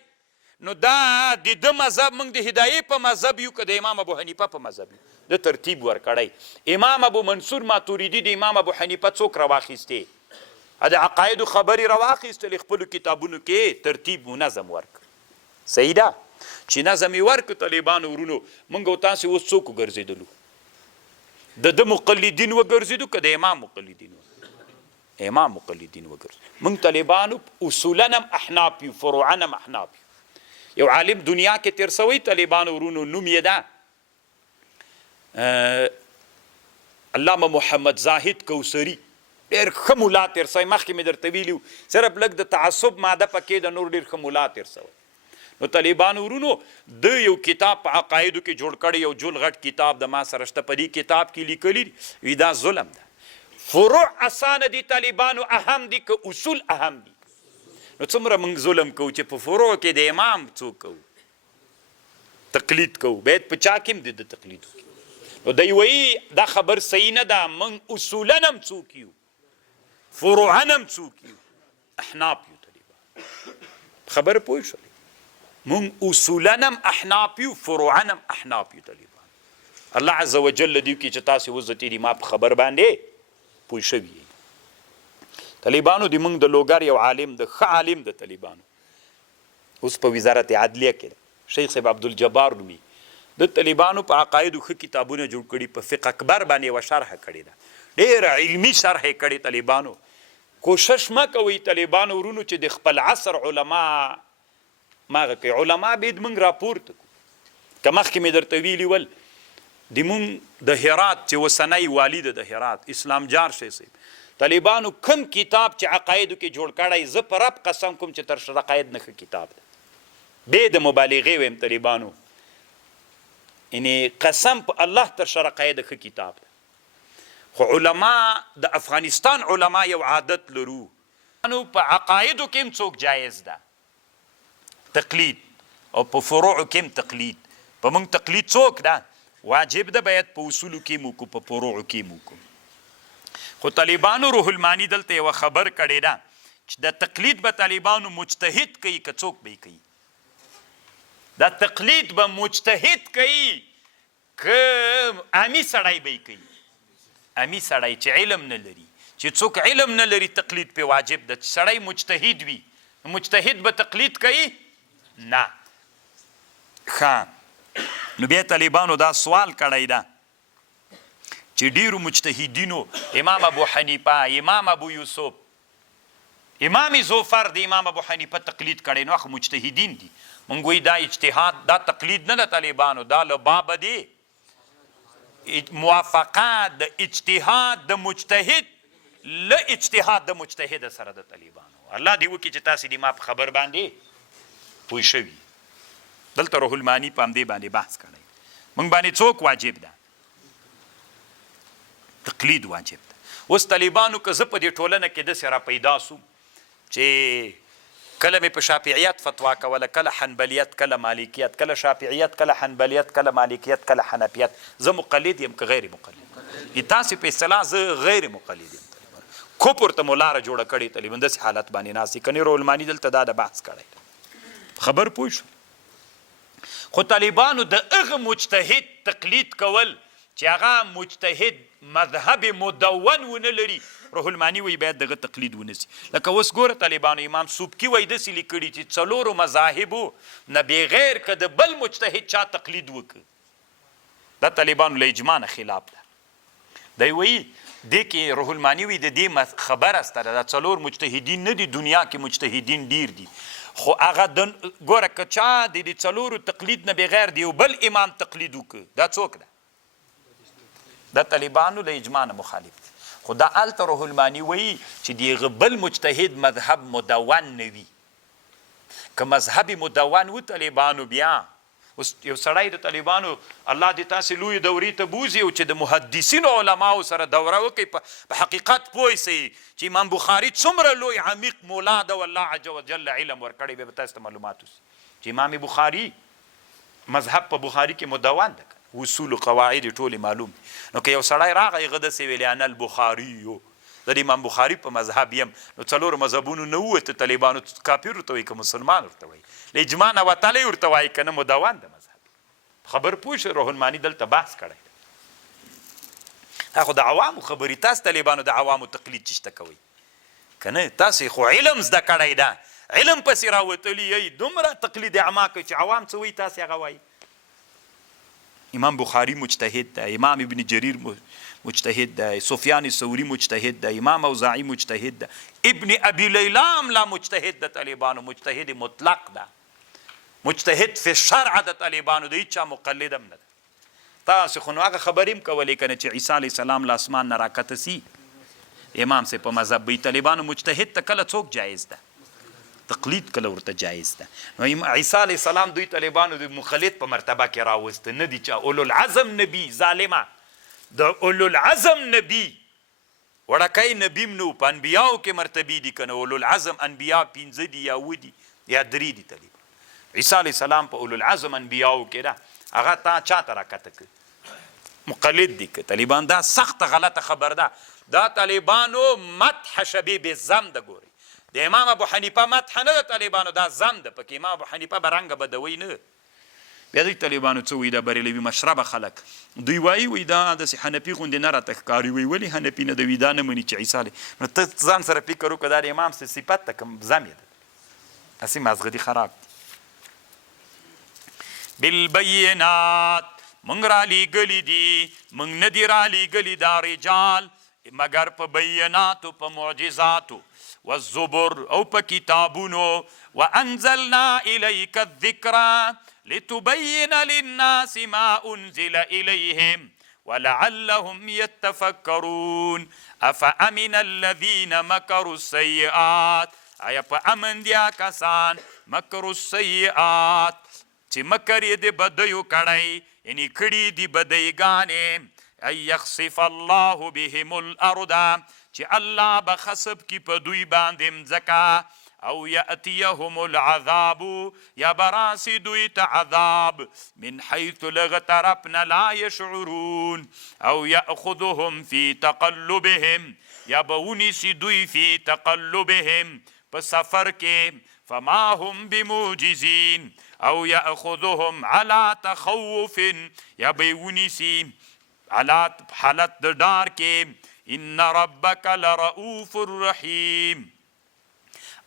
نو دا د ده مذهب موږ د هدایې په مذهب یو که د امام ابو حنیفه په مذهب یو د ترتیب ورکړی امام ابو منصور ماتوریدی د امام ابو حنیفه څوک راواخیستې د عقایدو خبرې راواخیستلې خپلو کتابونو کې ترتیب منظم ورک صحیح ده چې نظم یې ورکړو طالبانو ورونو موږ او تاسې اوس څوک وګرځېدلو د ده مقلدین وګرځېدو که د امام مقلدین امام مقلدین وګرځېدو موږ طالبانو اصولا هم احناف یو فروعا هم احناف یو یو عالم دنیا کې تیر سوی طالبانو ورونو نوم یې ده علامه محمد زاهد کوثري ډېر ښه ملا تیر سوی مخکې مې درته ویلي صرف لږ د تعصب ماده پکې د نور ډېر ښه ملا تیر سوی نو طالبانو ورونو د یو کتاب په عقایدو کې جوړ کړی یو جول غټ کتاب د ما سره شته په دې کتاب کې لیکلي وي دا ظلم ده فروع اسانه دي طالبانو اهم دي که اصول اهم دي نو څومره موږ ظلم کوو چې په فروع کې د امام څوک کوو تقلید کوو باید په چا کې هم د تقلید وکړو نو دی وایي دا خبر صحیح نه ده موږ اصولا هم څوک یو فروعا هم څوک یو احناف یو طالبان خبره پوه شولې مونږ اصولا هم احناف یو فروعا هم احناف یو طالبان الله عز وجل دې وکړي چې تاسې اوس د تېرې ما په خبر باندې پوه شوي یې طالبانو د مونږ د لوګر یو عالم د ښه عالم د طالبانو اوس په وزارت عدلیه کې شیخ صاحب عبدالجبار نومي د طالبانو په عقایدو ښه کتابونه جوړ کړي، په فقه اکبر باندې یوه شرحه کړې ده، ډېره علمي شرح یې کړې طالبانو. کوشش مه کوئ طالبانو ورونو چې د خپل عصر علما ماغه کوي، علما باید موږ راپورته کړو. که مخکې مې درته ویلي ول د مونږ د هرات چې اوسنی والي د هرات اسلام جار شی صاحب طالبانو کم کتاب چې عقایدو کې جوړ کړی، زه په رب قسم کوم چې تر شر عقاید نه ښه کتاب ده، بې د مبالغې ویم طالبانو، یعنې قسم په الله تر شر عقاید ښه کتاب ده. خو علما د افغانستان علما یو عادت لرو، نو په عقایدو کې هم څوک جایز ده تقلید، او په فروعو کې هم تقلید. په موږ تقلید څوک ده واجب ده، باید په اصولو کې مو کو، په فروعو کې مو کو. خو طالبانو روح المانی دلته یوه خبر کړې ده چې د تقلید به طالبانو مجتهد کوي که څوک به یې کوي. دا تقلید به مجتهد کوي که عامي سړی به یې کوي، عامي سړی چې علم نه لري، چې څوک علم نه لري تقلید پې واجب ده. چې سړی مجتهد وي، مجتهد به تقلید کوي نه. ښه نو بیا طالبانو دا سوال کړی ده چې ډیرو مجتهدینو امام ابو حنیفه، امام ابو یوسف، امام زوفر د امام ابو حنیفه تقلید کړی، نو هغه مجتهدین دي. مونږ وایي دا اجتهاد، دا تقلید نه ده طالبانو، دا له بابه دی موافقه د اجتهاد د مجتهد له اجتهاد د مجتهد سره د طالبانو. الله دې وکړي چې تاسې د ما په خبر باندې پوه شوي. دلته روح المانی په همدې باندې بحث کړی، مونږ باندې څوک واجب ده؟ تقلید واجب ده. اوس طالبانو که زه په دې ټولنه کې داسې را پیدا سوم چې کله مې په شافعیت فتوا کوله، کله حنبلیت، کله مالکیت، کله شافعیت، کله حنبلیت، کله مالکیت، کله حنفیت، زه مقلد یم که غیر مقلد؟ تاسې په اصطلاح زه غیر مقلد یم. کفر ته مو لاره جوړه کړې طالبان داسې حالت باندې ناست دي. کنې روح المانی دلته دا د بحث کړی خبر پوه شو. خو طالبانو د هغه مجتهد تقلید کول چې هغه مجتهد مذهب مدون ونه لري، روح المانی وی باید دغه تقلید ونسي. لکه اوس ګوره طالبانو امام سوبکي وایي داسې لیکلي چې څلورو مذاهبو نه بغیر که د بل مجتهد چا تقلید وکړي، دا طالبانو له اجماع نه خلاف ده. دی وایي دې کې روح المانی وی د دې خبره سته دا څلور مجتهدین نه دي، دنیا کې مجتهدین ډیر دي، خو هغه ګوره که چا د دې څلورو تقلید نه بغیر د یو بل امام تقلید وکړي، دا څوک ده؟ دا طالبانو له اجماع نه مخالف دي. خو دا هلته روح المانی وایي چې د هغه بل مجتهد مذهب مدون نه وي. که مذهب مدون و طالبانو بیا اوس یو سړی د طالبانو الله دې تاسې لویې دورې ته بوځي او چې د محدثینو علماو سره دوره وکړي، په حقیقت پوه سئ چې امام بخاري څومره لوی عمیق مولا ده، والله عز وجل علم ورکړی، بیا به تاسو ته معلومات وسي چې امام بخاري مذهب په بخاري کې مدون ده، اصول و قواعد ټولې معلوم. نو که یو سړی راغی هغه داسې ویلې انا البخاریو، زه د امام بخاري په مذهب یم، نو څلورو مذهبونو نه ووته طالبانو کافر ورته وایي که مسلمان ورته وایي، له اجماع نه وتلی ورته وایي که نه مدون ده مذهب. خبر پوه شو. روح المانی دلته بحث کړی دا خو د عوامو خبرې، تاسو طالبانو د عوامو تقلید چشته کوئ که نه؟ تاسې خو علم زده کړی ده، علم پسې راوتلی یئ، دومره تقلید اعما کوئ چې عوام څه وایي تاسې هغه وایي. امام بخاری مجتهد ده، امام ابن جریر مجتهد ده، سفیان ثوری مجتهد ده، امام اوزاعی مجتهد ده، ابن ابي ليلى هم لا مجتهد ده. طالبانو مجتهد مطلق ده، مجتهد فی الشرع ده طالبانو، د هیچ چا مقلد هم نه ده. تاسې خو نو هغه خبرې هم کولی که نه چې عیسی علیه السلام له اسمان نه راکته سي امام صاحب په مذهب وایي طالبانو مجتهد ته کله څوک جایز ده؟ تقلید کله ورته جایز ده؟ نو عیسی علیه السلام دوی طالبانو د مخلد په مرتبه کې راوسته نه دي، چې اولو العزم نبی ظالمه د اولو العزم نبی وړکی نبیم نو په انبیاو کې مرتبې دي که نه؟ اولو العزم انبیا 5 دي یا 7 دي یا 3 دي. طالبان عیسی علیه السلام په اولو العزم انبیاو کې ده، هغه تا چاته راکته کړ؟ مقلد دي که طالبان؟ دا سخته غلطه خبر ده. دا طالبانو مدح شبیه به زم ده. ګورئ د امام ابو حنیفه مدح نه ده طالبانو، دا زم ده پکې. امام ابو حنیفه به رنګه بدوی نه. بیا دوی طالبانو څه وایي دا بریلوي مشربه خلک دوی وایي دا داسې حنفي غوندې نه راته ښکاري، وایي ولې حنفي نه دوي دا نه مني چې عیسی علیه. نو ته ځان سره فکر وکړه دا د امام صفت ته کوم زم یې ده، هسې مازغه دي خراب. بالبینات منگ را لیگلی دی منگ ندی را لیگلی دا رجال مگر په بیناتو په معجزاتو والزبر او په کتابونو وانزلنا الیک الذکر لتبین للناس ما انزل الیهم ولعلهم يتفکرون افامن الذین مکروا السیئات آیا په امن دیا کسان مکروا السیئات چې مکر یې د بدیو کړی یعنی کړي دي بدیګانې ای یخسف الله بهم الارض چې الله به خسب کی په دوی باندې مځکه او یأتیهم العذاب یا براسی دوی ته عذاب من حیث لغ طرفنا لا یشعرون او یأخذهم فی تقلبهم یا بونیسی دوی فی تقلبهم په سفر کې فما هم بموجزین او یأخذهم على تخوف یا بیونیسی حالت د ډار کې ان ربک لرؤوف الرحیم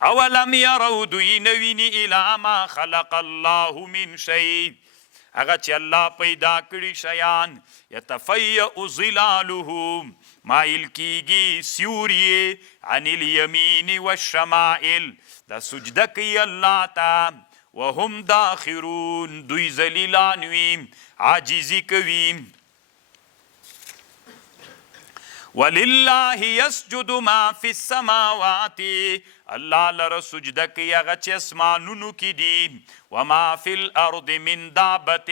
اولم یروا دوی نویني الی ما خلق الله من شیء هغه چې الله پیدا کړي شیان یتفیأ ظلاله مایل کیږي سیوری عن الیمین والشمائل دا سجده کوي الله ته وهم داخرون دوی ذلیلان وي عاجزي کوي ولله يسجد ما في السماوات الله لره سجده کوي هغه چې اسمانونو کې دي وما في الارض من دابة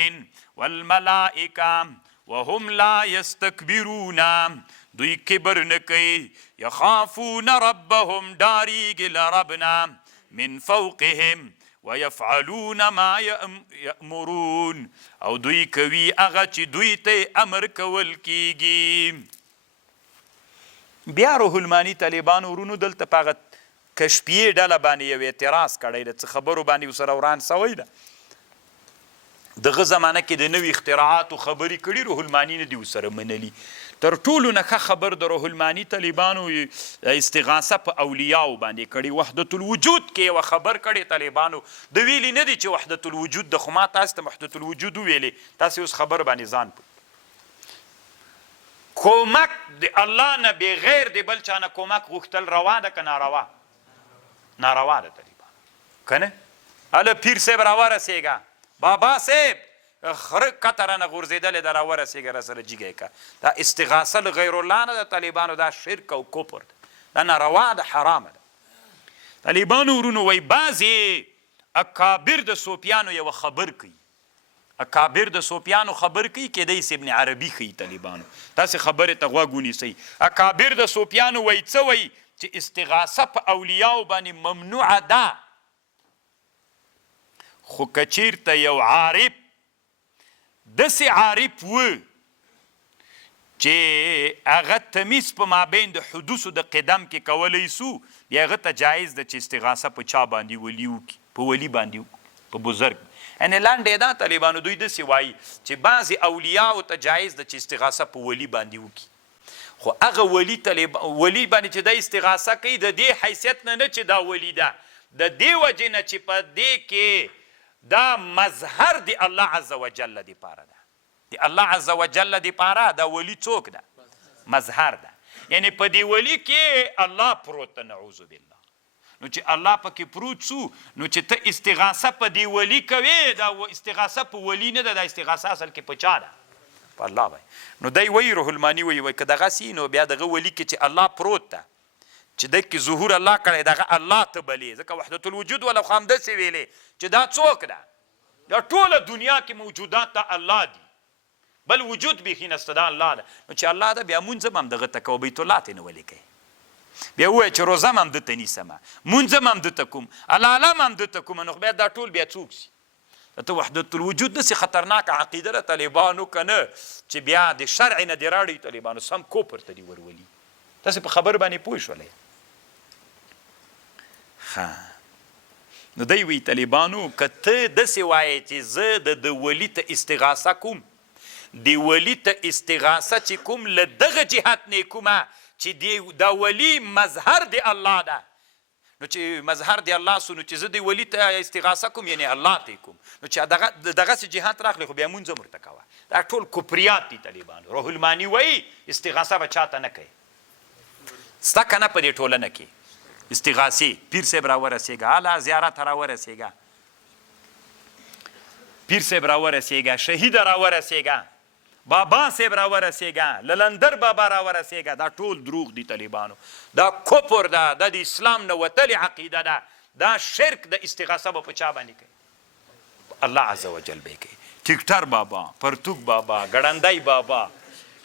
والملائکه وهم لا يستكبرون دوی کبر نه کوي یخافون ربهم ډاریږي لربنا من فوقهم ويفعلون ما يأمرون او دوی کوي هغه چې دوی ته امر کول کیږي. بیا روح المانی طالبانو ورونو دلته په هغه کشفیې ډله باندې یو اعتراض کړی ده څه خبرو باندې ورسره وران سوی ده دغه زمانه کې د نوي اختراعاتو خبرې کړي روح المانی نه دي ورسره منلي. تر ټولو نه ښه خبر د روح المانی طالبانو استغاثه په اولیاو باندې کړي. وحدت الوجود کې یوه خبر کړی طالبانو د ویلي نه دي چې وحدت الوجود د خو ما تاسو ته وحدت الوجود وویلې تاسې اوس خبر باندې ځان کومک د الله نه بغیر د بل چا نه کومک غوښتل روا ده که ناروا؟ ناروا ده طالبانو که نه؟ هله پیر صاحب راورسېږه بابا صاحب خره کتره نه غورځېدلې ده راورسېږه را سره جیګی که دا استغاثه له غیر الله نه ده طالبانو دا شرک او کفر ده دا ناروا ده حرامه ده. طالبانو ورونو وایي بعضې اکابر د صوفیانو یوه خبر کوي اکابر د صوفیانو خبر کوي کېدی سي ابن عربي ښیي طالبانو تاسې خبرې ته غوږ ونیسئ. اکابر د صوفیانو وایي څه وایي چې استغاثه په اولیاو باندې ممنوعه ده خو که چیرته یو عارف داسې عارف و چې هغه تمیز په مابین د حدوثو د قدم کې کولی سو بیا هغه ته جایز ده چې استغاثه په چا باندې ولی وکړي په ولی باندې وکړي په بزرګ یعنې لنډې دا طالبانو دوی داسې وایي چې بعضې اولیاو ته جایز ده چې استغاثه په ولی باندې وکړي خو هغه ولی باندې چې دا استغاثه کوي د دې حیثیت نه چې دا ولی ده د دې وجې نه چې په دې کې دا مظهر د الله عز وجل دپاره ده د الله عز وجل دپاره دا ولی څوک ده؟ مظهر ده. یعنې په دې ولی کې الله پروت ده نعوذ بالله. نو چې الله پکې پروت سو نو چې ته استغاثه په دې ولی کوې دا استغاثه په ولی نه ده دا استغاثه اصل کې په چا ده؟ په الله باندې. نو دی وایي روح المانی وایي که دغسې نو بیا دغه ولی کې چې الله پروت ده چې دی کې ظهور الله کړی دغه الله ته بلې ځکه وحدت الوجود ولو خو همداسې ویلې چې دا څوک ده؟ دا ټوله دنیا کې موجودات ته الله دي بل وجود بیخي نسته دا الله ده. نو چې الله ده بیا مونځ هم دغه ته کوه بیت الله ته نه ولیکئ بیا ووایه چې روزه هم همدته نیسمه مونځ هم همدته کوم الاله هم همدته کومه نو بیا دا ټول بیا څوک سي؟ ته وحدت الوجود داسې خطرناکه عقیده ده طالبانو که نه چې بیا د شرع نه دې راړئ طالبانو سم کوپر ته دې ورولي. تاسې په خبر باندې پوه شولئ؟ نو دی وی طالبانو که ته داسې وایې چې زه د ولی ته استغاثه کوم د ولی ته استغاثه چې کوم له دغه جهت نه کومه چې دا ولی مظهر د الله ده نو چې مظهر دی الله سو نو چې زه دی ولی ته استغاثه کوم یعنی الله ته کوم نو چې دغسې جهاد راغلی خو بیا مونځ هم ورته کوه دا ټول کفریات دي طالبانو. روح الماني وایي استغاثه به چاته نه کوي ستا که نه په دې ټولنه کې استغاثې پیر صاحب راورسېږه اعلی زیارت راورسېږه پیر صاحب راورسېږه شهید راورسېږه بابا صاحب راورسېږه للندر بابا راورسېږه دا ټول دروغ دي طالبانو. دا کفر ده دا د اسلام نه وتلې عقیده ده دا شرک د استغاثه به په چا باندې کوي الله عز وجل به کوي. ټیکټر بابا پرتوک بابا ګړندی بابا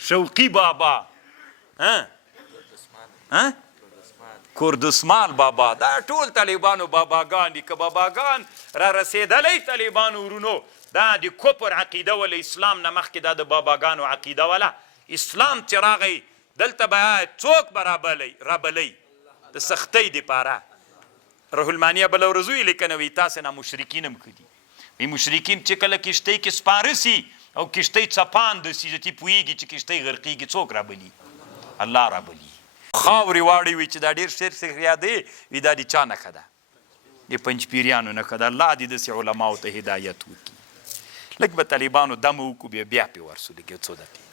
شوقي بابا کردسمال بابا دا ټول طالبانو باباګان دي که باباګان را رسېدلی طالبانو ورونو دا د کفر عقیده وله اسلام نه مخکې دا د باباګانو عقیده وله. اسلام چې راغی دلته به څوک به رابلی د سختۍ دپاره. روح المانیه بله ورځ ویلې که نه وي تاسې نه مشرکین هم ښه دي وي مشرکین چې کله کښتۍ کې سپاره سي او کښتۍ څپانده سي ځکه پوهېږي چې کښتۍ غرقېږي څوک رابلي الله رابلي. خاورې واړې وي چې دا ډېر شعر څخه یادوي وي دا د چا نښه ده د پنجپیریانو نښه ده. الله دې داسې علماو ته هدایت وکړي. لږ به طالبانو دم وکړو بیا پې ورسو لږ یو څو دقیقې